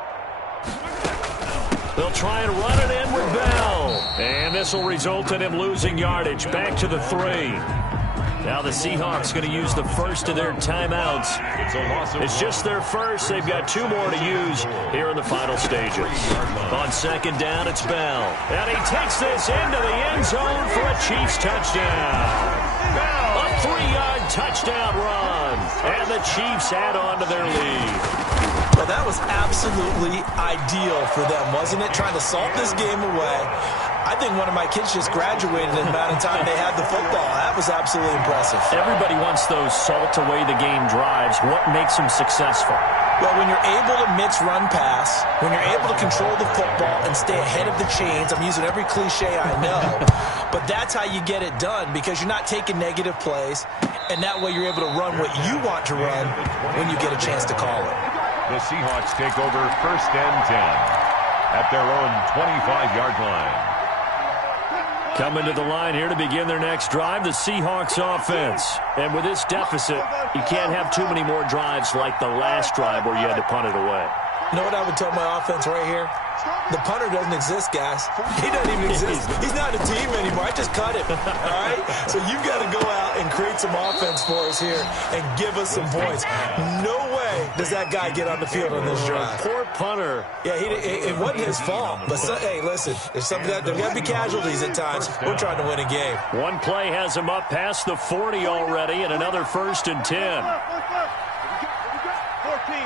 They'll try and run it in with Bell. And this will result in him losing yardage back to the 3. Now the Seahawks going to use the first of their timeouts. It's just their first. They've got 2 more to use here in the final stages. On 2nd down, it's Bell. And he takes this into the end zone for a Chiefs touchdown. A 3-yard touchdown run. And the Chiefs add on to their lead. Well, that was absolutely ideal for them, wasn't it? Trying to salt this game away. I think one of my kids just graduated in the amount of time they had the football. That was absolutely impressive. Everybody wants those salt-away-the-game drives. What makes them successful? Well, when you're able to mix run pass, when you're able to control the football and stay ahead of the chains, I'm using every cliche I know, but that's how you get it done because you're not taking negative plays, and that way you're able to run what you want to run when you get a chance to call it. The Seahawks take over 1st and 10 at their own 25-yard line. Coming to the line here to begin their next drive, the Seahawks offense. And with this deficit, you can't have too many more drives like the last drive where you had to punt it away. You know what I would tell my offense right here? The punter doesn't exist, guys. He doesn't even exist. He's not a team anymore. I just cut him. All right? So you've got to go out and create create some offense for us here and give us some points. No way does that guy get on the field on this drive. Poor punter. Yeah, it wasn't his fault. But, hey, listen, there's got to be casualties at times. We're trying to win a game. One play has him up past the 40 already, and another 1st and 10.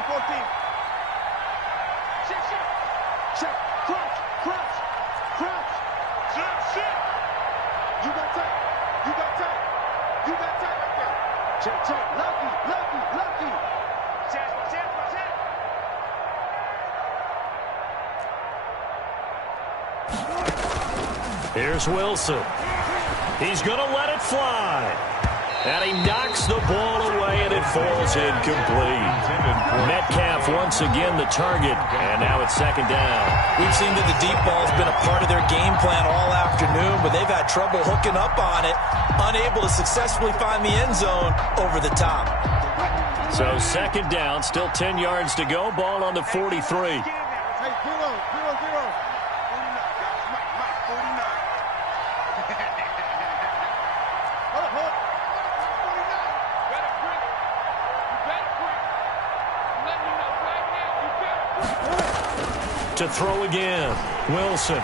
14. Check. Crunch. Shit. You got time right there. Check. Lucky. Check. Here's Wilson. He's going to let it fly. And he knocks the ball away, and it falls incomplete. Metcalf once again the target, and now it's 2nd down. We've seen that the deep ball's been a part of their game plan all afternoon, but they've had trouble hooking up on it, unable to successfully find the end zone over the top. So 2nd down, still 10 yards to go. Ball on the 43. Hey, 0. 49. To throw again, Wilson.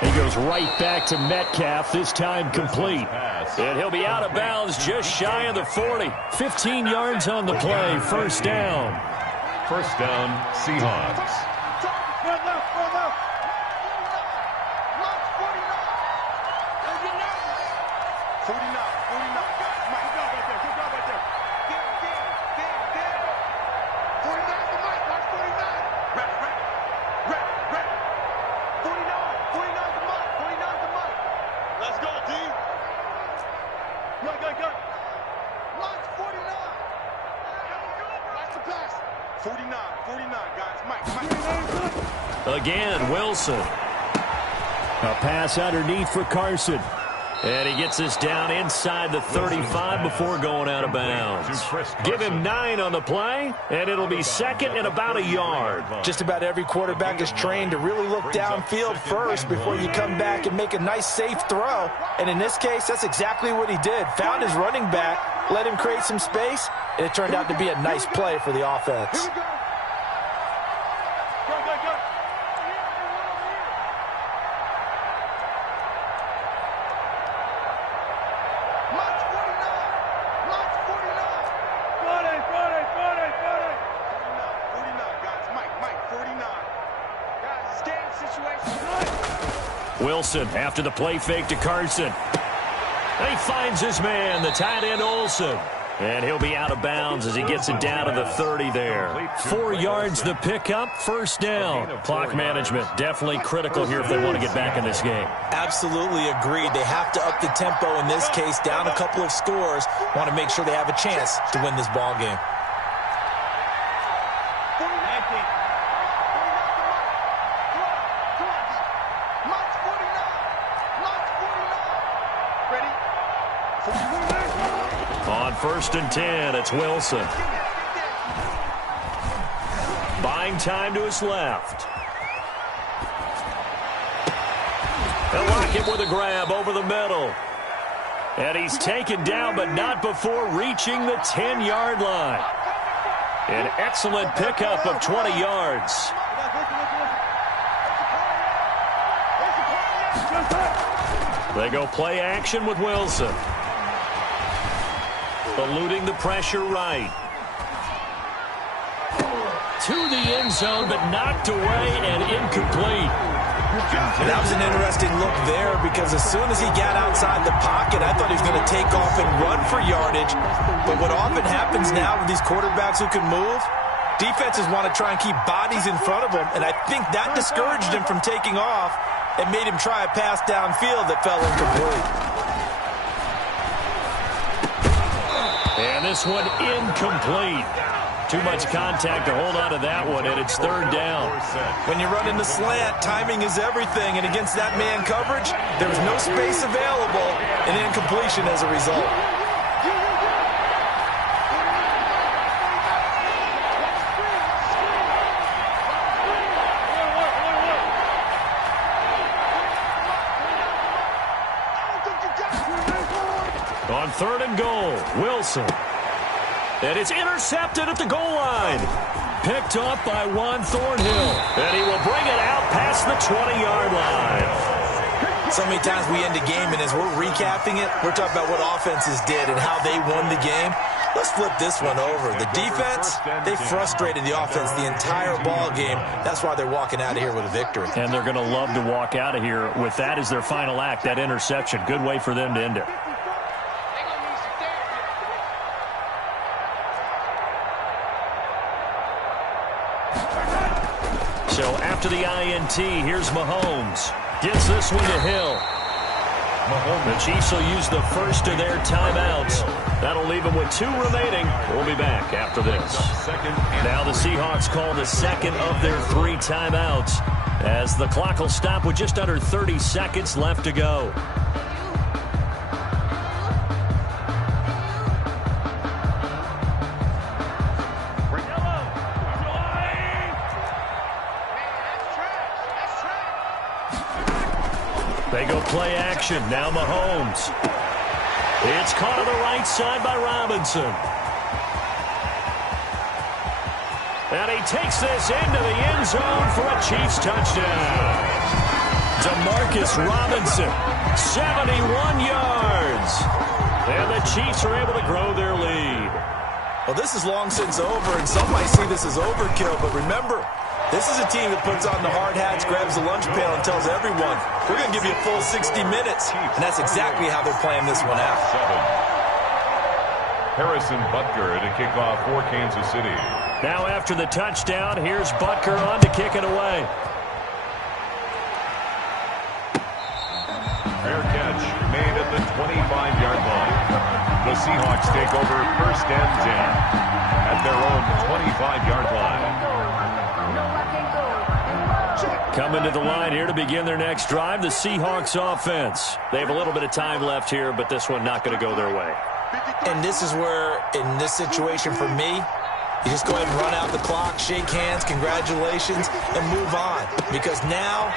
He goes right back to Metcalf, this time complete. And he'll be out of bounds just shy of the 40. 15 yards on the play, 1st down. 1st down, Seahawks. Front left. 49. Mike, good job right there. Damn. 49 to Mike. Watch 49. Ready. 49 to Mike. Let's go, D. Good. Watch 49. Watch the pass. 49, guys. Mike. Again, Wilson. A pass underneath for Carson. And he gets this down inside the 35 before going out of bounds. Give him 9 on the play, and it'll be 2nd and about a yard. Just about every quarterback is trained to really look downfield first before you come back and make a nice, safe throw. And in this case, that's exactly what he did. Found his running back, let him create some space, and it turned out to be a nice play for the offense. Here we go. Go. March 49. 49, guys. Mike, 49. Guys, it's game situation. Wilson after the play fake to Carson. And he finds his man, the tight end Olsen. And he'll be out of bounds as he gets it down to the 30 there. 4 yards the pickup, 1st down. Clock management definitely critical here if they want to get back in this game. Absolutely agreed. They have to up the tempo in this case, down a couple of scores. Want to make sure they have a chance to win this ball game. On 1st and 10, it's Wilson. Buying time to his left. They'll lock him with a grab over the middle. And he's taken down, but not before reaching the 10-yard line. An excellent pickup of 20 yards. They go play action with Wilson. Eluding the pressure right. To the end zone, but knocked away and incomplete. That was an interesting look there because as soon as he got outside the pocket, I thought he was going to take off and run for yardage. But what often happens now with these quarterbacks who can move, defenses want to try and keep bodies in front of them, and I think that discouraged him from taking off and made him try a pass downfield that fell incomplete. And this one incomplete. Too much contact to hold on to that one, and it's 3rd down. When you run in the slant, timing is everything, and against that man coverage, there was no space available, and incompletion as a result. On 3rd and goal, Wilson. And it's intercepted at the goal line. Picked up by Juan Thornhill. And he will bring it out past the 20-yard line. So many times we end a game, and as we're recapping it, we're talking about what offenses did and how they won the game. Let's flip this one over. The defense, they frustrated the offense the entire ball game. That's why they're walking out of here with a victory. And they're going to love to walk out of here with that as their final act, that interception. Good way for them to end it. So after the INT, here's Mahomes. Gets this one to Hill. The Chiefs will use the first of their timeouts. That'll leave them with 2 remaining. We'll be back after this. Now the Seahawks call the second of their 3 timeouts as the clock will stop with just under 30 seconds left to go. They go play action. Now Mahomes. It's caught on the right side by Robinson. And he takes this into the end zone for a Chiefs touchdown. Demarcus Robinson, 71 yards. And the Chiefs are able to grow their lead. Well, this is long since over, and some might see this as overkill, but remember, this is a team that puts on the hard hats, grabs the lunch pail, and tells everyone, we're going to give you a full 60 minutes. And that's exactly how they're playing this one out. Harrison Butker to kick off for Kansas City. Now after the touchdown, here's Butker on to kick it away. Fair catch made at the 25-yard line. The Seahawks take over 1st and 10 at their own 25-yard line. Coming to the line here to begin their next drive, the Seahawks offense. They have a little bit of time left here, but this one not going to go their way. And this is where, in this situation for me, you just go ahead and run out the clock, shake hands, congratulations, and move on. Because now,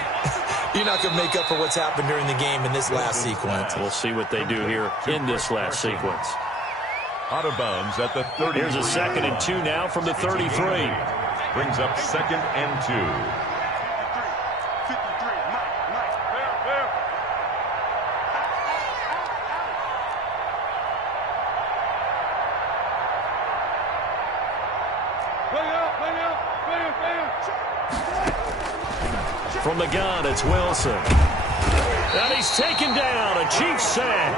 you're not going to make up for what's happened during the game in this last sequence. We'll see what they do here in this last sequence. Out of bounds at the 30. Here's a 2nd and 2 now from the 33. Brings up 2nd and 2. From the gun, it's Wilson. And he's taken down. A Chiefs sack.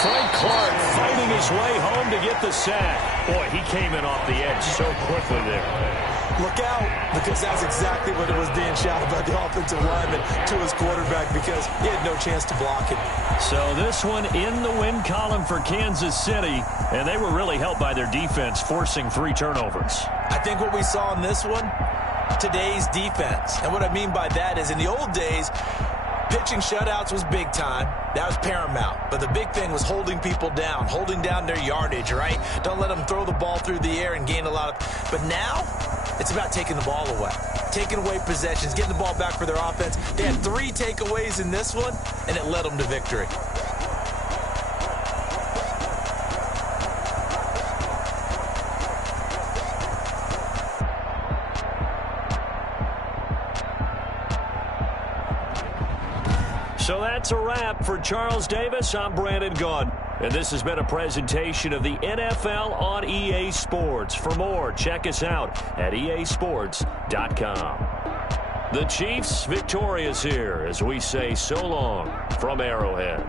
Frank Clark fighting his way home to get the sack. Boy, he came in off the edge so quickly there. Look out, because that's exactly what it was being shouted by the offensive lineman to his quarterback, because he had no chance to block it. So this one in the win column for Kansas City, and they were really helped by their defense, forcing 3 turnovers. I think what we saw in this one, today's defense. And what I mean by that is in the old days, pitching shutouts was big time. That was paramount. But the big thing was holding people down, holding down their yardage, right? Don't let them throw the ball through the air and gain a lot of... But now, it's about taking the ball away. Taking away possessions, getting the ball back for their offense. They had 3 takeaways in this one, and it led them to victory. So that's a wrap for Charles Davis. I'm Brandon Gunn. And this has been a presentation of the NFL on EA Sports. For more, check us out at easports.com. The Chiefs victorious here as we say so long from Arrowhead.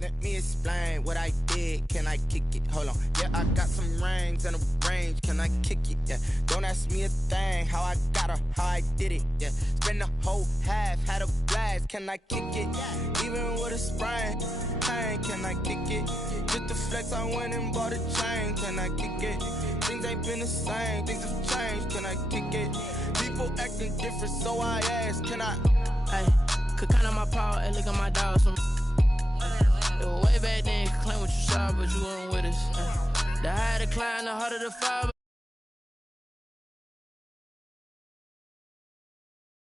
Let me explain what I did. Can I kick it? Hold on. Yeah, I got some rings and a range. Can I kick it? Yeah. Don't ask me a thing. How I got her, how I did it. Yeah. Spend the whole half, had a blast. Can I kick it? Even with a sprain. Pain, can I kick it? Just the flex, I went and bought a chain. Can I kick it? Things ain't been the same. Things have changed. Can I kick it? People acting different, so I ask. Can I? Hey, could count on my power and look at my dogs from. It was way back then, you could claim what you saw, but you weren't with us. The higher the climb, the harder the fall.